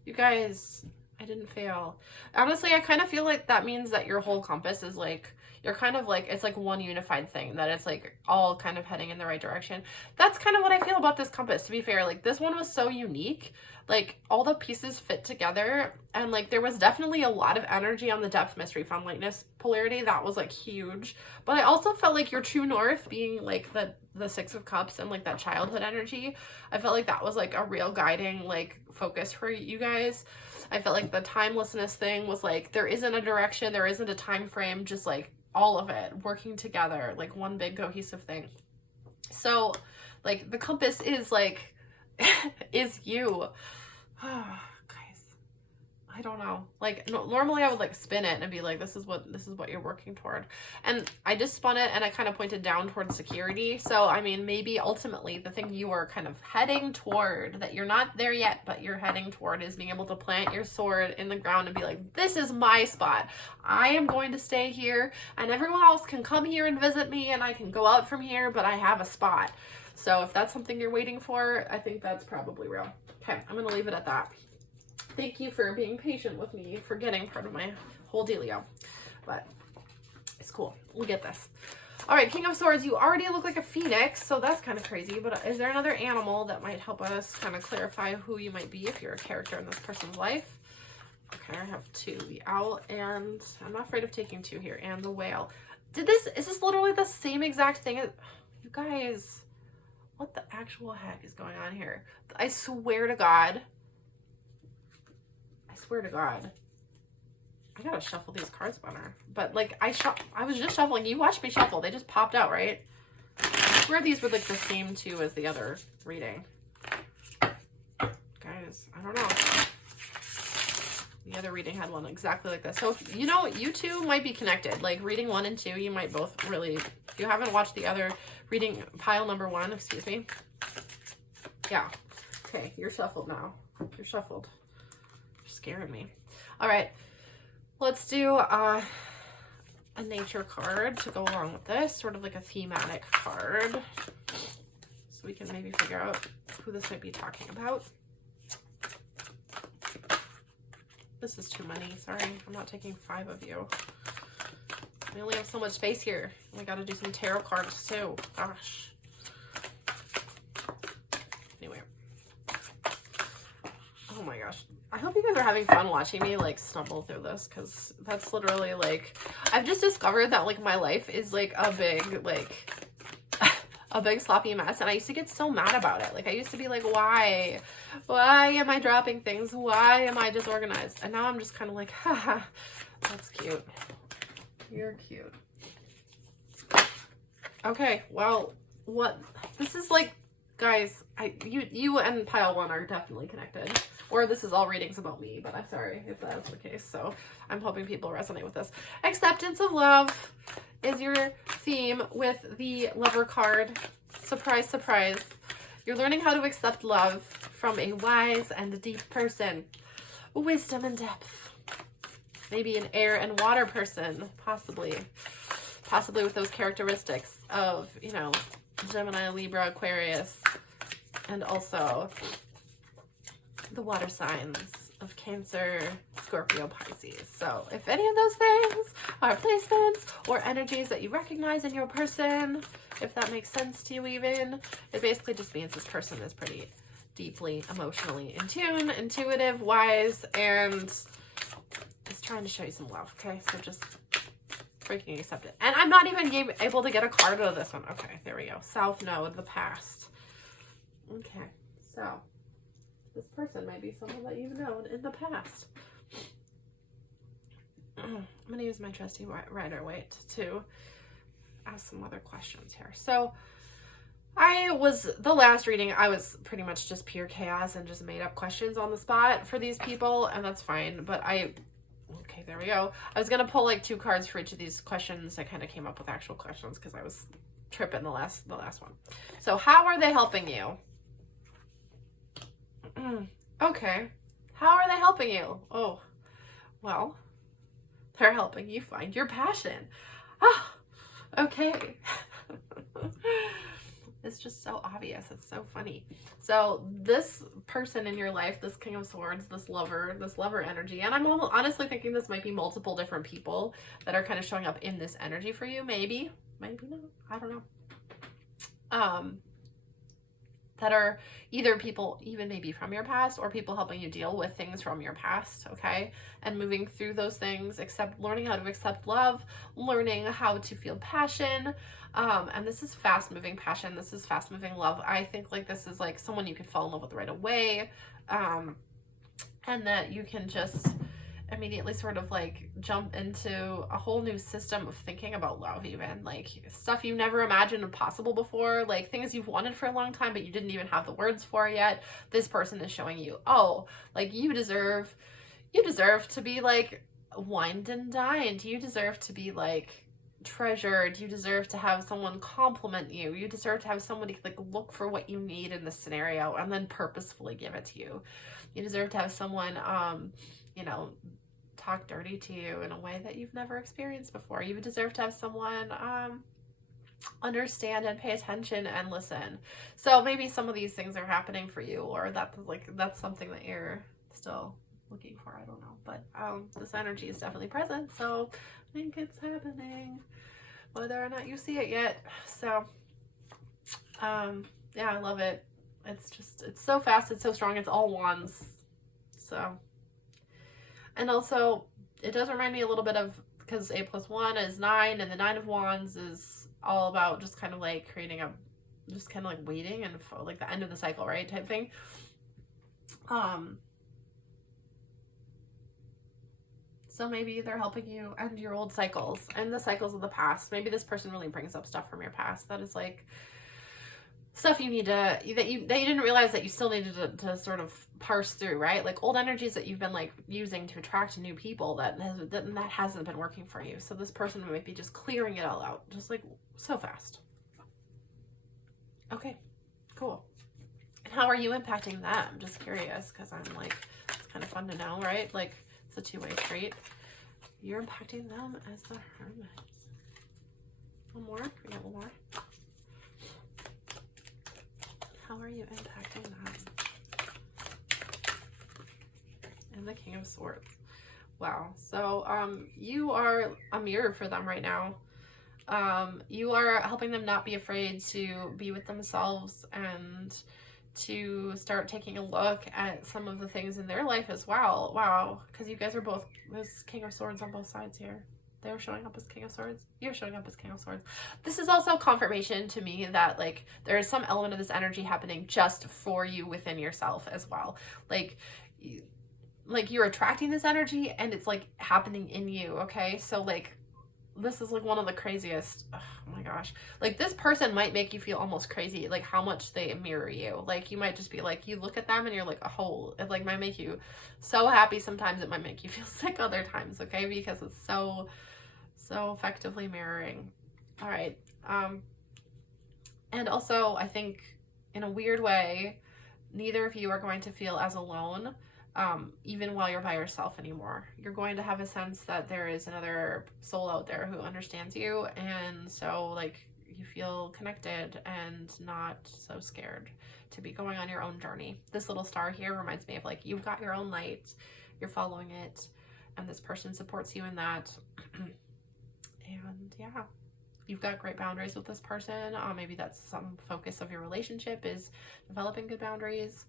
You guys, I didn't fail. Honestly, I kind of feel like that means that your whole compass is like... You're kind of like, it's like one unified thing, that it's like all kind of heading in the right direction. That's kind of what I feel about this compass, to be fair. Like, this one was so unique. Like, all the pieces fit together, and like there was definitely a lot of energy on the depth mystery fun lightness polarity. That was like huge. But I also felt like your true north being like the Six of Cups and like that childhood energy. I felt like that was like a real guiding like focus for you guys. I felt like the timelessness thing was like, there isn't a direction, there isn't a time frame, just like all of it working together, like one big cohesive thing. So like the compass is like is you. Guys, I don't know, like normally I would like spin it and be like, this is what you're working toward, and I just spun it and I kind of pointed down towards security. So I mean, maybe ultimately the thing you are kind of heading toward, that you're not there yet but you're heading toward, is being able to plant your sword in the ground and be like, this is my spot, I am going to stay here, and everyone else can come here and visit me, and I can go out from here, but I have a spot. So if that's something you're waiting for, I think that's probably real. Okay, I'm gonna leave it at that. Thank you for being patient with me for getting part of my whole dealio. But it's cool. We'll get this. All right, King of Swords, you already look like a phoenix, so that's kind of crazy. But is there another animal that might help us kind of clarify who you might be if you're a character in this person's life? Okay, I have two. The owl, and I'm not afraid of taking two here, and the whale. Is this literally the same exact thing? You guys, what the actual heck is going on here? I swear to God. I gotta shuffle these cards better. But like I was just shuffling. You watched me shuffle. They just popped out, right? I swear these were like the same two as the other reading. Guys, I don't know. The other reading had one exactly like this. So you know, you two might be connected. Like reading 1 and 2, you might both really, if you haven't watched the other reading, pile number 1, excuse me. Yeah. Okay, you're shuffled now. You're shuffled. You're scaring me. All right. Let's do a nature card to go along with this, sort of like a thematic card. So we can maybe figure out who this might be talking about. This is too many. Sorry, I'm not taking 5 of you. I only have so much space here. I gotta do some tarot cards too. Gosh. Anyway. Oh my gosh. I hope you guys are having fun watching me like stumble through this, because that's literally like, I've just discovered that like my life is like a big like a big sloppy mess, and I used to get so mad about it. Like I used to be like, why am I dropping things? Why am I disorganized? And now I'm just kind of like, haha, that's cute. You're cute. Okay, well, what this is like, guys, you and pile 1 are definitely connected. or this is all readings about me, but I'm sorry if that's the case. So I'm hoping people resonate with this. Acceptance of love is your theme with the Lover card. Surprise, surprise. You're learning how to accept love from a wise and deep person. Wisdom and depth. Maybe an air and water person, possibly with those characteristics of, you know, Gemini, Libra, Aquarius, and also the water signs of Cancer, Scorpio, Pisces. So if any of those things are placements or energies that you recognize in your person, if that makes sense to you even, it basically just means this person is pretty deeply emotionally in tune, intuitive, wise, and is trying to show you some love, okay? So just freaking accept it. And I'm not even able to get a card out of this one. Okay, there we go. South Node, the past. Okay, so this person might be someone that you've known in the past. I'm going to use my trusty Rider Waite to ask some other questions here. So the last reading, I was pretty much just pure chaos and just made up questions on the spot for these people, and that's fine. But okay, there we go. I was going to pull like 2 cards for each of these questions. I kind of came up with actual questions because I was tripping the last one. So how are they helping you? Okay. How are they helping you? Oh, well, they're helping you find your passion. Ah, okay. It's just so obvious. It's so funny. So this person in your life, this King of Swords, this lover energy, and I'm honestly thinking this might be multiple different people that are kind of showing up in this energy for you. Maybe not. I don't know. That are either people even maybe from your past or people helping you deal with things from your past, okay? And moving through those things, learning how to accept love, learning how to feel passion. And this is fast-moving passion. This is fast-moving love. I think like this is like someone you could fall in love with right away. And that you can just immediately sort of like jump into a whole new system of thinking about love, even like stuff you never imagined possible before, like things you've wanted for a long time but you didn't even have the words for yet. This person is showing you, oh, like you deserve to be like wined and dined. You deserve to be like treasured. You deserve to have someone compliment you. You deserve to have somebody like look for what you need in this scenario and then purposefully give it to you. You deserve to have someone you know, talk dirty to you in a way that you've never experienced before. You deserve to have someone understand and pay attention and listen. So maybe some of these things are happening for you, or that's something that you're still looking for. I don't know, but this energy is definitely present, so I think it's happening whether or not you see it yet. So yeah, I love it. It's so fast, it's so strong, it's all wands. So, and also it does remind me a little bit of, because 8 + 1 is 9, and the 9 of Wands is all about just kind of like creating just kind of like waiting and like the end of the cycle, right, type thing. So maybe they're helping you end your old cycles and the cycles of the past. Maybe this person really brings up stuff from your past that is like stuff you need to, that you didn't realize that you still needed to sort of parse through, right? Like old energies that you've been like using to attract new people that hasn't been working for you. So this person might be just clearing it all out, just like so fast. Okay, cool. And how are you impacting them? I'm just curious, because I'm like, it's kind of fun to know, right? Like it's a two-way street. You're impacting them as the Hermit. One more, we got one more. How are you impacting them? And the King of Swords. Wow. So you are a mirror for them right now. You are helping them not be afraid to be with themselves and to start taking a look at some of the things in their life as well. Wow. Because you guys are both, there's King of Swords on both sides here. They're showing up as King of Swords. You're showing up as King of Swords. This is also confirmation to me that like there is some element of this energy happening just for you within yourself as well. Like you're attracting this energy and it's like happening in you. Okay. So like this is like one of the craziest, oh my gosh, like this person might make you feel almost crazy, like how much they mirror you. Like you might just be like, you look at them and you're like, oh, it like might make you so happy sometimes, it might make you feel sick other times, okay, because it's so effectively mirroring. All right. And also I think in a weird way, neither of you are going to feel as alone even while you're by yourself anymore. You're going to have a sense that there is another soul out there who understands you, and so like you feel connected and not so scared to be going on your own journey. This little star here reminds me of like, you've got your own light, you're following it, and this person supports you in that. And yeah, you've got great boundaries with this person. Maybe that's some focus of your relationship, is developing good boundaries.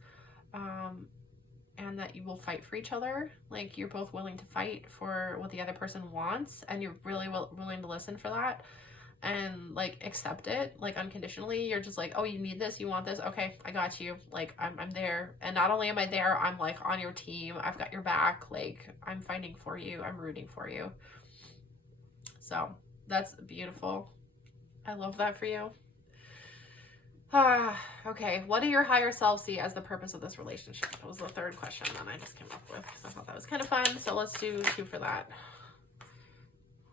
And that you will fight for each other. Like you're both willing to fight for what the other person wants, and you're really willing to listen for that and like accept it like unconditionally. You're just like, oh, you need this, you want this, okay, I got you, like I'm there. And not only am I there, I'm like on your team, I've got your back, like I'm fighting for you, I'm rooting for you. So that's beautiful. I love that for you. Okay, what do your higher selves see as the purpose of this relationship? That was the third question that I just came up with because I thought that was kind of fun. So let's do 2 for that.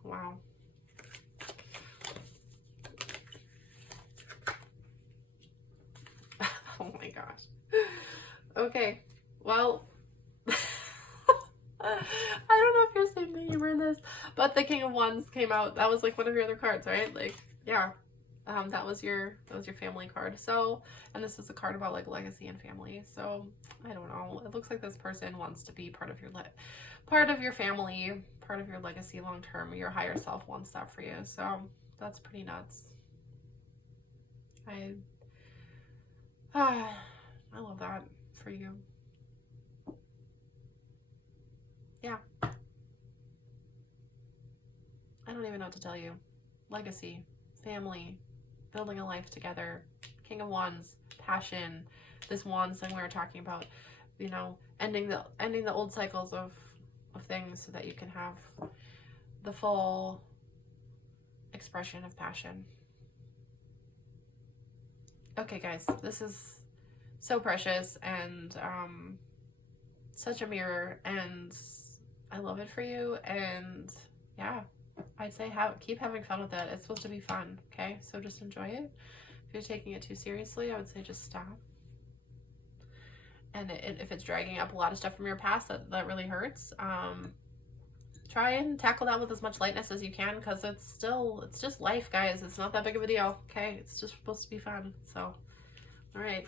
Wow. Oh my gosh. Okay, well, I don't know if you're seeing the humor in this, but the King of Wands came out. That was like one of your other cards, right? Like, yeah. That was your family card. So, and this is a card about like legacy and family. So I don't know. It looks like this person wants to be part of your family, part of your legacy long term. Your higher self wants that for you. So that's pretty nuts. I love that for you. Yeah. I don't even know what to tell you. Legacy, family, building a life together, King of Wands, passion, this Wands thing we were talking about, you know, ending the old cycles of things so that you can have the full expression of passion. Okay, guys, this is so precious and such a mirror, and I love it for you. And yeah, I'd say keep having fun with it. It's supposed to be fun, okay? So just enjoy it. If you're taking it too seriously, I would say just stop. And if it's dragging up a lot of stuff from your past that really hurts, try and tackle that with as much lightness as you can, because it's just life, guys. It's not that big of a deal, okay? It's just supposed to be fun. So, all right.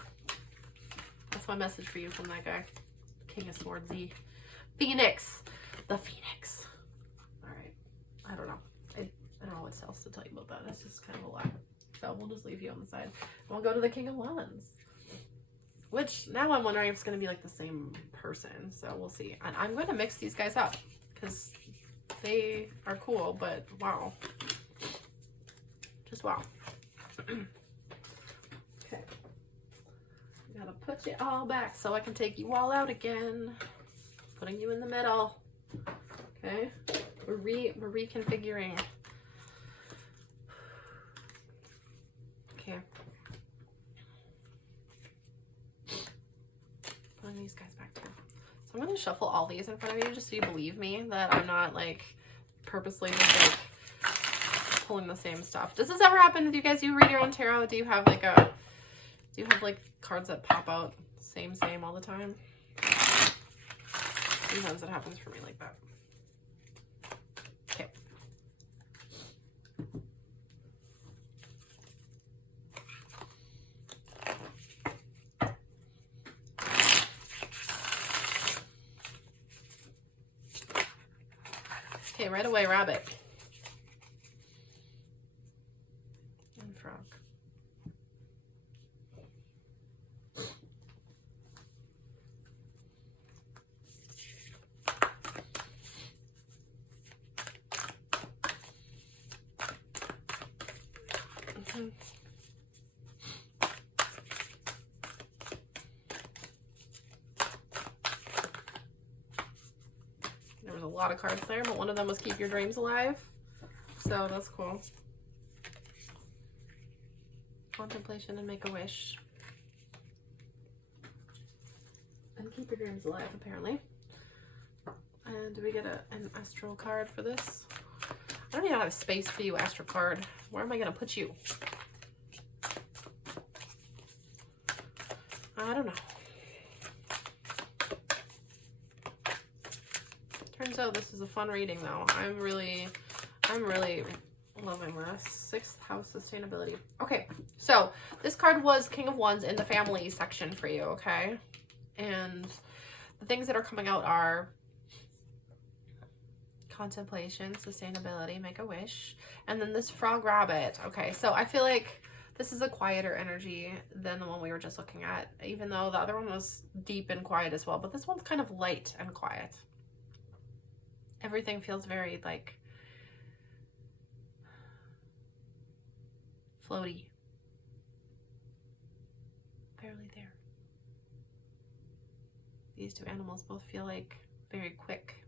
That's my message for you from that guy. King of Swords, the Phoenix. All right. I don't know. I don't know what else to tell you about that. It's just kind of a lot. So we'll just leave you on the side. And we'll go to the King of Wands, which now I'm wondering if it's going to be like the same person. So we'll see. And I'm going to mix these guys up because they are cool, but wow. Just wow. Okay. I gotta put you all back so I can take you all out again. Putting you in the middle. Okay. We're reconfiguring. Okay. Putting these guys back too. So I'm gonna shuffle all these in front of you just so you believe me that I'm not like purposely just like pulling the same stuff. Does this ever happen with you guys? You read your own tarot? Do you have like cards that pop out same all the time? Sometimes it happens for me like that. Okay. Okay, right away, rabbit. And frog. There was a lot of cards there, but one of them was keep your dreams alive. So that's cool. Contemplation and make a wish. And keep your dreams alive, apparently. And do we get an astral card for this? I don't even have space for you, astral card. Where am I going to put you? I don't know. Turns out this is a fun reading, though. I'm really loving this. 6th house sustainability. Okay, so this card was King of Wands in the family section for you, okay? And the things that are coming out are contemplation, sustainability, make a wish, and then this frog rabbit. Okay, so I feel like this is a quieter energy than the one we were just looking at, even though the other one was deep and quiet as well, but this one's kind of light and quiet. Everything feels very like floaty, barely there. These two animals both feel like very quick.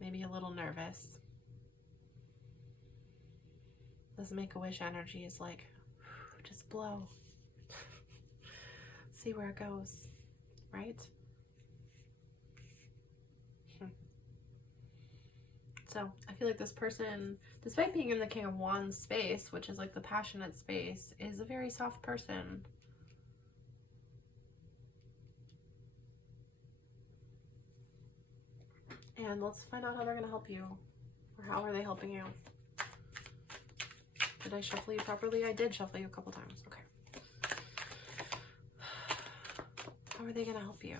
Maybe a little nervous. This make-a-wish energy is like, just blow. See where it goes, right? So I feel like this person, despite being in the King of Wands space, which is like the passionate space, is a very soft person. And let's find out how they're going to help you. Or how are they helping you? Did I shuffle you properly? I did shuffle you a couple times. Okay. How are they going to help you?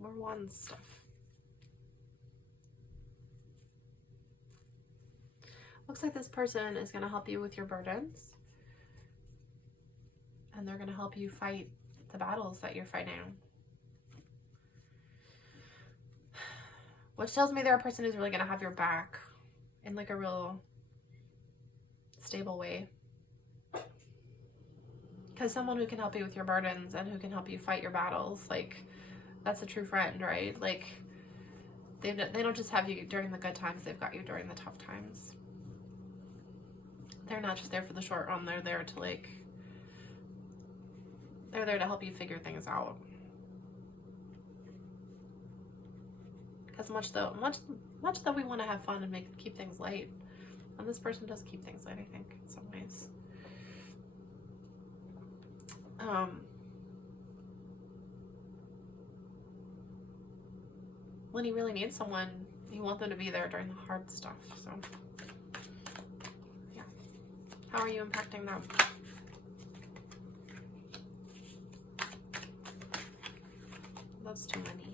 More Wands stuff. Looks like this person is going to help you with your burdens. And they're going to help you fight the battles that you're fighting. Which tells me they're a person who's really going to have your back in like a real stable way. Because someone who can help you with your burdens and who can help you fight your battles, like, that's a true friend, right? Like, they don't just have you during the good times, they've got you during the tough times. They're not just there for the short run, they're there to like, they're there to help you figure things out. Because much though we want to have fun and keep things light, and this person does keep things light, I think, in some ways. When you really need someone, you want them to be there during the hard stuff. So, yeah. How are you impacting them? That's too many.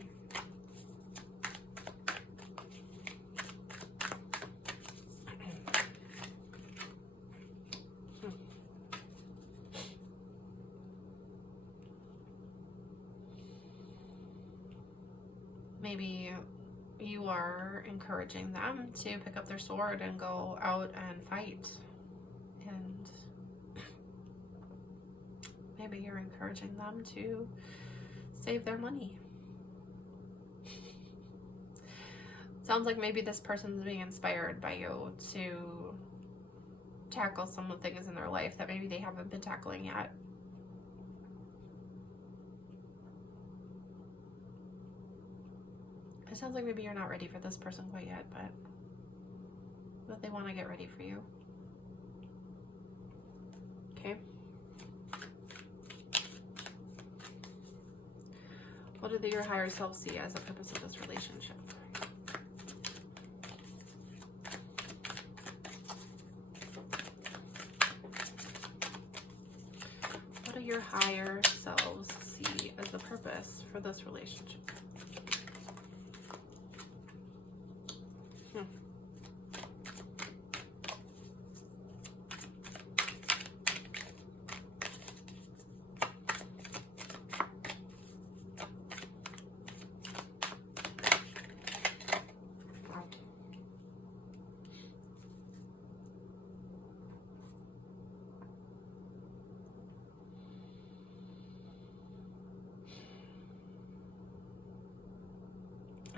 Maybe you are encouraging them to pick up their sword and go out and fight. And maybe you're encouraging them to save their money. Sounds like maybe this person's being inspired by you to tackle some of the things in their life that maybe they haven't been tackling yet. It sounds like maybe you're not ready for this person quite yet, but they want to get ready for you. Okay. What do your higher self see as the purpose of this relationship? What do your higher selves see as the purpose for this relationship?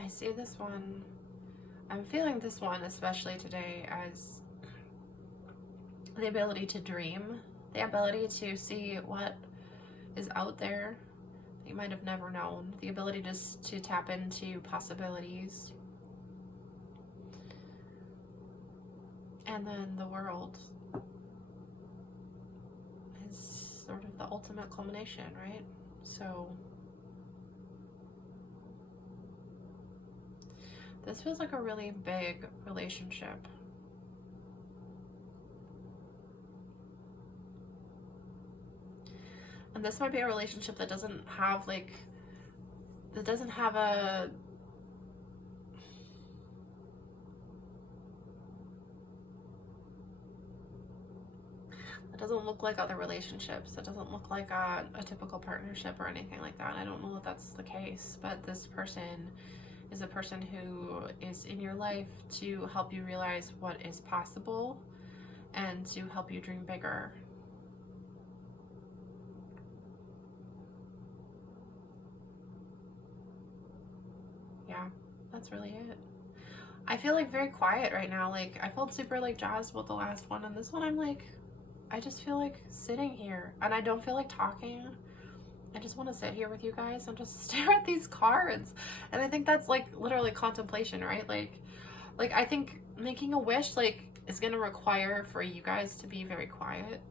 I see this one. I'm feeling this one especially today as the ability to dream, the ability to see what is out there that you might have never known, the ability just to tap into possibilities. And then the world is sort of the ultimate culmination, right? So this feels like a really big relationship. And this might be a relationship that doesn't have like, that doesn't have a, it doesn't look like other relationships. It doesn't look like a typical partnership or anything like that. I don't know if that's the case, but this person is a person who is in your life to help you realize what is possible and to help you dream bigger. Yeah, that's really it. I feel like very quiet right now. Like I felt super like jazzed with the last one, and this one I'm like, I just feel like sitting here and I don't feel like talking. I just want to sit here with you guys and just stare at these cards. And I think that's like literally contemplation, right? Like I think making a wish like is going to require for you guys to be very quiet.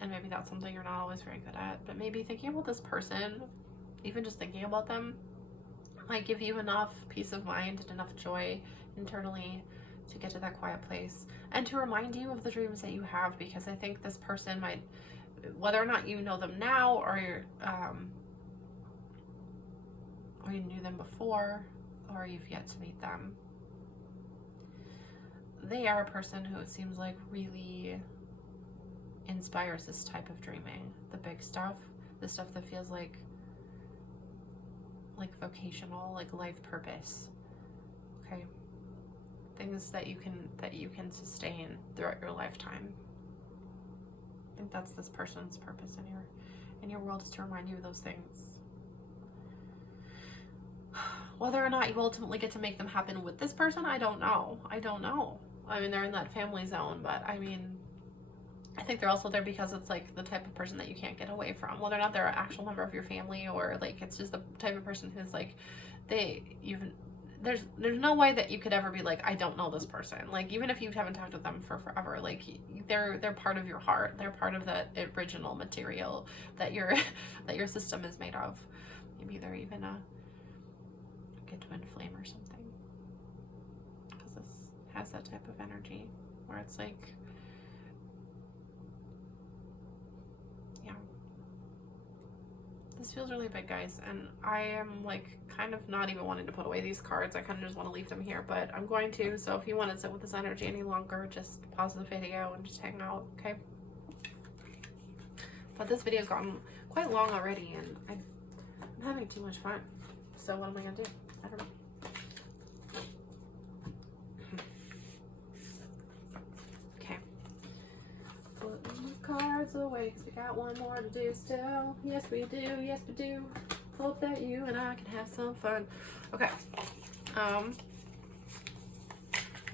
And maybe that's something you're not always very good at, but maybe thinking about this person, even just thinking about them, might give you enough peace of mind and enough joy internally to get to that quiet place and to remind you of the dreams that you have, because I think this person might, whether or not you know them now or you knew them before or you've yet to meet them, they are a person who it seems like really inspires this type of dreaming, the big stuff, the stuff that feels like vocational, like life purpose. Okay, things that you can sustain throughout your lifetime. I think that's this person's purpose in your world, is to remind you of those things. Whether or not you ultimately get to make them happen with this person, I don't know. I mean, they're in that family zone, but I mean, I think they're also there because it's like the type of person that you can't get away from. Whether or not they're an actual member of your family or like it's just the type of person who's like, there's no way that you could ever be like, I don't know this person. Like even if you haven't talked with them for forever, like they're part of your heart. They're part of the original material that your system is made of. Maybe they're even a good twin flame or something. Because this has that type of energy where it's like, this feels really big, guys, and I am like kind of not even wanting to put away these cards. I kind of just want to leave them here, but I'm going to. So if you want to sit with this energy any longer, just pause the video and just hang out, okay? But this video's gotten quite long already, and I'm having too much fun. So what am I gonna do? I don't know. Cards away because we got one more to do still. Yes we do. Hope that you and I can have some fun. Okay,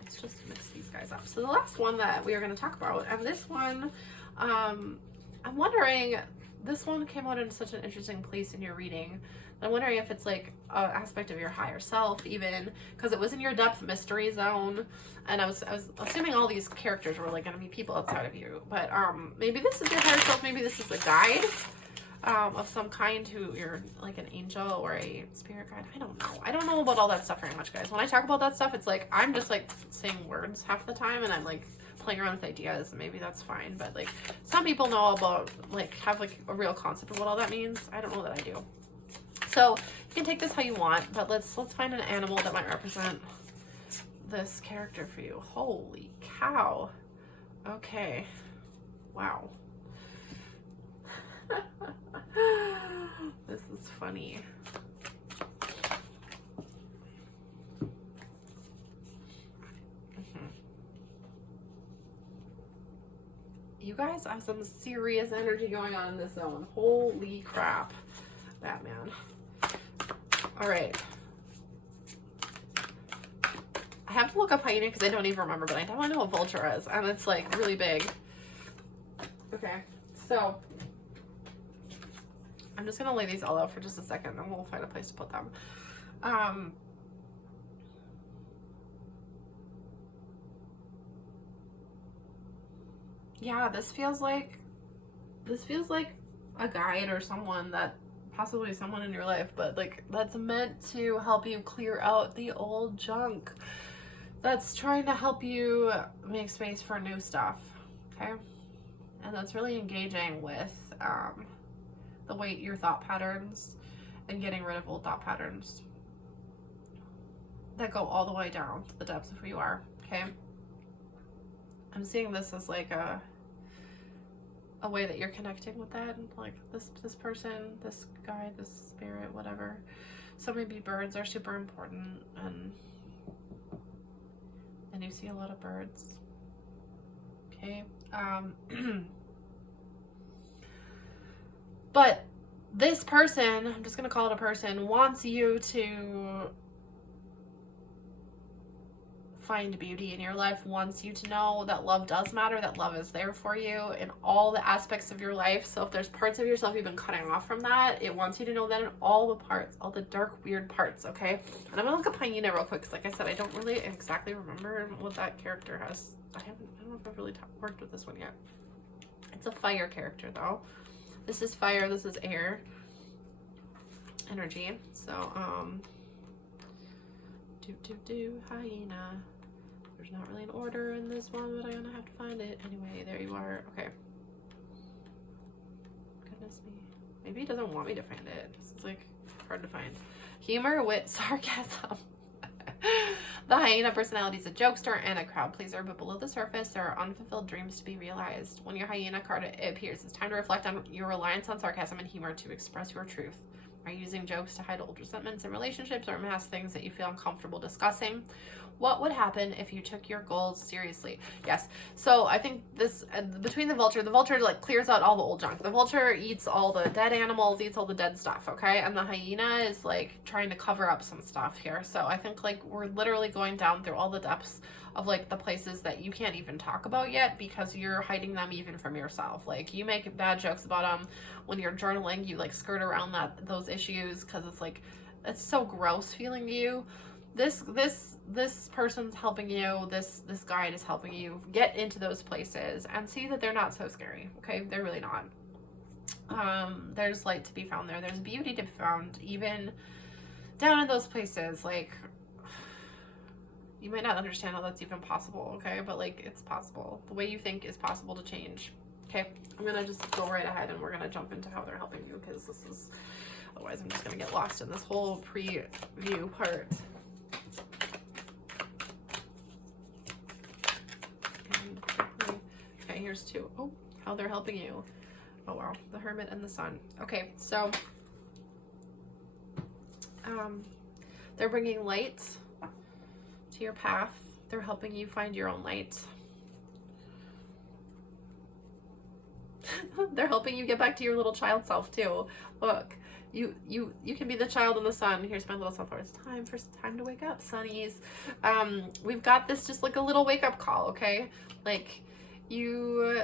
let's just mix these guys up. So the last one that we are going to talk about, and this one, I'm wondering, this one came out in such an interesting place in your reading. I'm wondering if it's like an aspect of your higher self, even because it was in your depth mystery zone, and I was assuming all these characters were like going to be people outside of you, but maybe this is your higher self, maybe this is a guide of some kind, who you're like an angel or a spirit guide. I don't know about all that stuff very much, guys. When I talk about that stuff, it's like I'm just like saying words half the time, and I'm like playing around with ideas, and maybe that's fine, but like some people know about, like, have like a real concept of what all that means. I don't know that I do. So you can take this how you want, but let's find an animal that might represent this character for you. Holy cow. Okay. Wow. This is funny. You guys have some serious energy going on in this zone. Holy crap. Batman. All right. have to look up hyena because I don't even remember, but I know what a vulture is, and it's like really big. Okay, so I'm just gonna lay these all out for just a second, and we'll find a place to put them. Yeah, this feels like a guide or someone that, possibly someone in your life, but like that's meant to help you clear out the old junk. That's trying to help you make space for new stuff, okay? And that's really engaging with the way your thought patterns and getting rid of old thought patterns that go all the way down to the depths of who you are, okay? I'm seeing this as like a way that you're connecting with that, like this person, this guy, this spirit, whatever. So maybe birds are super important, and you see a lot of birds, okay? But this person, I'm just gonna call it a person, wants you to find beauty in your life, wants you to know that love does matter, that love is there for you in all the aspects of your life. So if there's parts of yourself you've been cutting off from that, it wants you to know that in all the parts, all the dark, weird parts, okay? And I'm gonna look up hyena real quick, because like I said, I don't really exactly remember what that character has. I don't know if I've really worked with this one yet. It's a fire character though. This is fire, this is air energy. So hyena. There's not really an order in this one, but I'm gonna have to find it. Anyway, there you are. Okay. Goodness me. Maybe he doesn't want me to find it. This is like hard to find. Humor, wit, sarcasm. The hyena personality is a jokester and a crowd pleaser, but below the surface, there are unfulfilled dreams to be realized. When your hyena card appears, it's time to reflect on your reliance on sarcasm and humor to express your truth. Are you using jokes to hide old resentments in relationships or mask things that you feel uncomfortable discussing? What would happen if you took your goals seriously? Yes. So I think this, between the vulture like clears out all the old junk. The vulture eats all the dead animals, eats all the dead stuff, okay? And the hyena is like trying to cover up some stuff here. So I think like we're literally going down through all the depths of like the places that you can't even talk about yet because you're hiding them even from yourself. Like you make bad jokes about them when you're journaling, you like skirt around those issues because it's like, it's so gross feeling to you. This person's helping you, this guide is helping you get into those places and see that they're not so scary, okay? They're really not. There's light to be found there. There's beauty to be found even down in those places. Like, you might not understand how that's even possible, okay? But like, it's possible. The way you think is possible to change, okay? I'm gonna just go right ahead and we're gonna jump into how they're helping you, because this is, otherwise I'm just gonna get lost in this whole preview part. Okay, here's two. Oh, how they're helping you. Oh wow, the Hermit and the Sun. Okay, so they're bringing light to your path. They're helping you find your own light. They're helping you get back to your little child self too. Look, you can be the child in the sun. Here's my little sunflower. It's time to wake up, sunnies. We've got this just like a little wake up call, okay? Like you,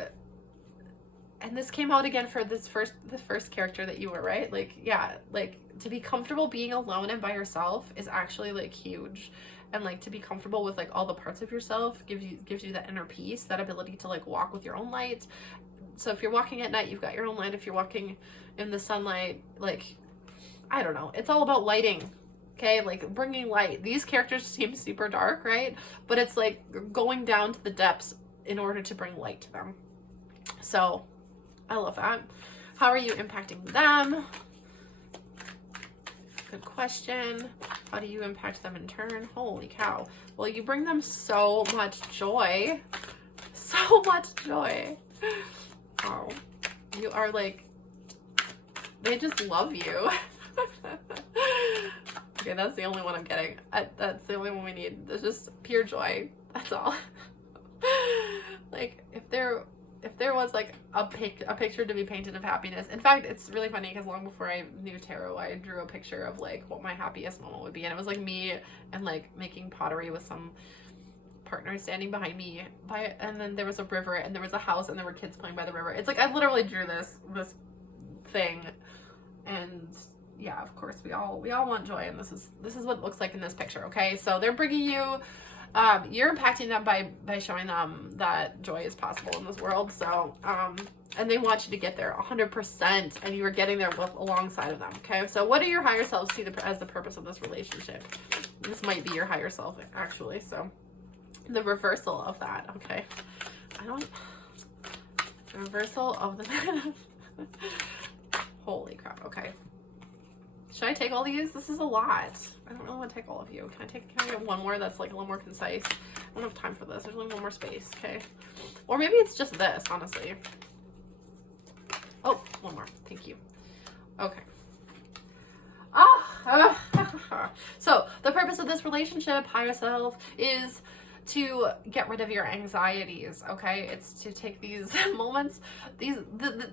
and this came out again for the first character that you were, right? Like, yeah, like to be comfortable being alone and by yourself is actually like huge. And like to be comfortable with like all the parts of yourself gives you that inner peace, that ability to like walk with your own light. So if you're walking at night, you've got your own light. If you're walking in the sunlight, like, I don't know, it's all about lighting, okay? Like bringing light. These characters seem super dark, right? But it's like going down to the depths in order to bring light to them. So I love that. How are you impacting them? Good question. How do you impact them in turn? Holy cow. Well, you bring them so much joy. So much joy. Oh, you are like, they just love you. Okay, that's the only one I'm getting. That's the only one we need. There's just pure joy. That's all. Like if they're there was like a picture to be painted of happiness. In fact, it's really funny because long before I knew tarot, I drew a picture of like what my happiest moment would be, and it was like me and like making pottery with some partner standing behind me and then there was a river and there was a house and there were kids playing by the river. It's like I literally drew this thing, and yeah, of course we all want joy, and this is what it looks like in this picture. Okay, so they're bringing you you're impacting them by showing them that joy is possible in this world. So and they want you to get there 100%, and you are getting there alongside of them. Okay, so what do your higher selves see as the purpose of this relationship? This might be your higher self actually, so the reversal of that. Okay, the reversal of the holy crap. Okay, should I take all these? This is a lot. I don't really want to take all of you. Can I get one more that's like a little more concise? I don't have time for this. There's only one more space. Okay, or maybe it's just this, honestly. Oh, one more. Thank you. Okay. So the purpose of this relationship, higher self, is to get rid of your anxieties. Okay, it's to take these moments, these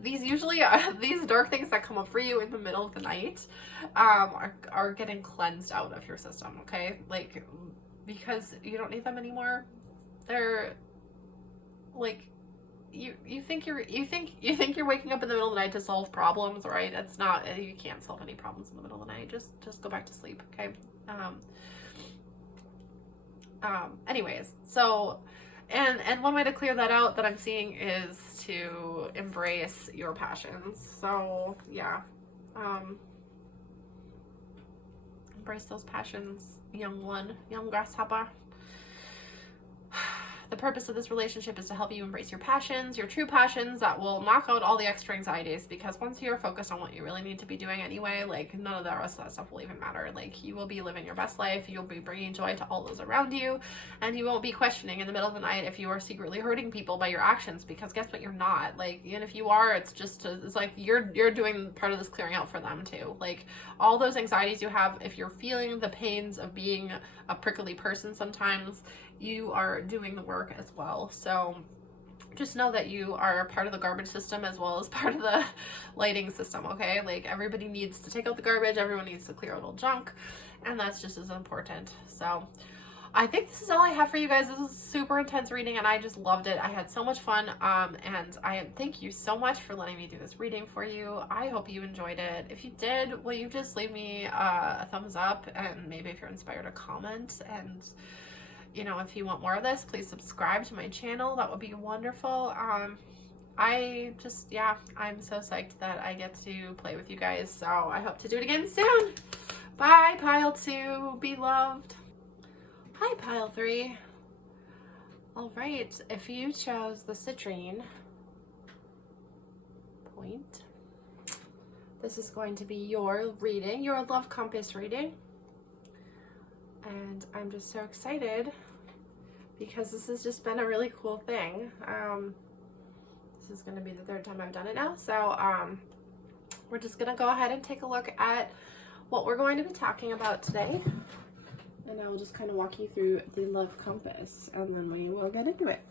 usually these dark things that come up for you in the middle of the night, are getting cleansed out of your system. Okay, like, because you don't need them anymore. They're like, you think you're waking up in the middle of the night to solve problems, right? It's not. You can't solve any problems in the middle of the night. Just go back to sleep. Okay. Anyways, so and one way to clear that out that I'm seeing is to embrace your passions. So yeah, embrace those passions, young grasshopper. The purpose of this relationship is to help you embrace your passions, your true passions that will knock out all the extra anxieties, because once you're focused on what you really need to be doing anyway, like none of the rest of that stuff will even matter. Like, you will be living your best life, you'll be bringing joy to all those around you, and you won't be questioning in the middle of the night if you are secretly hurting people by your actions, because guess what, you're not. Like, even if you are, it's like you're doing part of this clearing out for them too. Like, all those anxieties you have, if you're feeling the pains of being a prickly person sometimes, you are doing the work as well. So just know that you are part of the garbage system as well as part of the lighting system. Okay, like, everybody needs to take out the garbage, everyone needs to clear out old junk, and that's just as important. So I think this is all I have for you guys. This is super intense reading and I just loved it. I had so much fun, and I thank you so much for letting me do this reading for you. I hope you enjoyed it. If you did, will you just leave me a thumbs up, and maybe if you're inspired, a comment, and you know, if you want more of this, please subscribe to my channel. That would be wonderful. I'm so psyched that I get to play with you guys. So I hope to do it again soon. Bye, Pile 2. Be loved. Hi, Pile 3. All right. If you chose the citrine point, this is going to be your reading, your love compass reading. And I'm just so excited because this has just been a really cool thing. This is going to be the third time I've done it now. So we're just going to go ahead and take a look at what we're going to be talking about today. And I will just kind of walk you through the love compass, and then we will get into it.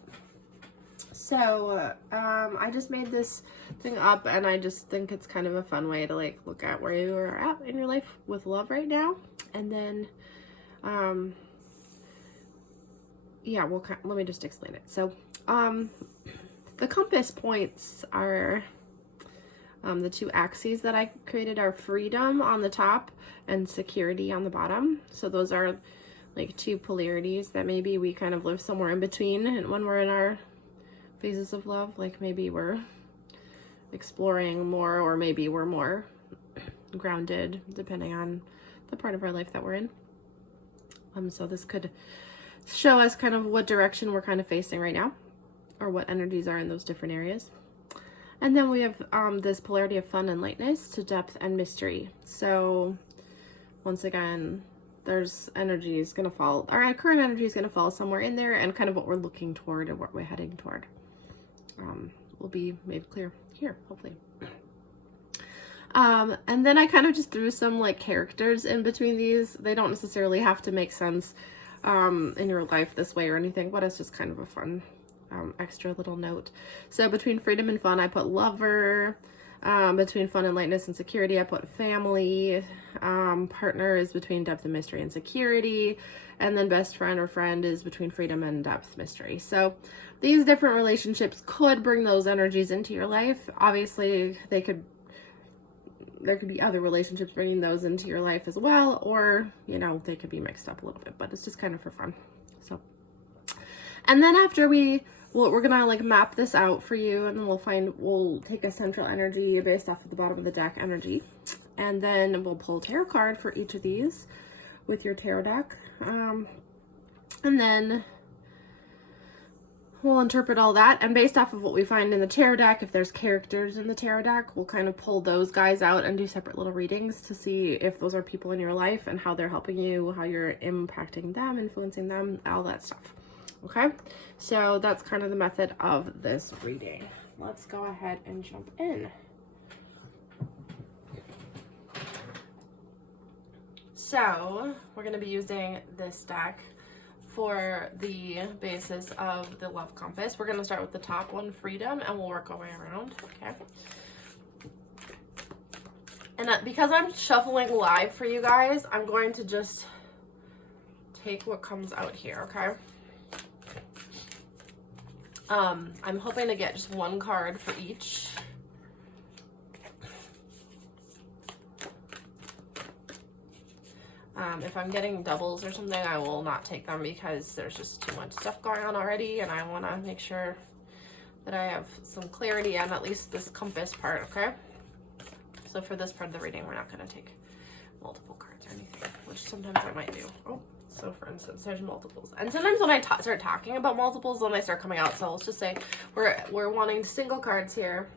So I just made this thing up, and I just think it's kind of a fun way to like look at where you are at in your life with love right now. And then let me just explain it. So, the compass points are, the two axes that I created are freedom on the top and security on the bottom. So those are like two polarities that maybe we kind of live somewhere in between, and when we're in our phases of love, like maybe we're exploring more, or maybe we're more grounded, depending on the part of our life that we're in. So this could show us kind of what direction we're kind of facing right now, or what energies are in those different areas. And then we have this polarity of fun and lightness to depth and mystery. So once again, there's energy is going to fall, our current energy is going to fall somewhere in there, and kind of what we're looking toward and what we're heading toward will be made clear here, hopefully. And then I kind of just threw some like characters in between these. They don't necessarily have to make sense in your life this way or anything, but it's just kind of a fun extra little note. So between freedom and fun, I put lover. Between fun and lightness and security, I put family. Partner is between depth and mystery and security. And then best friend or friend is between freedom and depth, mystery. So these different relationships could bring those energies into your life. Obviously, there could be other relationships bringing those into your life as well, or, you know, they could be mixed up a little bit, but it's just kind of for fun. So, and then after we're gonna like map this out for you, and then we'll take a central energy based off of the bottom of the deck energy, and then we'll pull a tarot card for each of these with your tarot deck, and then we'll interpret all that, and based off of what we find in the tarot deck, if there's characters in the tarot deck, we'll kind of pull those guys out and do separate little readings to see if those are people in your life and how they're helping you, how you're impacting them, influencing them, all that stuff. Okay, so that's kind of the method of this reading. Let's go ahead and jump in. So we're going to be using this deck for the basis of the love compass. We're going to start with the top one, freedom, and we'll work our way around. Okay. And because I'm shuffling live for you guys, I'm going to just take what comes out here. Okay. I'm hoping to get just one card for each. If I'm getting doubles or something, I will not take them because there's just too much stuff going on already, and I want to make sure that I have some clarity on at least this compass part, okay? So for this part of the reading, we're not going to take multiple cards or anything, which sometimes I might do. Oh, so for instance, there's multiples. And sometimes when I start talking about multiples, then they start coming out. So let's just say we're wanting single cards here.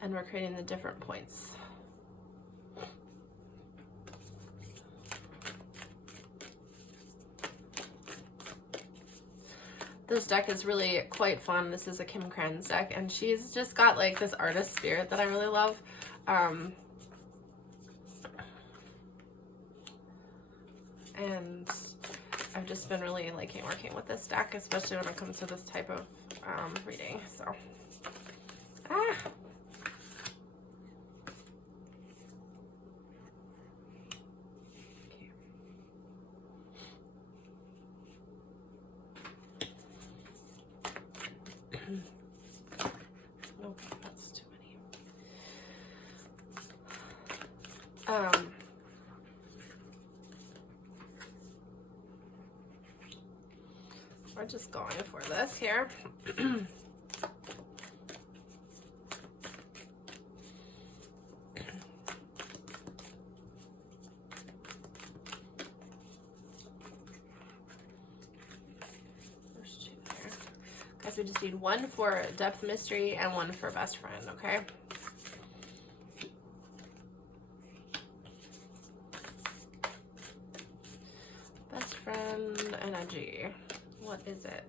And we're creating the different points. This deck is really quite fun. This is a Krans deck, and she's just got like this artist spirit that I really love. And I've just been really liking working with this deck, especially when it comes to this type of reading. So, that's too many. We're just going for this here. Guys, we just need one for depth mystery and one for best friend, okay? Best friend energy. What is it?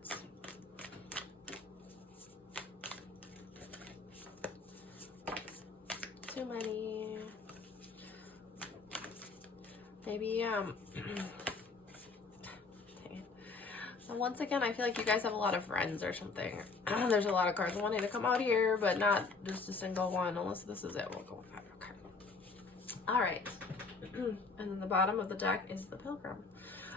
Too many. Maybe, dang it. And once again, I feel like you guys have a lot of friends or something. There's a lot of cards wanting to come out here, but not just a single one. Unless this is it, we'll go with that. Okay. All right. And then the bottom of the deck is the Pilgrim.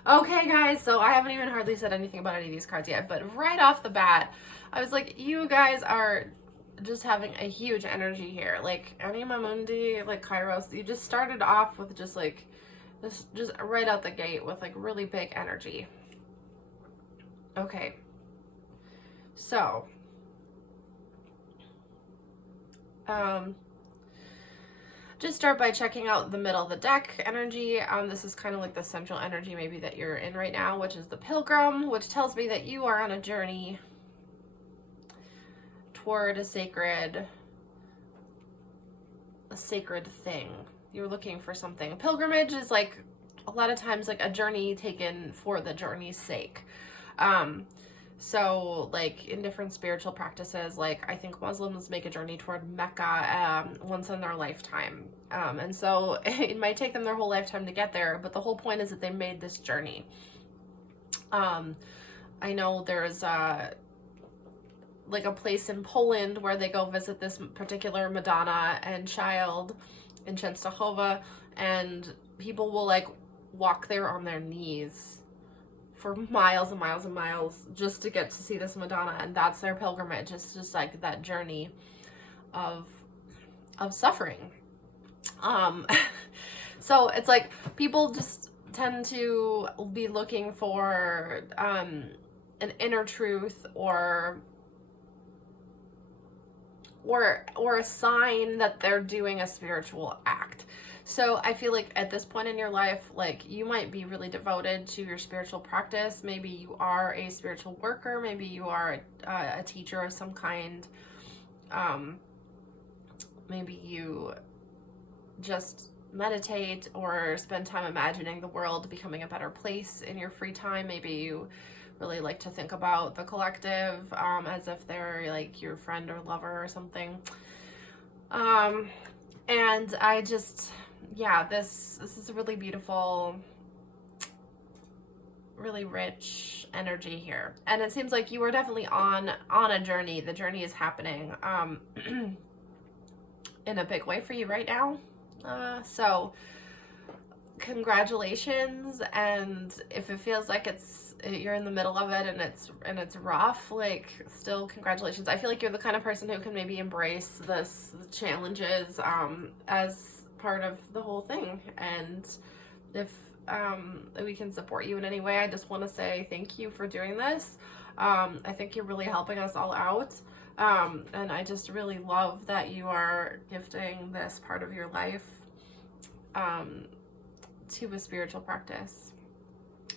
Okay, guys, so I haven't even hardly said anything about any of these cards yet, but right off the bat, I was like, you guys are just having a huge energy here. Like, Anima Mundi, like Kairos, you just started off with just like this, just right out the gate with like really big energy. Okay, so, just start by checking out the middle of the deck energy. This is kind of like the central energy maybe that you're in right now, which is the Pilgrim, which tells me that you are on a journey toward a sacred thing. You're looking for something. Pilgrimage is like a lot of times like a journey taken for the journey's sake. So like in different spiritual practices, like I think Muslims make a journey toward Mecca once in their lifetime. And so it might take them their whole lifetime to get there, but the whole point is that they made this journey. I know there's like a place in Poland where they go visit this particular Madonna and child in Częstochowa, and people will like walk there on their knees for miles and miles and miles just to get to see this Madonna, and that's their pilgrimage. It's just like that journey of suffering. So it's like people just tend to be looking for an inner truth or a sign that they're doing a spiritual act. So I feel like at this point in your life, like you might be really devoted to your spiritual practice. Maybe you are a spiritual worker. Maybe you are a teacher of some kind. Maybe you just meditate or spend time imagining the world becoming a better place in your free time. Maybe you really like to think about the collective as if they're like your friend or lover or something. And I just, yeah, this is a really beautiful, really rich energy here. And it seems like you are definitely on a journey. The journey is happening in a big way for you right now. So congratulations. And if it feels like you're in the middle of it and it's rough, like still congratulations. I feel like you're the kind of person who can maybe embrace the challenges as part of the whole thing. And if we can support you in any way, I just want to say thank you for doing this. I think you're really helping us all out. And I just really love that you are gifting this part of your life to a spiritual practice.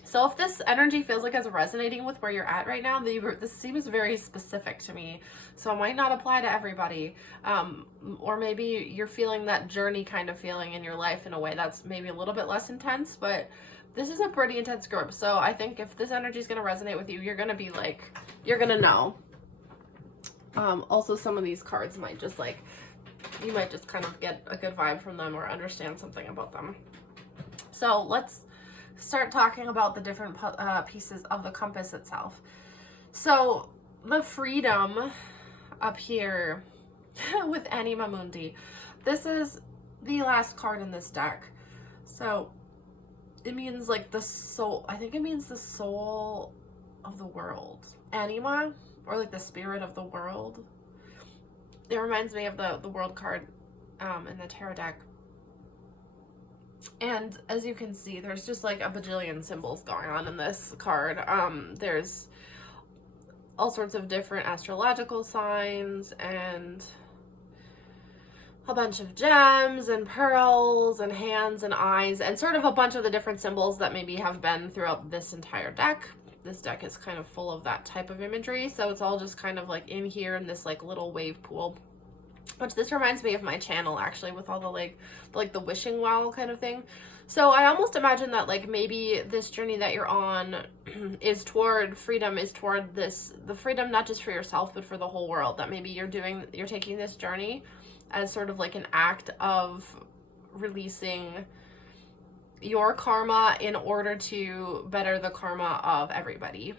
So if this energy feels like it's resonating with where you're at right now, this seems very specific to me. So it might not apply to everybody. Or maybe you're feeling that journey kind of feeling in your life in a way that's maybe a little bit less intense, but this is a pretty intense group. So I think if this energy is going to resonate with you, you're going to be like, you're going to know. Also, some of these cards might just like, you might just kind of get a good vibe from them or understand something about them. So let's start talking about the different pieces of the compass itself. So the freedom up here with Anima Mundi, this is the last card in this deck. So it means like the soul, I think it means the soul of the world. Anima, or like the spirit of the world. It reminds me of the world card in the tarot deck. And as you can see, there's just like a bajillion symbols going on in this card. There's all sorts of different astrological signs and a bunch of gems and pearls and hands and eyes and sort of a bunch of the different symbols that maybe have been throughout this entire deck. This deck is kind of full of that type of imagery, so it's all just kind of like in here in this like little wave pool, which this reminds me of my channel actually, with all the like the wishing well kind of thing. So I almost imagine that like maybe this journey that you're on is toward freedom, is toward the freedom not just for yourself but for the whole world. That maybe you're taking this journey as sort of like an act of releasing your karma in order to better the karma of everybody,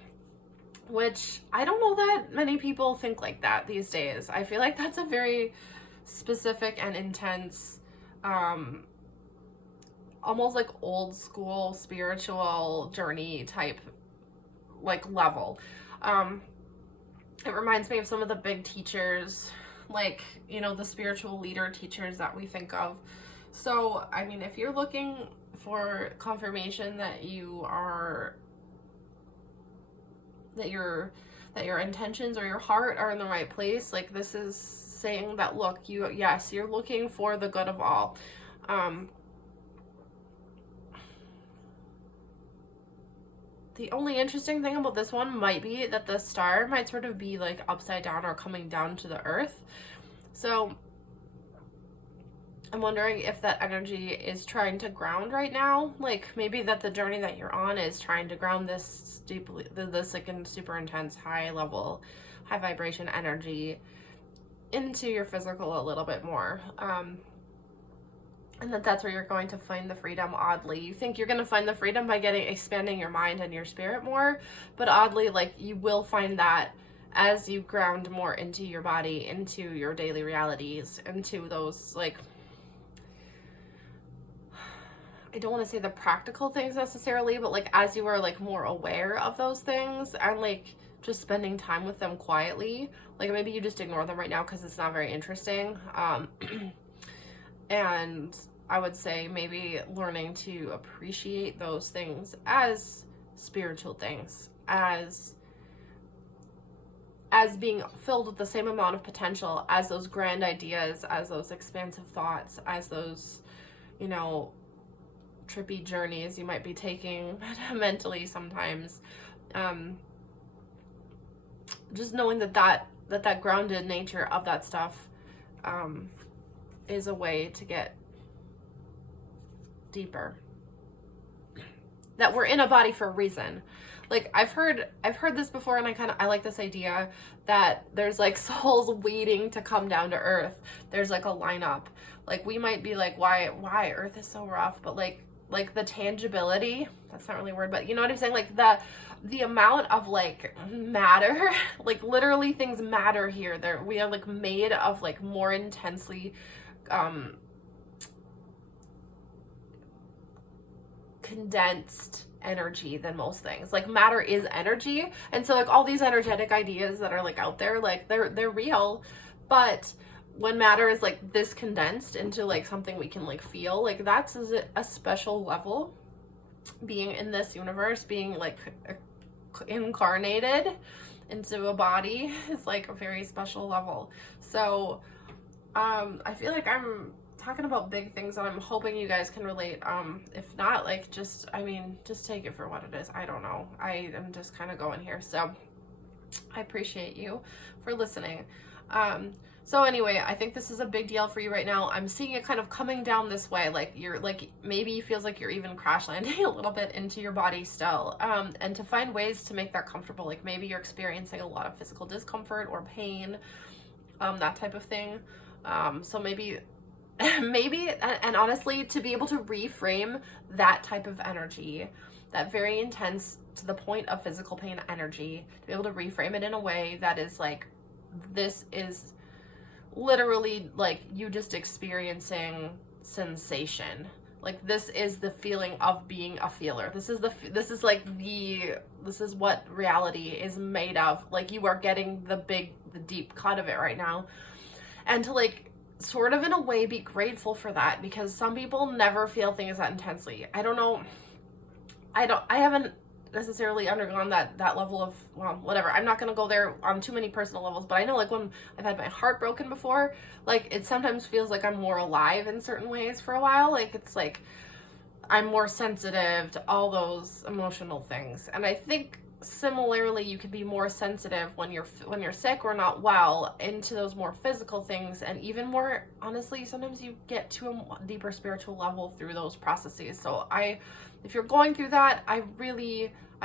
which I don't know that many people think like that these days. I feel like that's a very specific and intense, almost like old school spiritual journey type like level. It reminds me of some of the big teachers, like, you know, the spiritual leader teachers that we think of. So, I mean, if you're looking for confirmation that your intentions or your heart are in the right place, like this is saying that, look, you're looking for the good of all. The only interesting thing about this one might be that the star might sort of be like upside down or coming down to the earth. So I'm wondering if that energy is trying to ground right now. Like maybe that the journey that you're on is trying to ground this deeply, this like super intense, high level, high vibration energy into your physical a little bit more. and that's where you're going to find the freedom. Oddly, you think you're going to find the freedom by expanding your mind and your spirit more, but oddly, like, you will find that as you ground more into your body, into your daily realities, into those, like, I don't want to say the practical things necessarily, but like as you are like more aware of those things and like just spending time with them quietly, like maybe you just ignore them right now because it's not very interesting. And I would say maybe learning to appreciate those things as spiritual things, as being filled with the same amount of potential as those grand ideas, as those expansive thoughts, as those, you know, trippy journeys you might be taking mentally sometimes. Just knowing that grounded nature of that stuff is a way to get deeper. That we're in a body for a reason. Like I've heard this before, and I like this idea that there's like souls waiting to come down to earth. There's like a lineup. Like we might be like, why earth is so rough, but like the tangibility, that's not really a word, but you know what I'm saying? Like the amount of like matter, like literally things matter here. We are like made of like more intensely condensed energy than most things. Like matter is energy, and so like all these energetic ideas that are like out there, like they're real, but when matter is like this condensed into like something we can like feel, like that's a special level. Being in this universe, being like incarnated into a body is like a very special level. So I feel like I'm talking about big things, and I'm hoping you guys can relate. If not, like just take it for what it is. I don't know, I am just kind of going here, so I appreciate you for listening. So anyway, I think this is a big deal for you right now. I'm seeing it kind of coming down this way. Like you're like, maybe it feels like you're even crash landing a little bit into your body still. And to find ways to make that comfortable. Like maybe you're experiencing a lot of physical discomfort or pain, that type of thing. So maybe, and honestly, to be able to reframe that type of energy, that very intense to the point of physical pain energy, to be able to reframe it in a way that is like, this is literally like you just experiencing sensation. Like this is the feeling of being a feeler. This is what reality is made of. Like you are getting the deep cut of it right now. And to like sort of in a way be grateful for that, because some people never feel things that intensely. I don't know. I haven't necessarily undergone that level of, well, whatever. I'm not going to go there on too many personal levels, but I know like when I've had my heart broken before, like it sometimes feels like I'm more alive in certain ways for a while. Like it's like I'm more sensitive to all those emotional things. And I think similarly you could be more sensitive when you're sick or not well into those more physical things, and even more honestly sometimes you get to a deeper spiritual level through those processes. So if you're going through that, I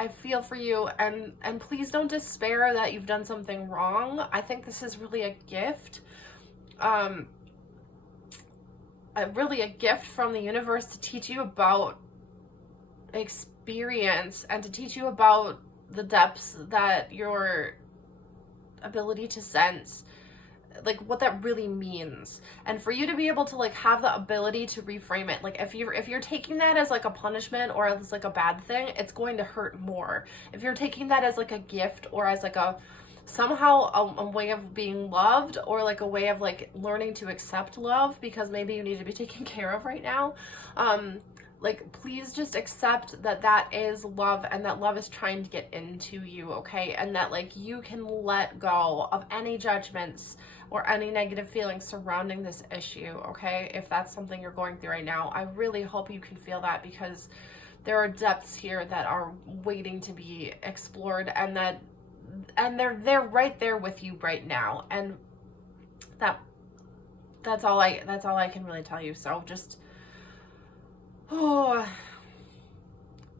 feel for you, and please don't despair that you've done something wrong. I think this is really a gift. Really a gift from the universe to teach you about experience and to teach you about the depths that your ability to sense, like what that really means, and for you to be able to like have the ability to reframe it. Like if you're taking that as like a punishment or as like a bad thing, it's going to hurt more. If you're taking that as like a gift or as like somehow a way of being loved, or like a way of like learning to accept love because maybe you need to be taken care of right now, like please just accept that is love, and that love is trying to get into you, okay? And that like you can let go of any judgments or any negative feelings surrounding this issue, okay? If that's something you're going through right now, I really hope you can feel that, because there are depths here that are waiting to be explored, and they're right there with you right now. And that's all I can really tell you. So just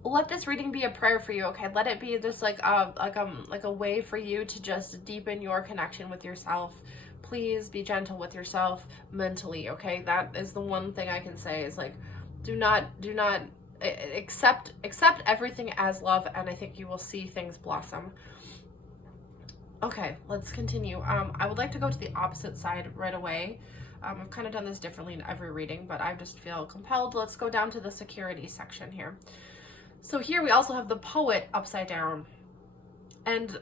let this reading be a prayer for you, okay? Let it be just like a way for you to just deepen your connection with yourself, please be gentle with yourself mentally, okay? That is the one thing I can say is like, do not accept everything as love, and I think you will see things blossom. Okay, let's continue. I would like to go to the opposite side right away. I've kind of done this differently in every reading, but I just feel compelled. Let's go down to the security section here. So here we also have the Poet upside down. And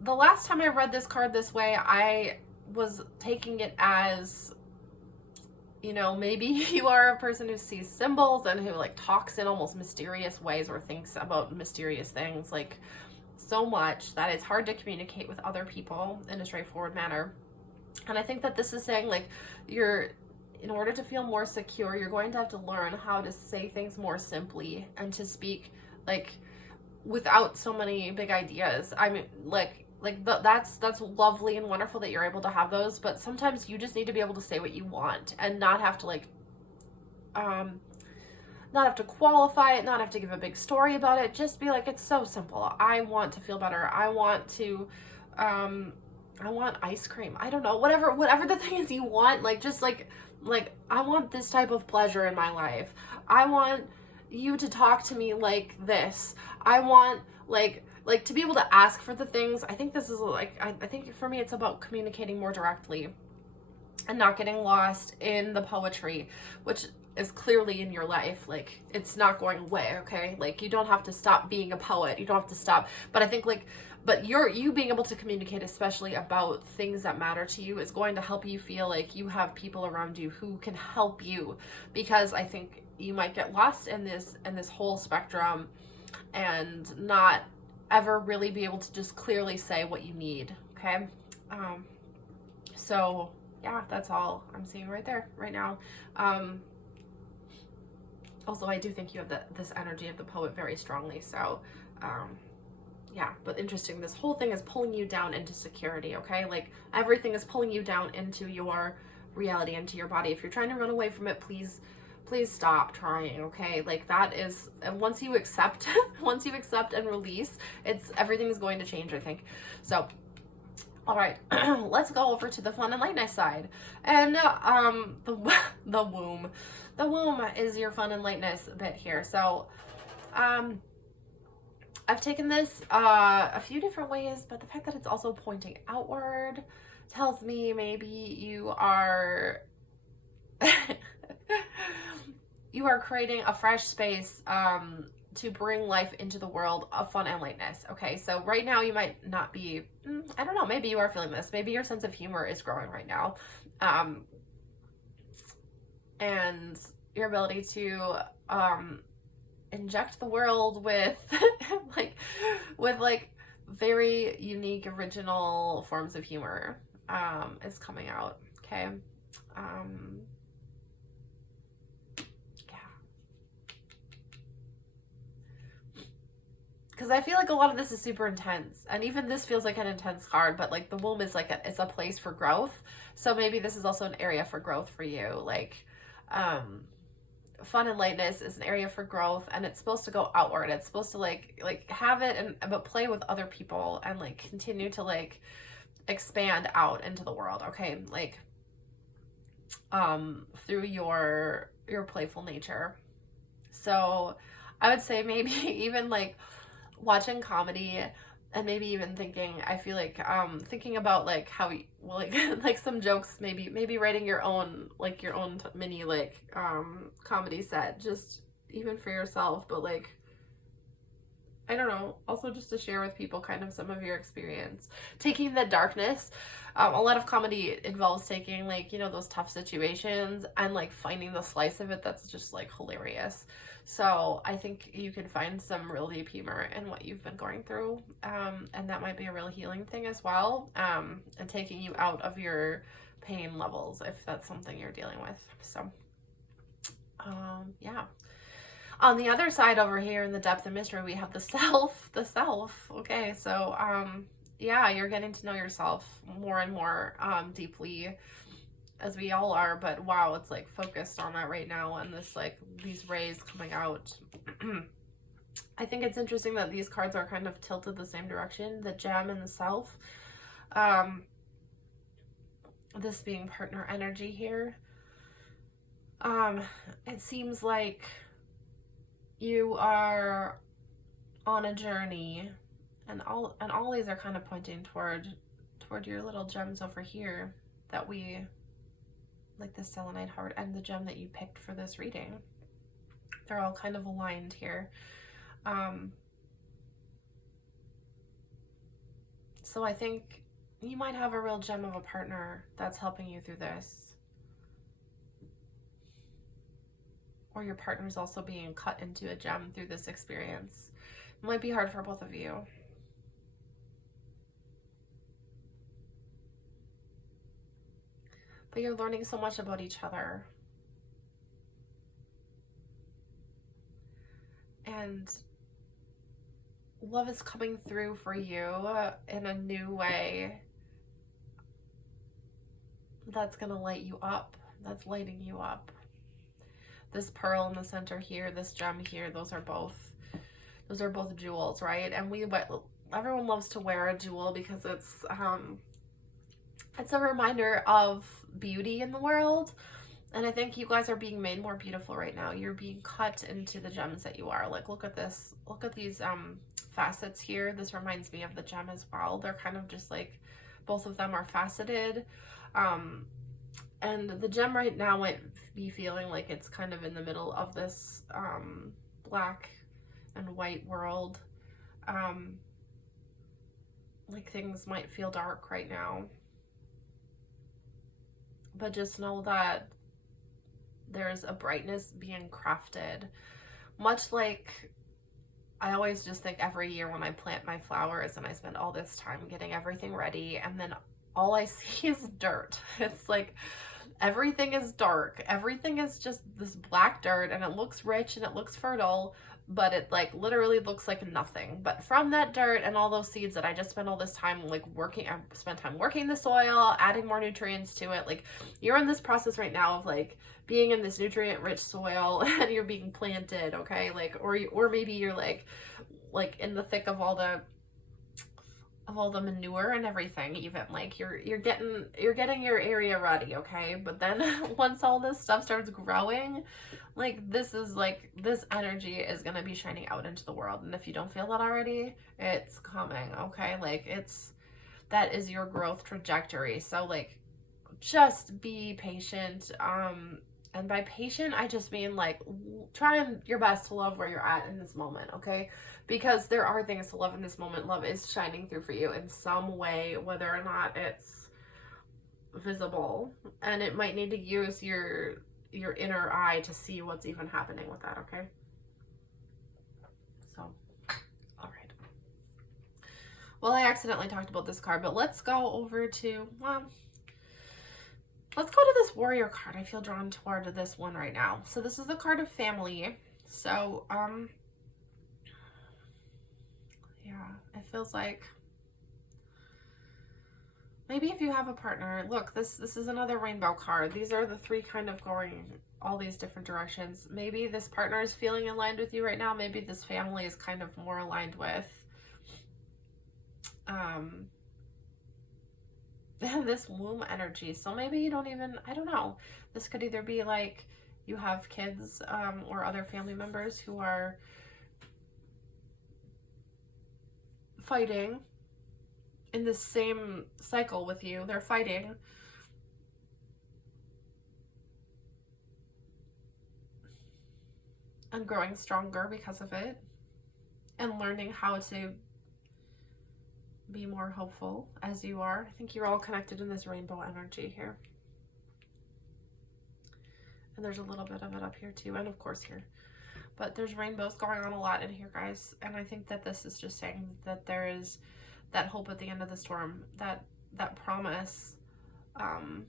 the last time I read this card this way, I was taking it as, you know, maybe you are a person who sees symbols and who like talks in almost mysterious ways or thinks about mysterious things like so much that it's hard to communicate with other people in a straightforward manner. And I think that this is saying like in order to feel more secure, you're going to have to learn how to say things more simply and to speak like without so many big ideas. I mean, that's lovely and wonderful that you're able to have those, but sometimes you just need to be able to say what you want and not have to like not have to qualify it, not have to give a big story about it. Just be like, it's so simple. I want to feel better. I want ice cream. I don't know, whatever the thing is you want, like just like I want this type of pleasure in my life. I want you to talk to me like this. I want like to be able to ask for the things. I think this is like, I think for me it's about communicating more directly and not getting lost in the poetry, which is clearly in your life. Like it's not going away, okay? Like you don't have to stop being a poet. You don't have to stop. But I think but you being able to communicate, especially about things that matter to you, is going to help you feel like you have people around you who can help you, because I think you might get lost in this whole spectrum and not ever really be able to just clearly say what you need, okay? So yeah, that's all I'm seeing right there, right now. Also, I do think you have this energy of the Poet very strongly, so yeah, but interesting. This whole thing is pulling you down into security, okay? Like everything is pulling you down into your reality, into your body. If you're trying to run away from it, please stop trying, okay? Like that is, and once you accept and release, everything is going to change, I think. So, all right, let's go over to the fun and lightness side. And the womb. The womb is your fun and lightness bit here. So, I've taken this a few different ways, but the fact that it's also pointing outward tells me maybe you are you are creating a fresh space to bring life into the world of fun and lightness. Okay, so right now you might not be, I don't know, maybe you are feeling this. Maybe your sense of humor is growing right now. And your ability to inject the world with like very unique, original forms of humor is coming out. Okay. Because I feel like a lot of this is super intense, and even this feels like an intense card, but like the womb is like it's a place for growth. So maybe this is also an area for growth for you. Like fun and lightness is an area for growth, and it's supposed to go outward. It's supposed to like have it but play with other people and like continue to like expand out into the world, okay? Like through your playful nature. So I would say maybe even like watching comedy, and maybe even thinking, I feel like thinking about like how like some jokes, maybe writing your own mini like comedy set, just even for yourself, but like I don't know, also just to share with people kind of some of your experience. Taking the darkness, a lot of comedy involves taking like, you know, those tough situations and like finding the slice of it that's just like hilarious. So I think you can find some real deep humor in what you've been going through, and that might be a real healing thing as well, and taking you out of your pain levels if that's something you're dealing with. So yeah. On the other side over here in the depth and mystery, we have the self. Okay, so yeah, you're getting to know yourself more and more deeply, as we all are, but wow, it's like focused on that right now, and this like these rays coming out. I think it's interesting that these cards are kind of tilted the same direction, the gem and the self. this being partner energy here. It seems like you are on a journey, and all these are kind of pointing toward your little gems over here that we, like the selenite heart and the gem that you picked for this reading. They're all kind of aligned here. So I think you might have a real gem of a partner that's helping you through this. Or your partner's also being cut into a gem through this experience. It might be hard for both of you. But you're learning so much about each other. And love is coming through for you in a new way that's gonna light you up, that's lighting you up. This pearl in the center here, this gem here, those are both jewels, right? And everyone loves to wear a jewel because it's a reminder of beauty in the world. And I think you guys are being made more beautiful right now. You're being cut into the gems that you are. Like, look at this. Look at these facets here. This reminds me of the gem as well. They're kind of just like, both of them are faceted. And the gem right now might be feeling like it's kind of in the middle of this black and white world. Like things might feel dark right now. But just know that there's a brightness being crafted. Much like I always just think every year when I plant my flowers and I spend all this time getting everything ready, and then all I see is dirt. It's like everything is dark. Everything is just this black dirt, and it looks rich and it looks fertile, but it like literally looks like nothing. But from that dirt and all those seeds that I just spent all this time like working, I spent time working the soil, adding more nutrients to it. Like you're in this process right now of like being in this nutrient rich soil and you're being planted, okay? Like, or maybe you're like in the thick of all the manure and everything, even like you're getting your area ready, okay? But then once all this stuff starts growing, like this energy is gonna be shining out into the world. And if you don't feel that already, it's coming, okay? Like that is your growth trajectory. So like just be patient. And by patient, I just mean like trying your best to love where you're at in this moment, okay? Because there are things to love in this moment. Love is shining through for you in some way, whether or not it's visible. And it might need to use your inner eye to see what's even happening with that, okay? So, all right. Well, I accidentally talked about this card, but let's go over to, let's go to this warrior card. I feel drawn toward this one right now. So this is the card of family. So, yeah, it feels like maybe if you have a partner, look, this is another rainbow card. These are the three kind of going all these different directions. Maybe this partner is feeling aligned with you right now. Maybe this family is kind of more aligned with this womb energy. So maybe you don't even, I don't know. This could either be like you have kids or other family members who are fighting in the same cycle with you. They're fighting. And growing stronger because of it. And learning how to be more hopeful as you are. I think you're all connected in this rainbow energy here. And there's a little bit of it up here too, and of course here. But there's rainbows going on a lot in here, guys. And I think that this is just saying that there is that hope at the end of the storm, that promise,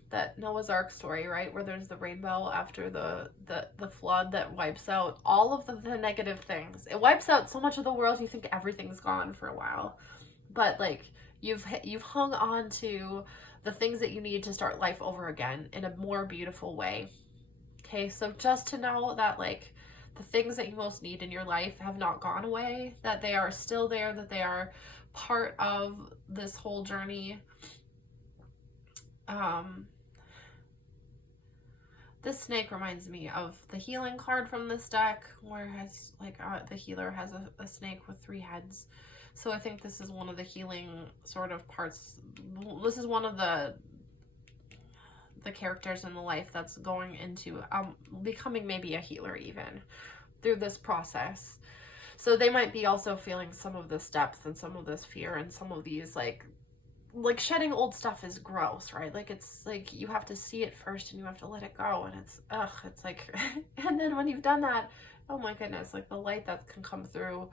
that Noah's Ark story, right? Where there's the rainbow after the flood that wipes out all of the negative things. It wipes out so much of the world, you think everything's gone for a while. But like you've hung on to the things that you need to start life over again in a more beautiful way. Okay, so just to know that like the things that you most need in your life have not gone away, that they are still there, that they are part of this whole journey. This snake reminds me of the healing card from this deck, where it has like the healer has a snake with 3 heads. So I think this is one of the healing sort of parts. This is one of the characters in the life that's going into becoming maybe a healer even through this process. So they might be also feeling some of this depth and some of this fear and some of these like shedding old stuff is gross, right? Like it's like you have to see it first and you have to let it go, and it's like and then when you've done that, oh my goodness, like the light that can come through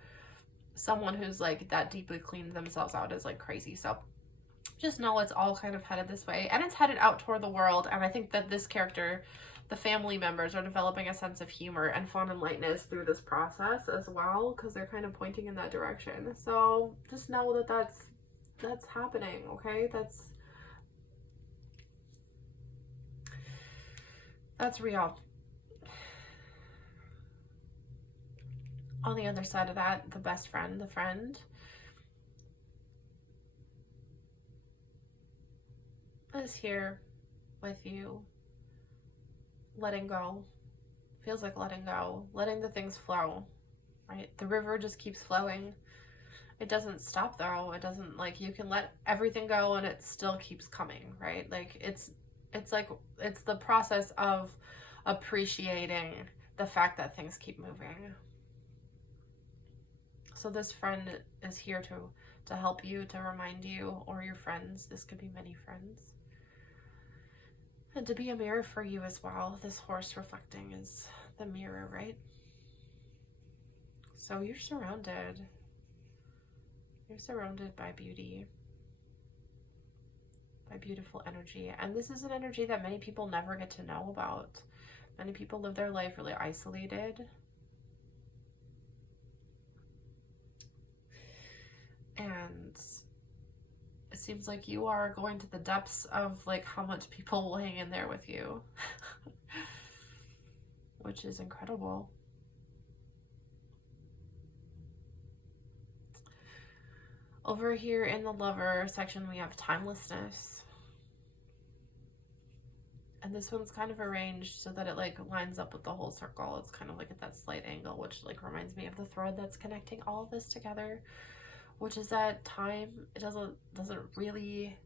someone who's like that deeply cleaned themselves out is like crazy. So just know it's all kind of headed this way, and it's headed out toward the world. And I think that this character, the family members, are developing a sense of humor and fun and lightness through this process as well, because they're kind of pointing in that direction. So just know that that's happening, okay? That's real. On the other side of that, the best friend, the friend, is here with you, letting go. Feels like letting go, letting the things flow, right? The river just keeps flowing. It doesn't stop though. It doesn't, like, you can let everything go and it still keeps coming, right? Like it's like, it's the process of appreciating the fact that things keep moving. So this friend is here to help you, to remind you, or your friends. This could be many friends. And to be a mirror for you as well. This horse reflecting is the mirror, right? So you're surrounded. You're surrounded by beauty, by beautiful energy. And this is an energy that many people never get to know about. Many people live their life really isolated. And it seems like you are going to the depths of like how much people will hang in there with you, which is incredible. Over here in the lover section, we have timelessness. And this one's kind of arranged so that it like lines up with the whole circle. It's kind of like at that slight angle, which like reminds me of the thread that's connecting all of this together, which is that time, it doesn't really,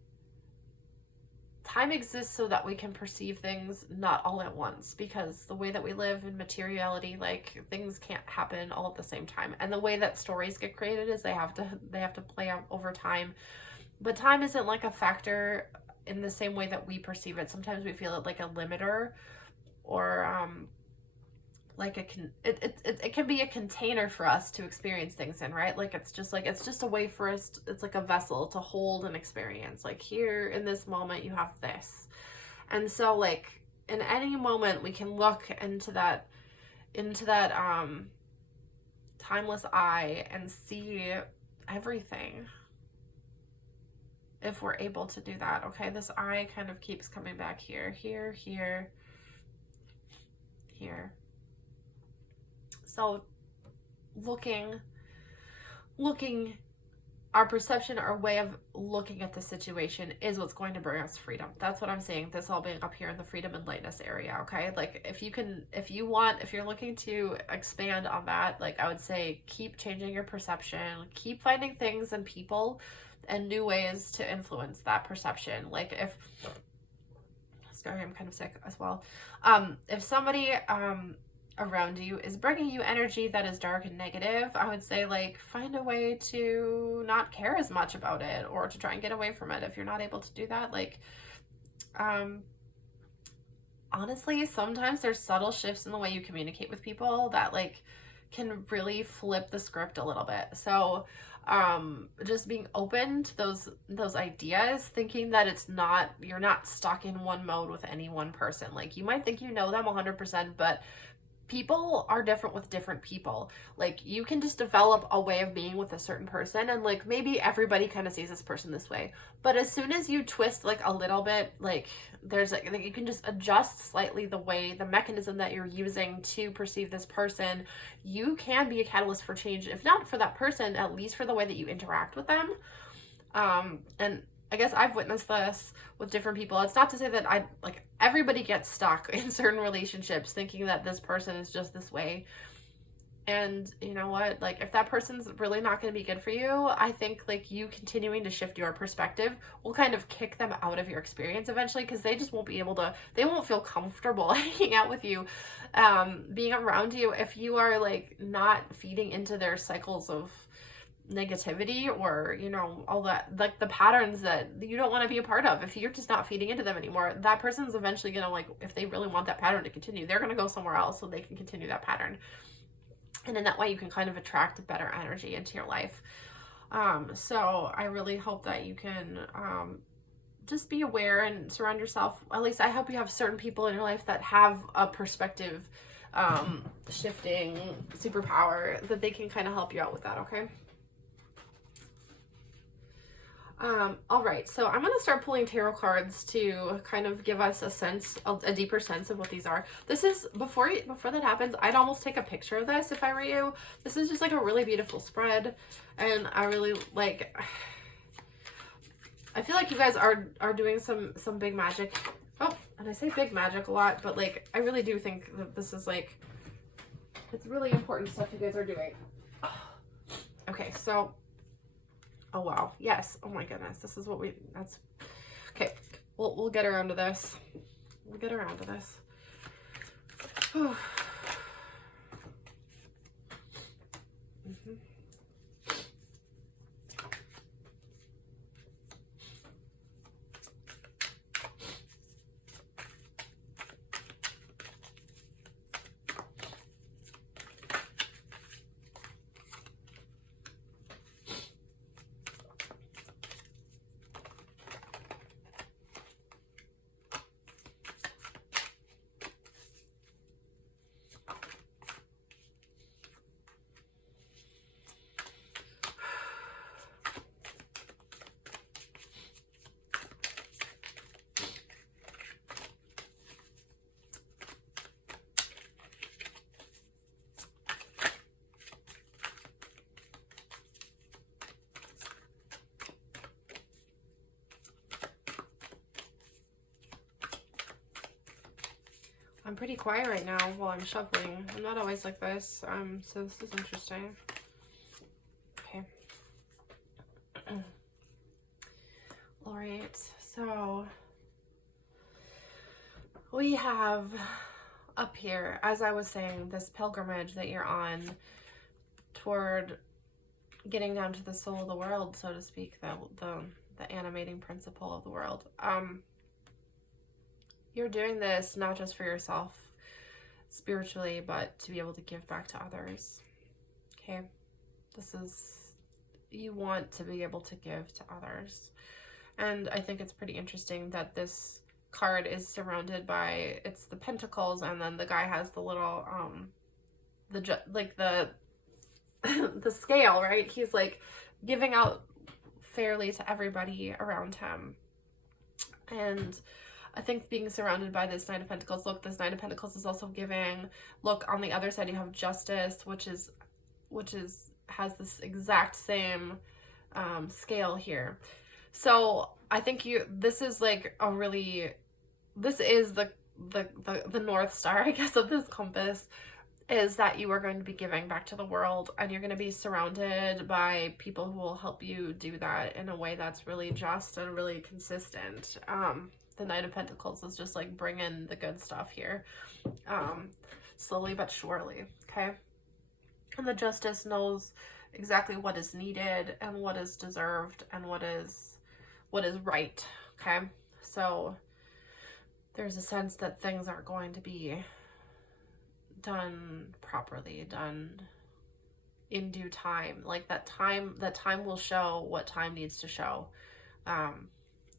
time exists so that we can perceive things not all at once, because the way that we live in materiality, like things can't happen all at the same time. And the way that stories get created is they have to play out over time. But time isn't like a factor in the same way that we perceive it. Sometimes we feel it like a limiter, or like it can be a container for us to experience things in, right? Like it's just a way for us it's like a vessel to hold an experience. Like here in this moment you have this, and so like in any moment we can look into that timeless eye and see everything, if we're able to do that. Okay, this eye kind of keeps coming back here, here, here, here. So looking, our perception, our way of looking at the situation is what's going to bring us freedom. That's what I'm saying. This all being up here in the freedom and lightness area. Okay. Like if you're looking to expand on that, like I would say, keep changing your perception, keep finding things and people and new ways to influence that perception. Like sorry, I'm kind of sick as well. If somebody, around you is bringing you energy that is dark and negative, I would say like find a way to not care as much about it, or to try and get away from it. If you're not able to do that, like honestly, sometimes there's subtle shifts in the way you communicate with people that like can really flip the script a little bit. So just being open to those ideas, thinking that you're not stuck in one mode with any one person. Like you might think you know them 100%, but people are different with different people. Like you can just develop a way of being with a certain person, and like maybe everybody kind of sees this person this way, but as soon as you twist like a little bit, like there's like you can just adjust slightly the mechanism that you're using to perceive this person. You can be a catalyst for change, if not for that person, at least for the way that you interact with them. And I guess I've witnessed this with different people. It's not to say that everybody gets stuck in certain relationships thinking that this person is just this way. And you know what, like, if that person's really not going to be good for you, I think like you continuing to shift your perspective will kind of kick them out of your experience eventually, because they just won't be able to, they won't feel comfortable hanging out with you, being around you, if you are like not feeding into their cycles of negativity, or you know, all that, like the patterns that you don't want to be a part of. If you're just not feeding into them anymore, that person's eventually gonna, like, if they really want that pattern to continue, they're gonna go somewhere else so they can continue that pattern. And in that way, you can kind of attract better energy into your life. So I really hope that you can just be aware and surround yourself. At least I hope you have certain people in your life that have a perspective shifting superpower, that they can kind of help you out with that, okay? All right, so I'm going to start pulling tarot cards to kind of give us a sense, a deeper sense of what these are. This is, before that happens, I'd almost take a picture of this if I were you. This is just like a really beautiful spread, and I really like, I feel like you guys are doing some big magic. Oh, and I say big magic a lot, but like, I really do think that this is like, it's really important stuff you guys are doing. Okay, so, oh wow, yes, oh my goodness, this is what that's, okay, we'll get around to this. We'll get around to this. Mm-hmm. I'm pretty quiet right now while I'm shuffling. I'm not always like this, so this is interesting. Okay. All right, so we have up here, as I was saying, this pilgrimage that you're on toward getting down to the soul of the world, so to speak, the animating principle of the world. You're doing this not just for yourself spiritually, but to be able to give back to others. Okay? This is, you want to be able to give to others. And I think it's pretty interesting that this card is surrounded by, it's the pentacles, and then the guy has the little, the scale, right? He's like giving out fairly to everybody around him. And I think being surrounded by this Knight of Pentacles, look, this Knight of Pentacles is also giving, look, on the other side you have Justice, which has this exact same scale here. So I think this is like a really, this is the North Star, I guess, of this compass, is that you are going to be giving back to the world, and you're going to be surrounded by people who will help you do that in a way that's really just and really consistent. The Knight of Pentacles is just like bringing the good stuff here, slowly but surely, okay? And the Justice knows exactly what is needed and what is deserved and what is right, okay? So there's a sense that things are going to be done properly, done in due time. Like that time will show what time needs to show,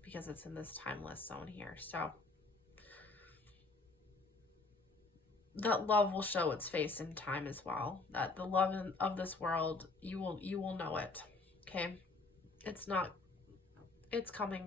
because it's in this timeless zone here. So that love will show its face in time as well. That the love of this world, you will know it. Okay? It's coming.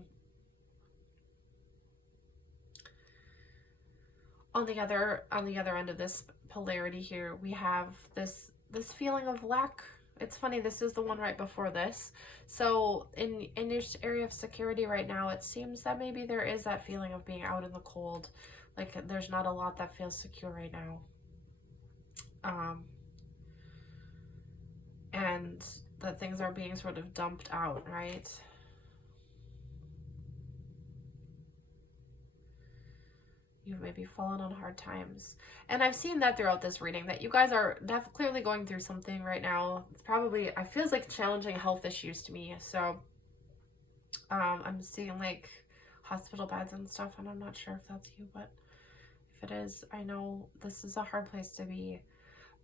On the other end of this polarity here, we have this feeling of lack it's funny, this is the one right before this. So in your area of security right now, it seems that maybe there is that feeling of being out in the cold. Like there's not a lot that feels secure right now. And that things are being sort of dumped out, right? You've maybe fallen on hard times. And I've seen that throughout this reading, that you guys are clearly going through something right now. It's probably, it feels like challenging health issues to me. So I'm seeing like hospital beds and stuff, and I'm not sure if that's you, but if it is, I know this is a hard place to be,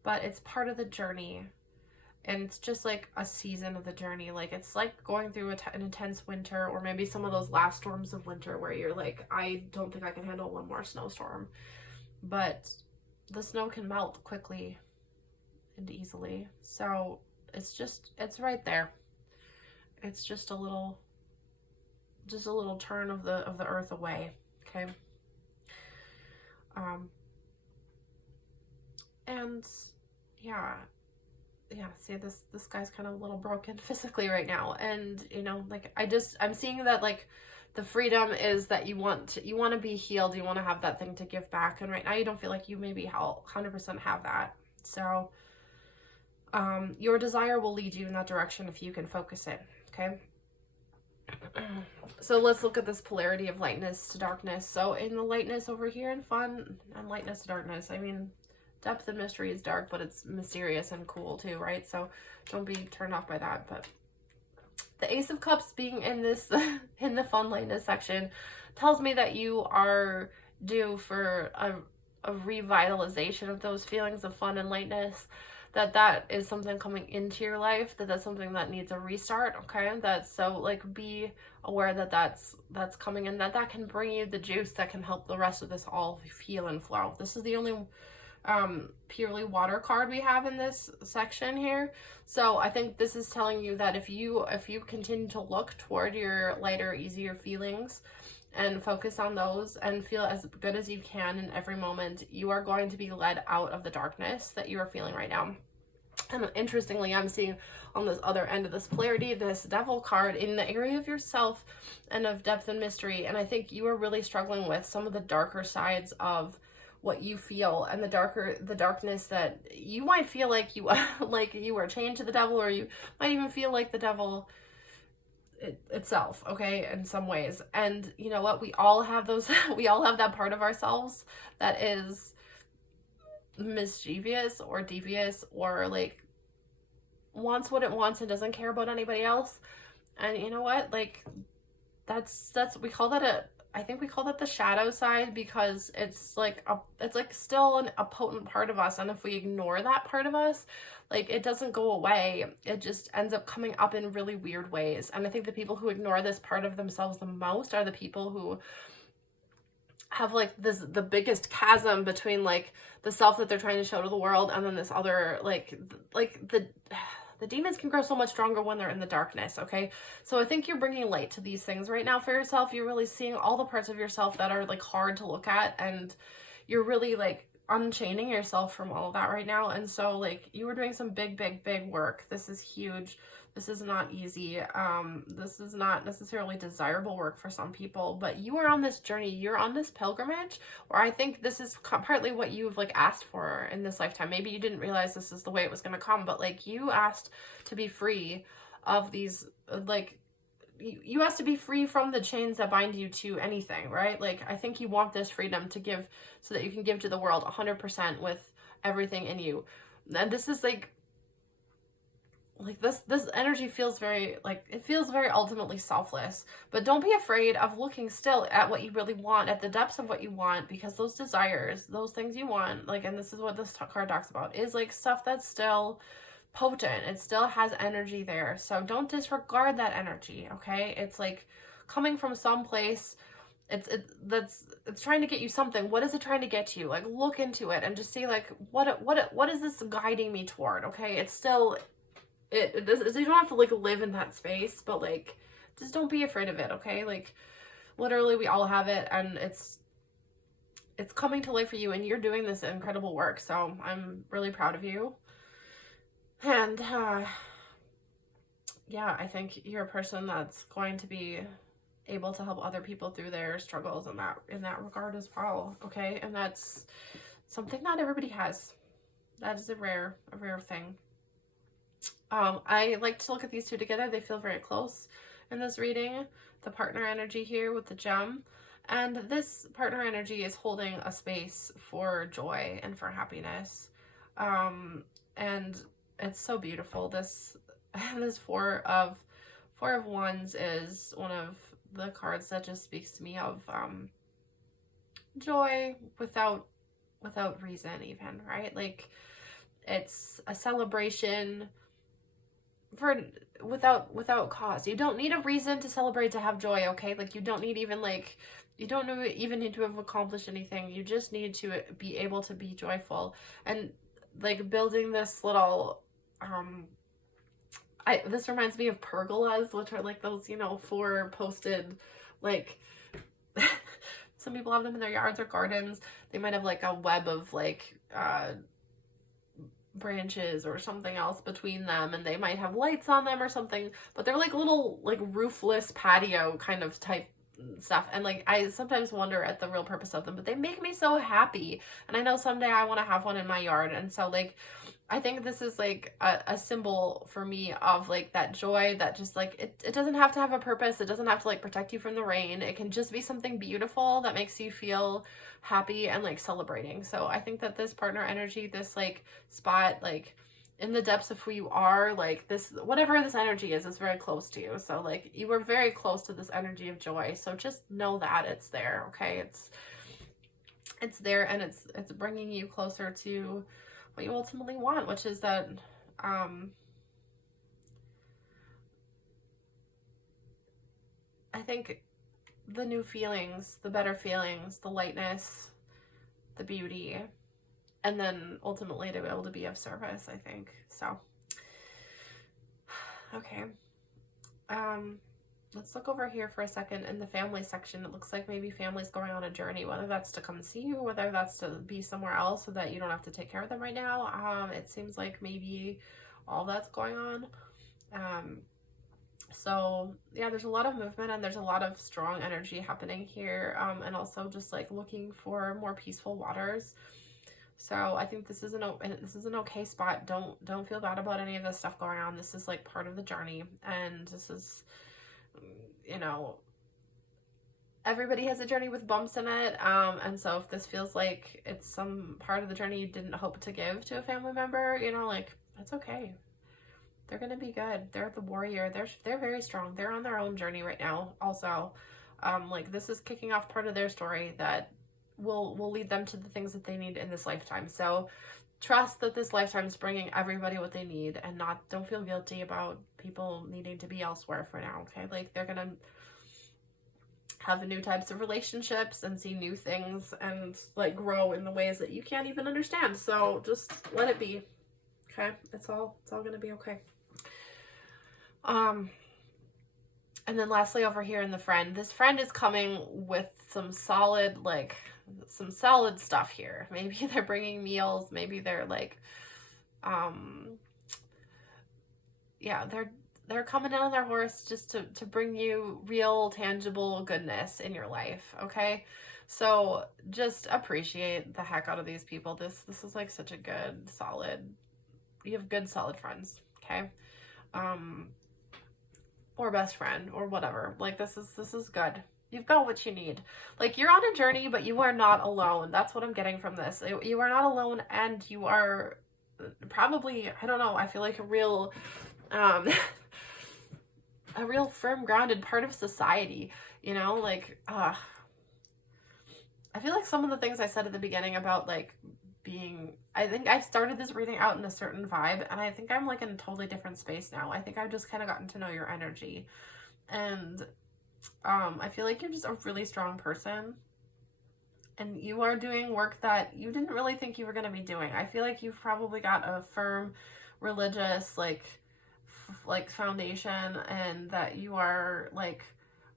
but it's part of the journey. And it's just like a season of the journey. Like it's like going through an intense winter, or maybe some of those last storms of winter where you're like, I don't think I can handle one more snowstorm. But the snow can melt quickly and easily. So it's right there. It's just a little turn of the earth away. Okay. And yeah, see, this guy's kind of a little broken physically right now, and you know, like I'm seeing that like the freedom is that you want to be healed, you want to have that thing to give back, and right now you don't feel like you maybe 100% have that. So your desire will lead you in that direction if you can focus it. Okay. So let's look at this polarity of lightness to darkness. So in the lightness over here and fun, and lightness to darkness, I mean, depth and mystery is dark, but it's mysterious and cool too, right? So don't be turned off by that. But the Ace of Cups being in this in the fun lightness section tells me that you are due for a revitalization of those feelings of fun and lightness. That is something coming into your life, that's something that needs a restart. Okay, that's so like be aware that that's coming in, that can bring you the juice that can help the rest of this all heal and flow. This is the only purely water card we have in this section here. So I think this is telling you that if you continue to look toward your lighter, easier feelings and focus on those and feel as good as you can in every moment, you are going to be led out of the darkness that you are feeling right now. And interestingly, I'm seeing on this other end of this polarity, this Devil card in the area of yourself and of depth and mystery. And I think you are really struggling with some of the darker sides of what you feel, and the darkness that you might feel like you were chained to the devil, or you might even feel like the devil itself, okay, in some ways. And you know what, we all have those we all have that part of ourselves that is mischievous or devious, or like wants what it wants and doesn't care about anybody else. And you know what, like that's we call that I think we call that the shadow side, because it's like still a potent part of us. And if we ignore that part of us, like it doesn't go away. It just ends up coming up in really weird ways. And I think the people who ignore this part of themselves the most are the people who have like the biggest chasm between like the self that they're trying to show to the world and then this other like the demons can grow so much stronger when they're in the darkness, okay? So I think you're bringing light to these things right now for yourself. You're really seeing all the parts of yourself that are like hard to look at, and you're really like unchaining yourself from all of that right now. And so like you were doing some big work. This is huge. This is not easy. This is not necessarily desirable work for some people, but you are on this journey. You're on this pilgrimage, or I think this is partly what you've like asked for in this lifetime. Maybe you didn't realize this is the way it was going to come, but like you asked to be free of these, like you asked to be free from the chains that bind you to anything, right? Like I think you want this freedom to give so that you can give to the world 100% with everything in you. And this is like this energy feels very like, it feels very ultimately selfless. But don't be afraid of looking still at what you really want, at the depths of what you want, because those desires, those things you want, like, and this is what this card talks about, is like stuff that's still potent. It still has energy there. So don't disregard that energy, okay? It's like coming from some place. It's trying to get you something. What is it trying to get you? Like look into it and just see like what is this guiding me toward? Okay, it's still you don't have to like live in that space, but like just don't be afraid of it, okay? Like literally we all have it, and it's coming to life for you, and you're doing this incredible work. So I'm really proud of you. And yeah, I think you're a person that's going to be able to help other people through their struggles in that regard as well. Okay, and that's something not everybody has. That is a rare thing. I like to look at these two together. They feel very close in this reading. The partner energy here with the gem. And this partner energy is holding a space for joy and for happiness. And it's so beautiful. This four of wands is one of the cards that just speaks to me of joy without reason even, right? Like, it's a celebration for without cause. You don't need a reason to celebrate to have joy, okay? Like, you don't need even like, you don't even need to have accomplished anything. You just need to be able to be joyful. And like building this little this reminds me of pergolas, which are like those, you know, 4 posted, like some people have them in their yards or gardens. They might have like a web of like branches or something else between them, and they might have lights on them or something, but they're like little like roofless patio kind of type stuff. And like, I sometimes wonder at the real purpose of them, but they make me so happy, and I know someday I want to have one in my yard. And so like, I think this is like a symbol for me of like that joy that just like, it doesn't have to have a purpose. It doesn't have to like protect you from the rain. It can just be something beautiful that makes you feel happy and like celebrating. So I think that this partner energy, this like spot, like in the depths of who you are, like this, whatever this energy is very close to you. So like, you were very close to this energy of joy. So just know that it's there. Okay. It's there, and it's bringing you closer to what you ultimately want, which is that I think the new feelings, the better feelings, the lightness, the beauty, and then ultimately to be able to be of service, I think. So okay, let's look over here for a second in the family section. It looks like maybe family's going on a journey, whether that's to come see you, whether that's to be somewhere else so that you don't have to take care of them right now. It seems like maybe all that's going on. So yeah, there's a lot of movement and there's a lot of strong energy happening here, and also just like looking for more peaceful waters. So I think this is an okay spot. Don't feel bad about any of this stuff going on. This is like part of the journey, and this is, you know, everybody has a journey with bumps in it, and so if this feels like it's some part of the journey you didn't hope to give to a family member, you know, like, that's okay. They're gonna be good. They're the warrior. They're very strong. They're on their own journey right now also. Like, this is kicking off part of their story that will lead them to the things that they need in this lifetime. So trust that this lifetime is bringing everybody what they need, and don't feel guilty about people needing to be elsewhere for now. Okay, like, they're gonna have new types of relationships and see new things and like grow in the ways that you can't even understand. So just let it be. Okay, it's all gonna be okay. And then lastly, over here in the friend, this friend is coming with some solid stuff here. Maybe they're bringing meals. Maybe they're like, yeah, they're coming in on their horse just to bring you real, tangible goodness in your life. Okay, so just appreciate the heck out of these people. This is like such a good, solid. You have good, solid friends. Okay, or best friend or whatever. Like, this is good. You've got what you need. Like, you're on a journey, but you are not alone. That's what I'm getting from this. You are not alone, and you are probably, I don't know, I feel like a real firm, grounded part of society, you know? Like, I feel like some of the things I said at the beginning about like I think I started this reading out in a certain vibe, and I think I'm like in a totally different space now. I think I've just kind of gotten to know your energy, and I feel like you're just a really strong person, and you are doing work that you didn't really think you were going to be doing. I feel like you've probably got a firm religious like foundation, and that you are like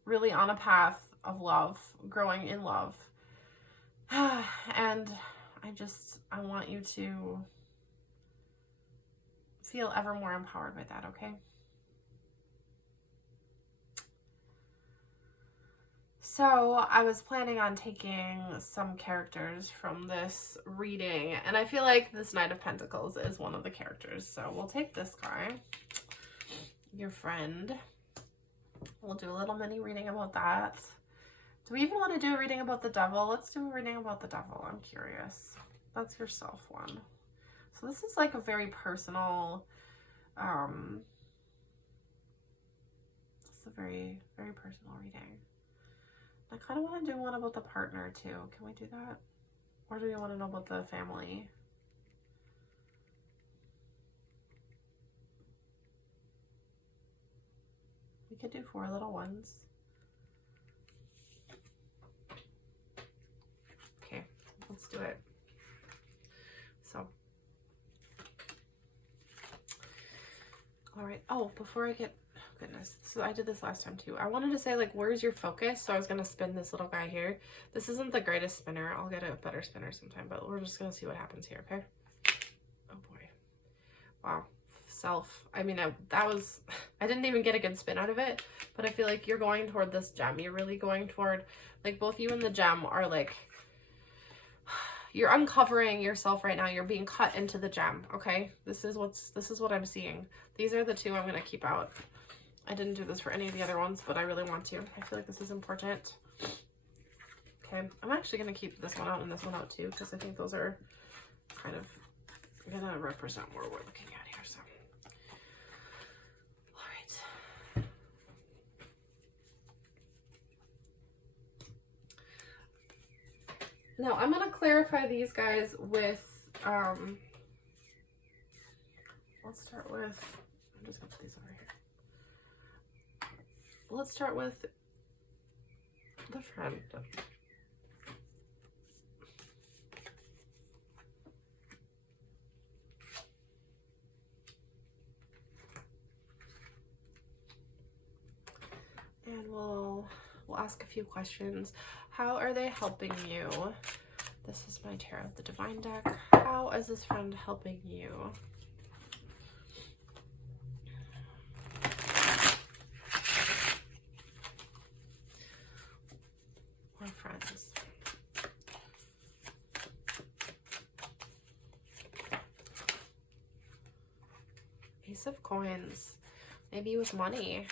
really on a path of love, growing in love. And I want you to feel ever more empowered by that, okay? So I was planning on taking some characters from this reading, and I feel like this Knight of Pentacles is one of the characters. So we'll take this guy, your friend. We'll do a little mini reading about that. Do we even want to do a reading about the devil? Let's do a reading about the devil. I'm curious. That's yourself one. So this is like a very personal, it's a very, very personal reading. I kind of want to do one about the partner too. Can we do that? Or do we want to know about the family? We could do 4 little ones. Okay, let's do it. So, all right. Oh, before I get, oh goodness, so I did this last time too. I wanted to say, like, where's your focus? So I was gonna spin this little guy here. This isn't the greatest spinner. I'll get a better spinner sometime, but we're just gonna see what happens here. Okay. Oh boy. Wow. I mean, I didn't even get a good spin out of it, but I feel like you're going toward this gem. You're really going toward, like, both you and the gem are like, you're uncovering yourself right now. You're being cut into the gem. Okay. This is what I'm seeing. These are the 2 I'm going to keep out. I didn't do this for any of the other ones, but I really want to. I feel like this is important. Okay. I'm actually going to keep this one out and this one out too, because I think those are kind of going to represent what we're looking at here. So, all right. Now I'm going to clarify these guys with, let's start with, I'm just going to put these over here. Let's start with the friend. And we'll ask a few questions. How are they helping you? This is my Tarot, the Divine deck. How is this friend helping you? Or friends. Ace of Coins. Maybe with money.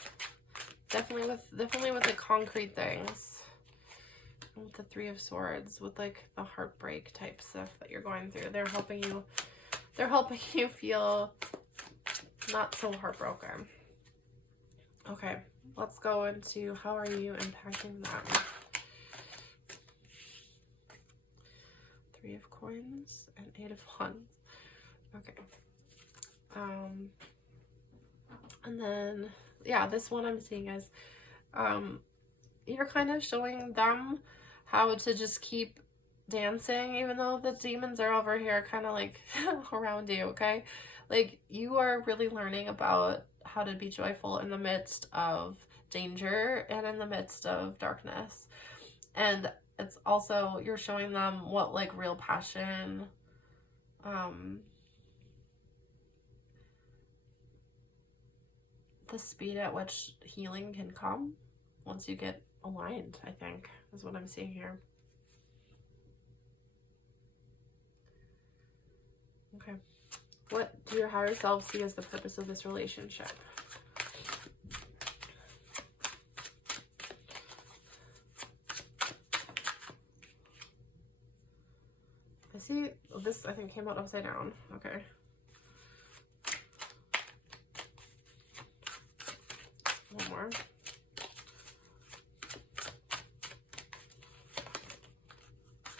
Definitely with the concrete things. With the 3 of Swords, with like the heartbreak type stuff that you're going through. They're helping you feel not so heartbroken. Okay, let's go into how are you impacting them. 3 of Coins and 8 of Wands. Okay. And then, yeah, this one I'm seeing is, you're kind of showing them how to just keep dancing, even though the demons are over here kind of like around you, okay? Like, you are really learning about how to be joyful in the midst of danger and in the midst of darkness. And it's also, you're showing them what, like, real passion, the speed at which healing can come once you get aligned, I think, is what I'm seeing here. Okay. What do your higher self see as the purpose of this relationship? I see this, I think, came out upside down. Okay. One more.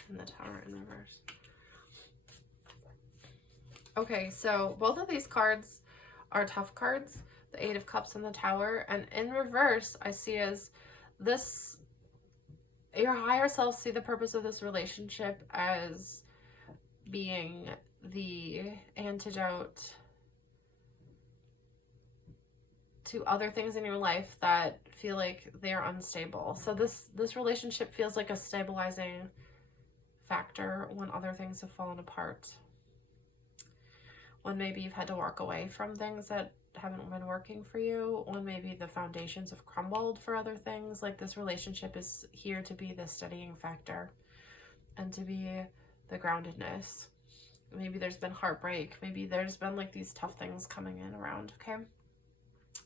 And the Tower in reverse. Okay, so both of these cards are tough cards. The 8 of Cups and the Tower. And in reverse, I see as this, your higher self see the purpose of this relationship as being the antidote to other things in your life that feel like they're unstable. So this relationship feels like a stabilizing factor when other things have fallen apart. when maybe you've had to walk away from things that haven't been working for you, when maybe the foundations have crumbled for other things. Like, this relationship is here to be the steadying factor and to be the groundedness. Maybe there's been heartbreak. Maybe there's been like these tough things coming in around, okay?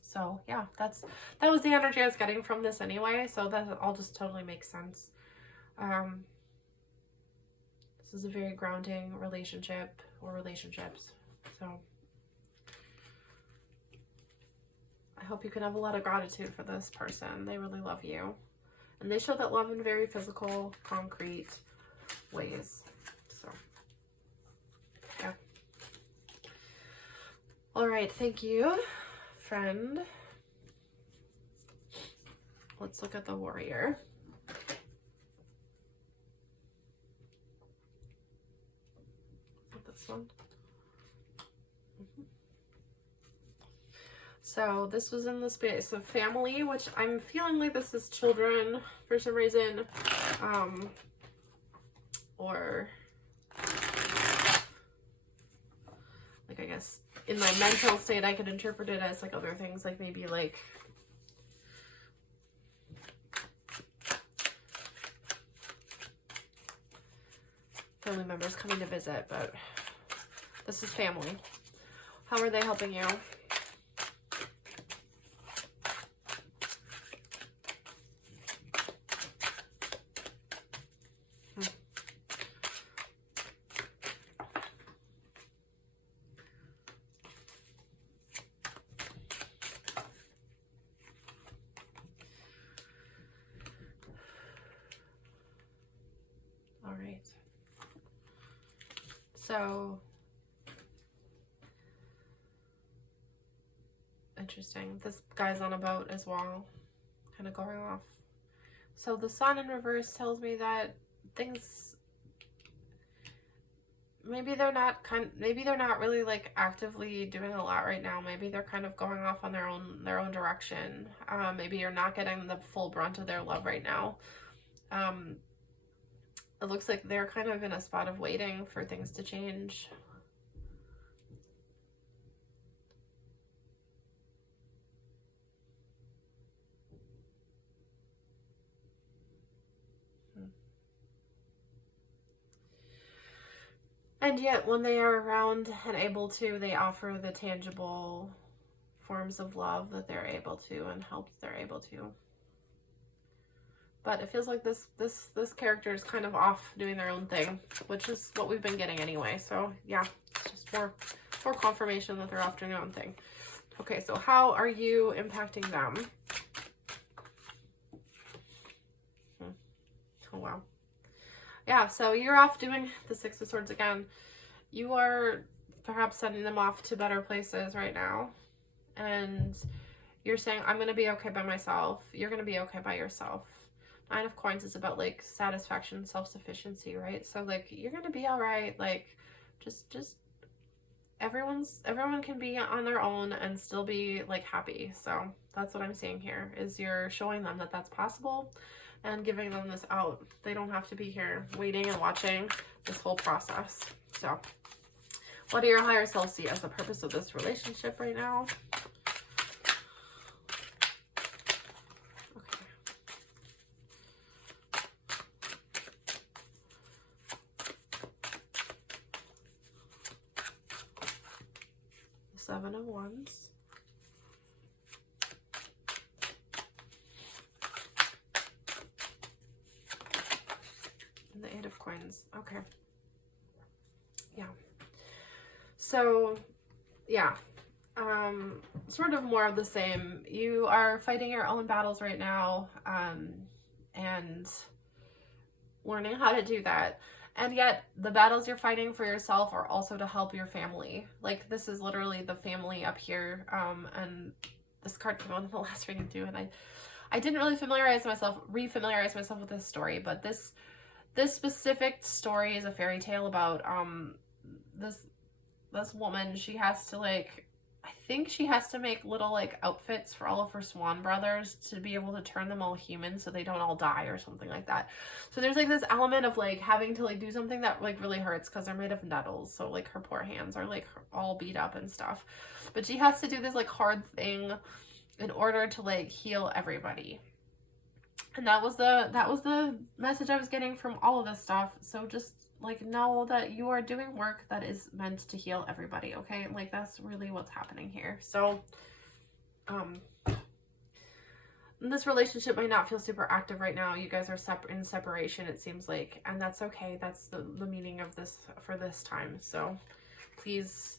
So yeah, that was the energy I was getting from this anyway, so that all just totally makes sense. This is a very grounding relationship or relationships. So I hope you can have a lot of gratitude for this person. They really love you. And they show that love in very physical, concrete ways. So, yeah. All right, thank you, friend. Let's look at the warrior. This one. So this was in the space of family, which I'm feeling like this is children for some reason, or like, I guess in my mental state I could interpret it as like other things, like maybe like family members coming to visit, but this is family. How are they helping you? All right. So interesting. This guy's on a boat as well, kind of going off. So the sun in reverse tells me that things, maybe they're not really like actively doing a lot right now. Maybe they're kind of going off on their own direction. Maybe you're not getting the full brunt of their love right now. It looks like they're kind of in a spot of waiting for things to change. And yet when they are around and able to, they offer the tangible forms of love that they're able to and help that they're able to. But it feels like this character is kind of off doing their own thing, which is what we've been getting anyway. So yeah, it's just more confirmation that they're off doing their own thing. Okay, so how are you impacting them? Oh wow. Yeah, so you're off doing the Six of Swords again. You are perhaps sending them off to better places right now. And you're saying, I'm going to be okay by myself. You're going to be okay by yourself. Nine of Coins is about like satisfaction, self-sufficiency, right? So like, you're going to be all right. Like, just everyone can be on their own and still be like happy. So that's what I'm seeing here, is you're showing them that that's possible and giving them this out. They don't have to be here waiting and watching this whole process. So what do your higher selves see as the purpose of this relationship right now? Seven of Wands. And the Eight of Coins. Okay. Yeah. So, yeah. Sort of more of the same. You are fighting your own battles right now, and learning how to do that. And yet the battles you're fighting for yourself are also to help your family. Like, this is literally the family up here. And this card came out in the last reading too. And I didn't really re-familiarize myself with this story, but this specific story is a fairy tale about, this woman. She has to like I think she has to make little like outfits for all of her swan brothers to be able to turn them all human so they don't all die or something like that. So there's like this element of like having to like do something that like really hurts because they're made of nettles. So like her poor hands are like all beat up and stuff. But she has to do this like hard thing in order to like heal everybody. And that was the message I was getting from all of this stuff. So just like know that you are doing work that is meant to heal everybody, okay? Like that's really what's happening here. So this relationship might not feel super active right now. You guys are in separation, it seems like, and that's okay. That's the meaning of this for this time. So please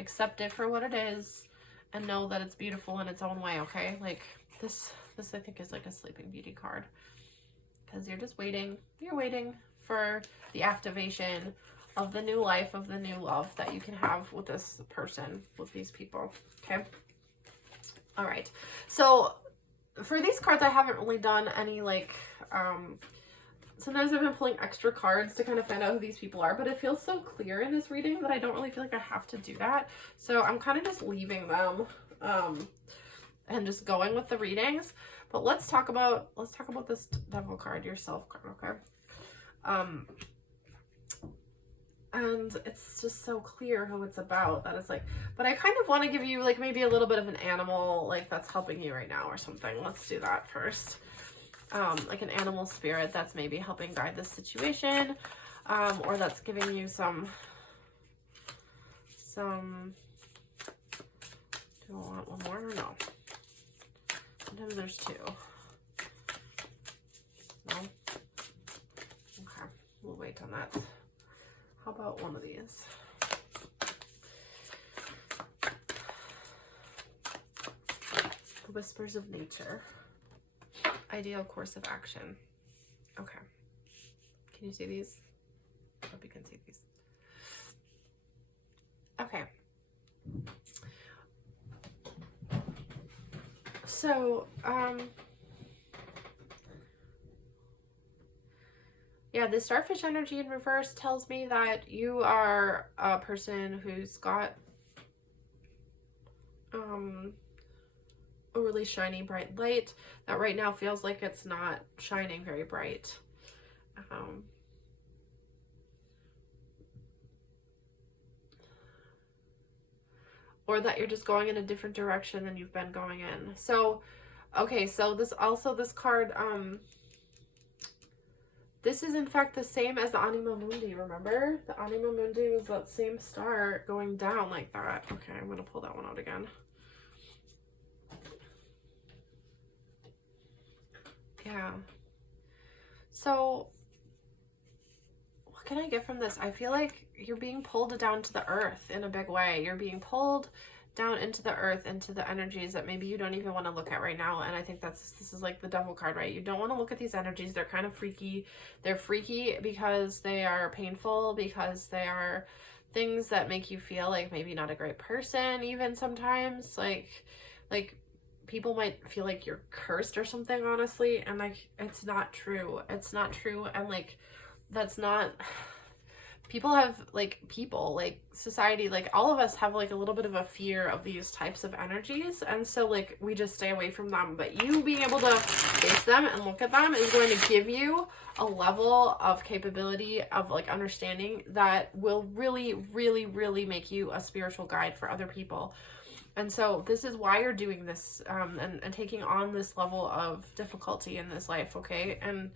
accept it for what it is and know that it's beautiful in its own way, okay? Like this I think is like a Sleeping Beauty card, because you're just waiting. You're waiting for the activation of the new life, of the new love that you can have with this person, with these people, okay? All right, so for these cards, I haven't really done any like, sometimes I've been pulling extra cards to kind of find out who these people are, but it feels so clear in this reading that I don't really feel like I have to do that. So I'm kind of just leaving them, and just going with the readings. But let's talk about this Devil card, your self card, okay? And it's just so clear who it's about that it's like, but I kind of want to give you like maybe a little bit of an animal like that's helping you right now or something. Let's do that first. Like an animal spirit that's maybe helping guide this situation, or that's giving you some do I want one more or no? Sometimes there's two. No? Okay, we'll wait on that. How about one of these? The Whispers of Nature. Ideal course of action. Okay. Can you see these? I hope you can see these. Okay. So, yeah, the starfish energy in reverse tells me that you are a person who's got a really shiny, bright light that right now feels like it's not shining very bright. Or that you're just going in a different direction than you've been going in. So, okay, so this card, this is in fact the same as the Anima Mundi, remember? The Anima Mundi was that same star going down like that. Okay, I'm gonna pull that one out again. Yeah. So, what can I get from this? I feel like you're being pulled down to the earth in a big way. You're being pulled down into the earth, into the energies that maybe you don't even want to look at right now. And I think this is like the Devil card, right? You don't want to look at these energies. They're kind of freaky. They're freaky because they are painful, because they are things that make you feel like maybe not a great person, even sometimes. Like people might feel like you're cursed or something, honestly, and like it's not true. It's not true. And like that's not, people have like society, like all of us have like a little bit of a fear of these types of energies, and so like we just stay away from them. But you being able to face them and look at them is going to give you a level of capability of like understanding that will really, really, really make you a spiritual guide for other people. And so this is why you're doing this, and taking on this level of difficulty in this life, okay? And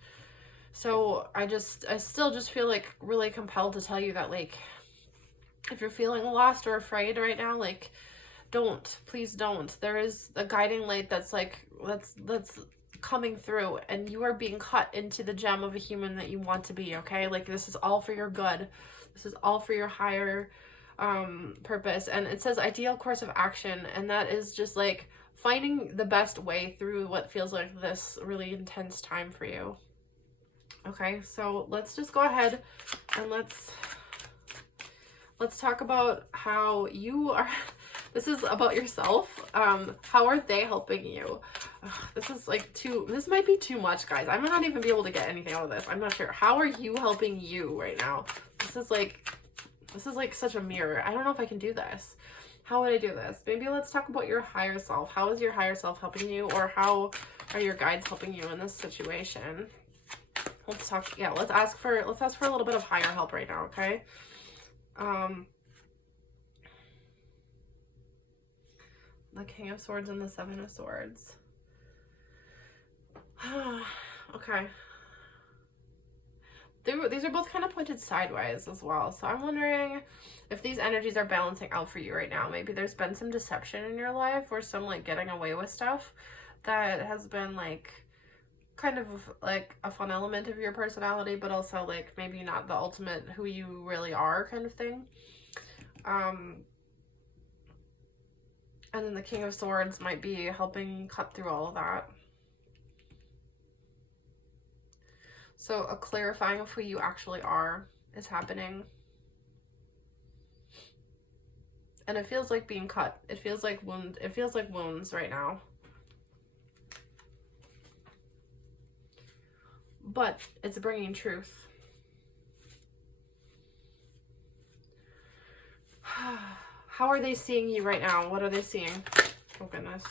so I still just feel like really compelled to tell you that, like, if you're feeling lost or afraid right now, like, please don't. There is a guiding light that's like, that's coming through, and you are being cut into the gem of a human that you want to be, okay? Like, this is all for your good. This is all for your higher purpose. And it says ideal course of action, and that is just like finding the best way through what feels like this really intense time for you. Okay, so let's just go ahead and let's talk about how you are. This is about yourself. How are they helping you? This is like this might be too much, guys. I might not even be able to get anything out of this. I'm not sure. How are you helping you right now? This is like such a mirror. I don't know if I can do this. How would I do this? Maybe let's talk about your higher self. How is your higher self helping you, or how are your guides helping you in this situation? Let's talk. Yeah, let's ask for a little bit of higher help right now, okay? The King of Swords and the Seven of Swords. Okay. These are both kind of pointed sideways as well. So I'm wondering if these energies are balancing out for you right now. Maybe there's been some deception in your life, or some like getting away with stuff that has been like kind of like a fun element of your personality, but also like maybe not the ultimate who you really are kind of thing. And then the King of Swords might be helping cut through all of that. So a clarifying of who you actually are is happening. And it feels like being cut. It feels like wounds right now. But it's bringing truth. How are they seeing you right now? What are they seeing? Oh goodness.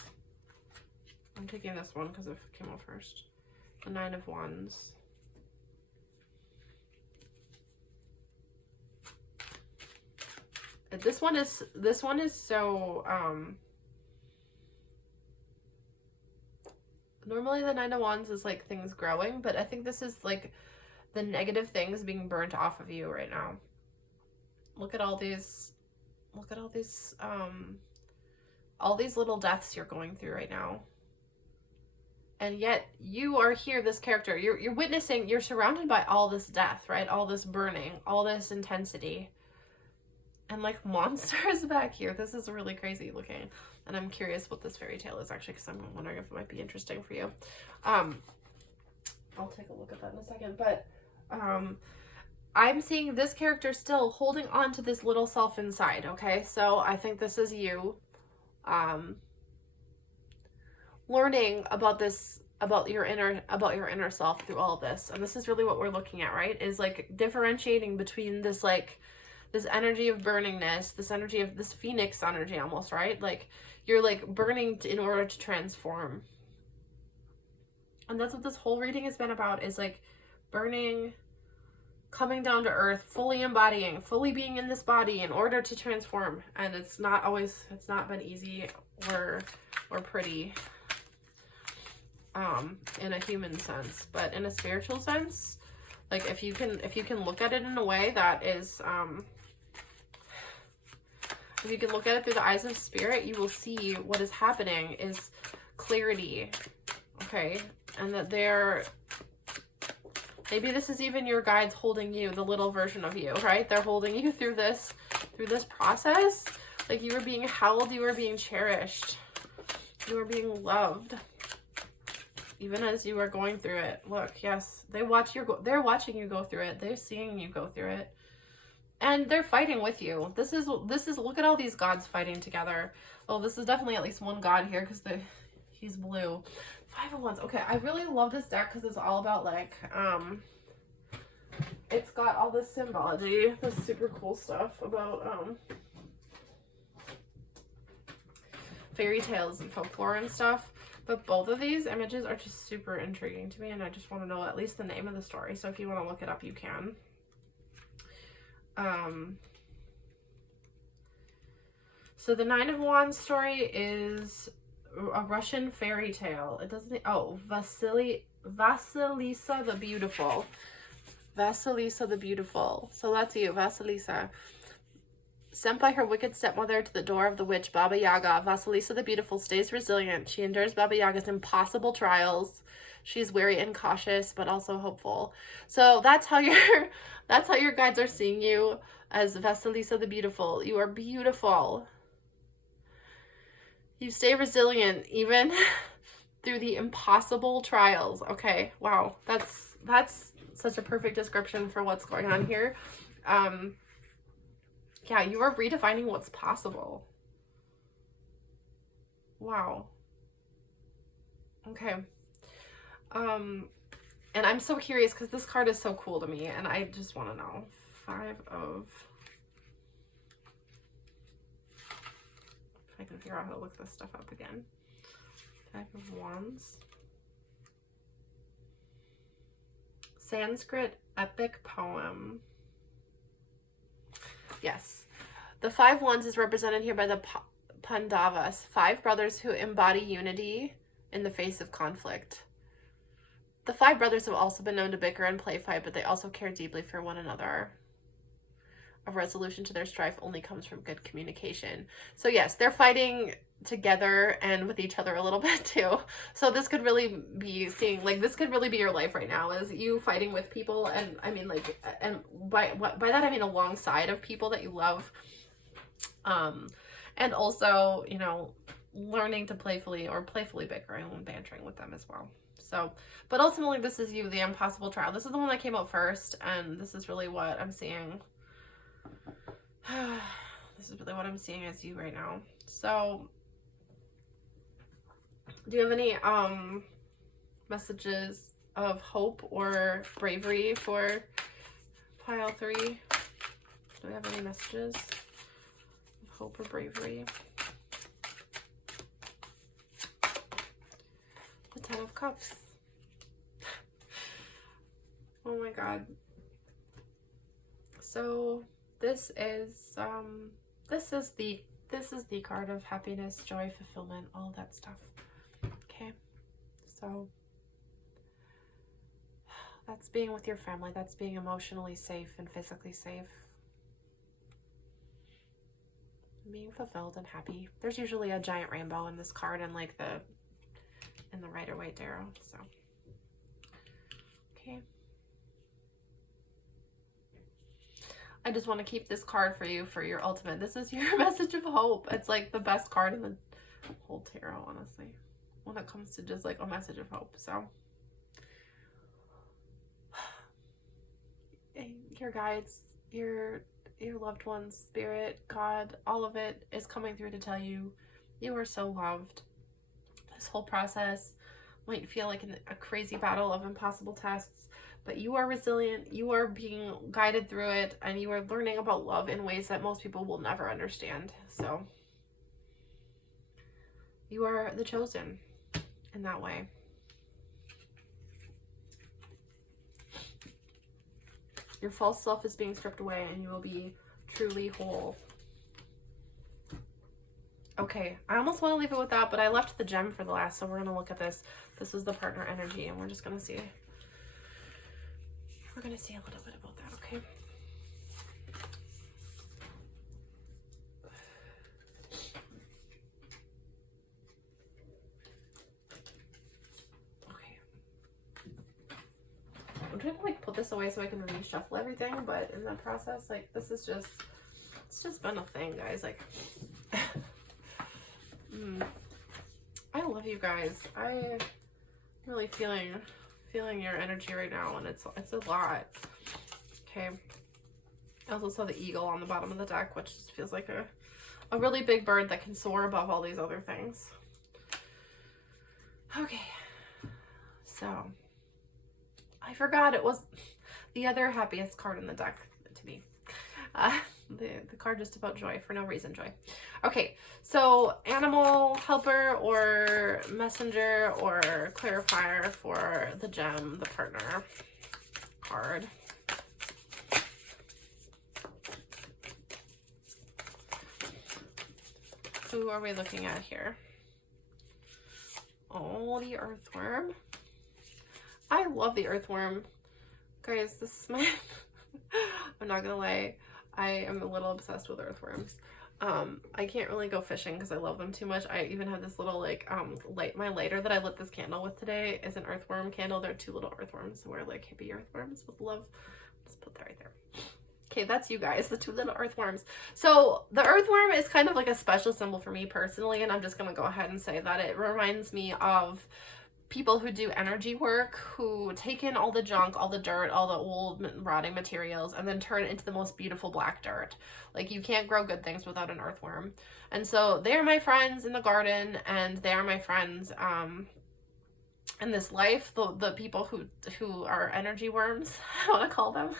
I'm taking this one because it came out first. The Nine of Wands. This one is so normally the Nine of Wands is like things growing, but I think this is like the negative things being burnt off of you right now. Look at all these little deaths you're going through right now. And yet you are here, this character, you're witnessing, you're surrounded by all this death, right? All this burning, all this intensity. And like monsters back here. This is really crazy looking. And I'm curious what this fairy tale is actually, because I'm wondering if it might be interesting for you. I'll take a look at that in a second. But I'm seeing this character still holding on to this little self inside, okay? So I think this is you learning about this, about your inner self through all of this. And this is really what we're looking at, right? Is like differentiating between this like this energy of burningness, this energy of this phoenix energy almost, right? Like you're like burning in order to transform. And that's what this whole reading has been about, is like burning, coming down to earth, fully embodying, fully being in this body in order to transform. And it's not been easy or pretty in a human sense, but in a spiritual sense, like if you can look at it in a way that is if you can look at it through the eyes of spirit, you will see what is happening is clarity, okay? And that maybe this is even your guides holding you, the little version of you, right? They're holding you through this process. Like you were being held, you were being cherished, you were being loved, even as you were going through it. Look, yes, they're watching you go through it. They're seeing you go through it. And they're fighting with you. This is, look at all these gods fighting together. Oh, this is definitely at least one god here because he's blue. Five of Wands. Okay, I really love this deck because it's all about like, it's got all this symbology, this super cool stuff about, fairy tales and folklore and stuff. But both of these images are just super intriguing to me, and I just want to know at least the name of the story. So if you want to look it up, you can. So the Nine of Wands story is a Russian fairy tale. It doesn't, oh, Vasilisa the Beautiful. Vasilisa the Beautiful. So that's you, Vasilisa. Sent by her wicked stepmother to the door of the witch Baba Yaga, Vasilisa the Beautiful stays resilient. She endures Baba Yaga's impossible trials. She's wary and cautious, but also hopeful. So that's how your guides are seeing you, as Vasilisa the Beautiful. You are beautiful. You stay resilient even through the impossible trials. Okay, wow, that's such a perfect description for what's going on here. Yeah, you are redefining what's possible. Wow. Okay. And I'm so curious because this card is so cool to me, and I just want to know. Five of If I can figure out how to look this stuff up again. 5 of Wands. Sanskrit epic poem. Yes. The 5 Wands is represented here by the Pandavas, 5 brothers who embody unity in the face of conflict. The 5 brothers have also been known to bicker and play fight, but they also care deeply for one another. A resolution to their strife only comes from good communication. So yes, they're fighting together and with each other a little bit too. So this could really be seeing, like, this could really be your life right now, is you fighting with people, and I mean, like, and by that I mean alongside of people that you love. And also, you know, learning to playfully bickering and bantering with them as well. So, but ultimately this is you, the impossible trial. This is the one that came out first, and this is really what I'm seeing. This is really what I'm seeing as you right now. So, do you have any messages of hope or bravery for pile 3? Do we have any messages of hope or bravery? The 10 of Cups. Oh my God. So this is the card of happiness, joy, fulfillment, all that stuff. Okay. So that's being with your family. That's being emotionally safe and physically safe. Being fulfilled and happy. There's usually a giant rainbow in this card, and like in the Rider-Waite tarot. So okay. I just want to keep this card for you for your ultimate. This is your message of hope. It's like the best card in the whole tarot, honestly, when it comes to just like a message of hope. So your guides, your loved ones, spirit, God, all of it is coming through to tell you you are so loved. This whole process might feel like a crazy battle of impossible tests, but you are resilient, you are being guided through it, and you are learning about love in ways that most people will never understand. So you are the chosen in that way. Your false self is being stripped away, and you will be truly whole. Okay, I almost want to leave it with that, but I left the gem for the last, so we're going to look at this. This is the partner energy, and we're just going to see. We're going to see a little bit about that, okay? Okay. I'm trying to like put this away so I can reshuffle everything, but in that process, like, this is just, it's just been a thing, guys. Like, I love you guys. I'm really feeling your energy right now, and it's a lot. Okay. I also saw the eagle on the bottom of the deck, which just feels like a really big bird that can soar above all these other things. Okay. So, I forgot it was the other happiest card in the deck to me. The card just about joy, for no reason, joy. Okay, so animal helper or messenger or clarifier for the gem, the partner card. Who are we looking at here? Oh, the earthworm. I love the earthworm. Guys, this is my... I'm not gonna lie. I am a little obsessed with earthworms. I can't really go fishing because I love them too much. I even have this little like my lighter that I lit this candle with today is an earthworm candle. They're 2 little earthworms. So we're like hippie earthworms with love. Just put that right there. Okay, that's you guys, the 2 little earthworms. So the earthworm is kind of like a special symbol for me personally, and I'm just gonna go ahead and say that it reminds me of people who do energy work, who take in all the junk, all the dirt, all the old rotting materials, and then turn it into the most beautiful black dirt. Like, you can't grow good things without an earthworm. And so they are my friends in the garden, and they are my friends in this life, the people who are energy worms, I want to call them.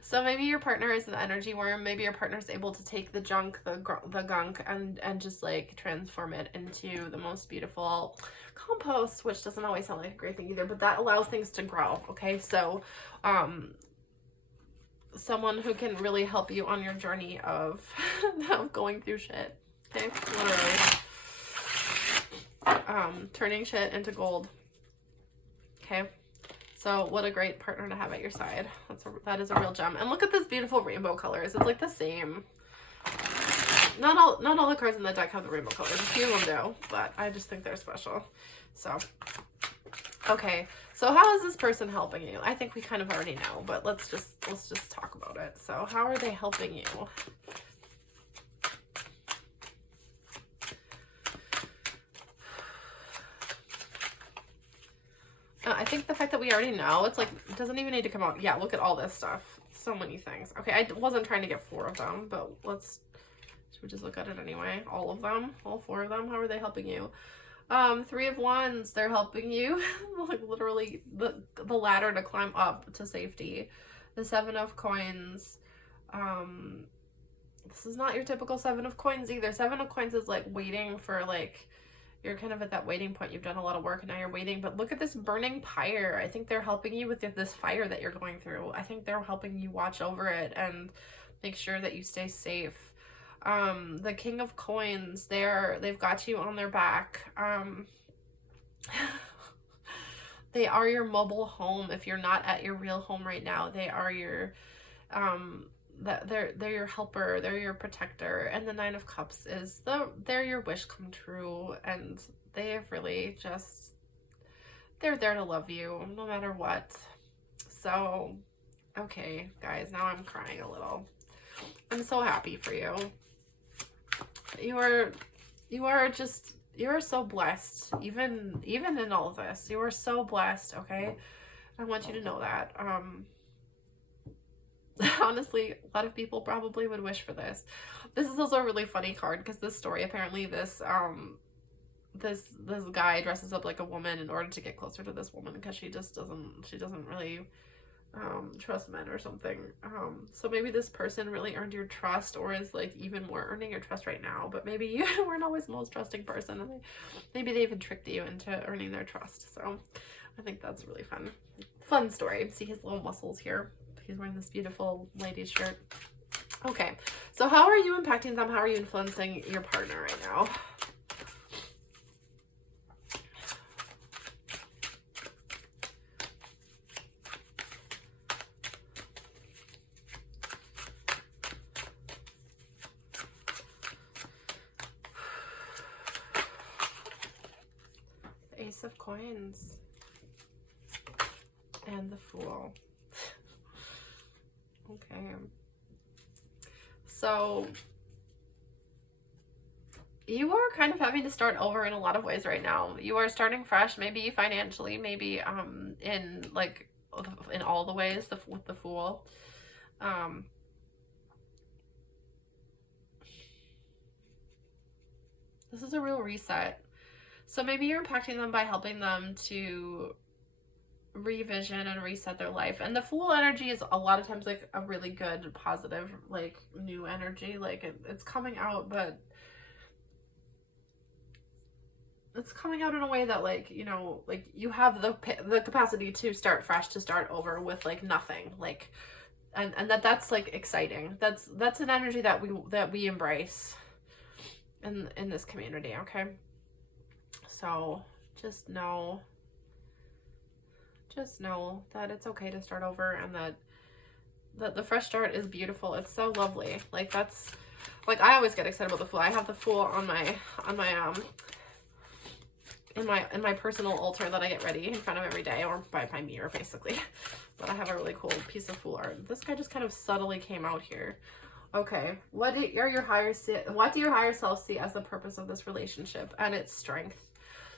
So maybe your partner is an energy worm. Maybe your partner is able to take the junk, the gunk, and just like transform it into the most beautiful compost, which doesn't always sound like a great thing either, but that allows things to grow. Okay, so someone who can really help you on your journey of going through shit. Okay, literally. Turning shit into gold. Okay. So what a great partner to have at your side. That is a real gem. And look at this beautiful rainbow colors. It's like the same. Not all the cards in the deck have the rainbow colors. A few of them do, but I just think they're special. So, okay. So how is this person helping you? I think we kind of already know, but let's just talk about it. So how are they helping you? I think the fact that we already know, it's like, it doesn't even need to come out. Yeah, look at all this stuff. So many things. Okay, I wasn't trying to get 4 of them, but should we just look at it anyway? All of them? All 4 of them? How are they helping you? 3 of Wands, they're helping you. Like, literally, the ladder to climb up to safety. The 7 of Coins. This is not your typical 7 of Coins either. 7 of Coins is, like, waiting for, like, you're kind of at that waiting point. You've done a lot of work and now you're waiting. But look at this burning pyre. I think they're helping you with this fire that you're going through. I think they're helping you watch over it and make sure that you stay safe. The King of Coins, they've got you on their back. They are your mobile home. If you're not at your real home right now, they are your they're your helper, they're your protector. And the 9 of Cups is they're your wish come true, and they have really just, they're there to love you no matter what. So okay guys, now I'm crying a little. I'm so happy for you. You are so blessed, even in all of this. You are so blessed. Okay, I want you to know that. Honestly, a lot of people probably would wish for this. This is also a really funny card because this story, apparently this guy dresses up like a woman in order to get closer to this woman because she doesn't really trust men or something. So maybe this person really earned your trust, or is like even more earning your trust right now, but maybe you weren't always the most trusting person, and maybe they even tricked you into earning their trust. So I think that's a really fun story. See his little muscles here. He's wearing this beautiful ladies shirt. Okay, so how are you impacting them? How are you influencing your partner right now? Ace of Coins and the Fool. Okay, so you are kind of having to start over in a lot of ways right now. You are starting fresh, maybe financially, maybe in all the ways with the Fool. This is a real reset. So maybe you're impacting them by helping them to revision and reset their life. And the Fool energy is a lot of times like a really good, positive, like new energy. Like it's coming out, but it's coming out in a way that, like, you know, like you have the capacity to start fresh, to start over with like nothing, like, and that's like exciting. That's an energy that we embrace in this community. Okay, so just know that it's okay to start over, and that the fresh start is beautiful. It's so lovely. Like, that's like, I always get excited about the Fool. I have the Fool on my in my personal altar that I get ready in front of every day, or by my mirror basically. But I have a really cool piece of Fool art. This guy just kind of subtly came out here. Okay, what do your higher self see as the purpose of this relationship? And its strength.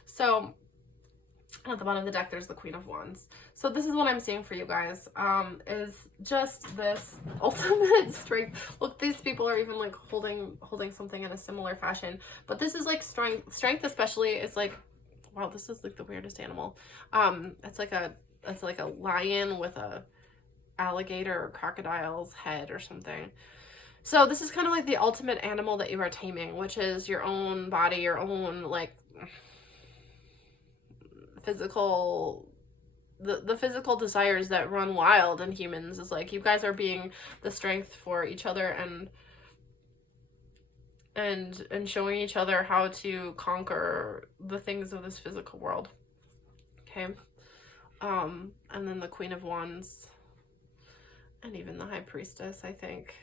So at the bottom of the deck, there's the Queen of Wands. So this is what I'm seeing for you guys, is just this ultimate strength. Look, these people are even like holding something in a similar fashion, but this is like strength especially is like, wow, this is like the weirdest animal. It's like a lion with a alligator or crocodile's head or something. So this is kind of like the ultimate animal that you are taming, which is your own body, your own like physical, the physical desires that run wild in humans. Is like you guys are being the strength for each other and showing each other how to conquer the things of this physical world. Okay. And then the Queen of Wands and even the High Priestess, I think.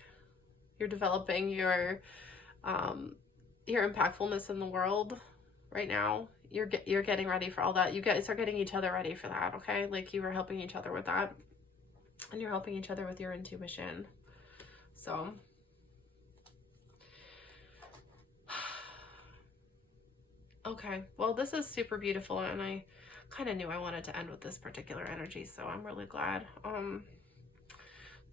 You're developing your impactfulness in the world right now. You're getting ready for all that. You guys are getting each other ready for that, okay? Like you are helping each other with that. And you're helping each other with your intuition. So okay, well, this is super beautiful, and I kind of knew I wanted to end with this particular energy, so I'm really glad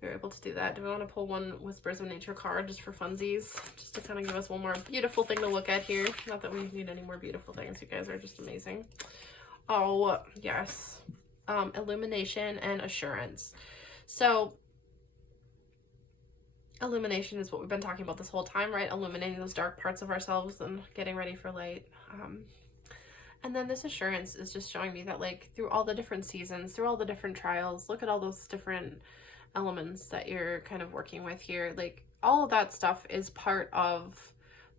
we were able to do that. Do we want to pull one Whispers of Nature card just for funsies, just to kind of give us one more beautiful thing to look at here? Not that we need any more beautiful things. You guys are just amazing. Oh, yes. Illumination and Assurance. So illumination is what we've been talking about this whole time, right? Illuminating those dark parts of ourselves and getting ready for light. And then this assurance is just showing me that, like, through all the different seasons, through all the different trials, look at all those different elements that you're kind of working with here. Like, all of that stuff is part of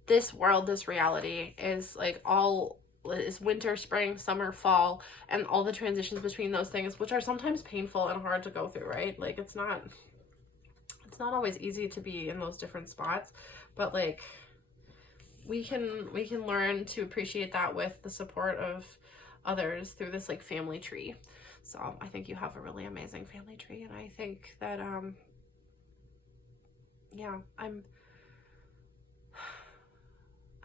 this world, this reality is like all is winter, spring, summer, fall, and all the transitions between those things, which are sometimes painful and hard to go through, right? Like, it's not always easy to be in those different spots, but like we can learn to appreciate that with the support of others through this like family tree. So I think you have a really amazing family tree, and I think that yeah, I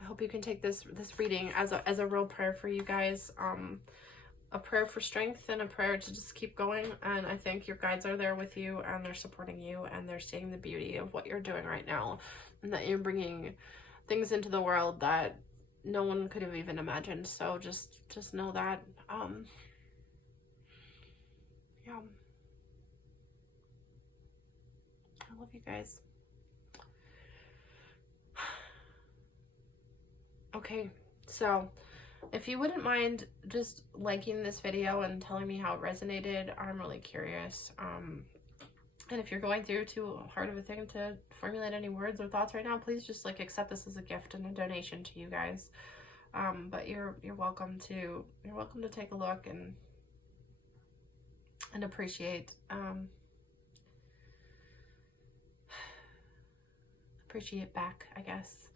hope you can take this reading as a real prayer for you guys, a prayer for strength and a prayer to just keep going. And I think your guides are there with you, and they're supporting you, and they're seeing the beauty of what you're doing right now, and that you're bringing things into the world that no one could have even imagined. So just know that. Yeah, I love you guys. Okay, so if you wouldn't mind just liking this video and telling me how it resonated, I'm really curious. And if you're going through too hard of a thing to formulate any words or thoughts right now, please just like accept this as a gift and a donation to you guys. But you're welcome to take a look and appreciate back, I guess,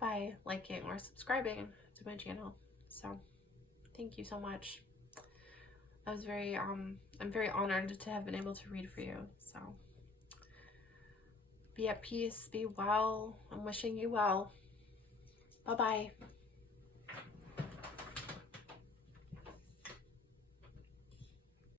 by liking or subscribing to my channel. So thank you so much. I was very I'm very honored to have been able to read for you. So be at peace, be well. I'm wishing you well. Bye-bye.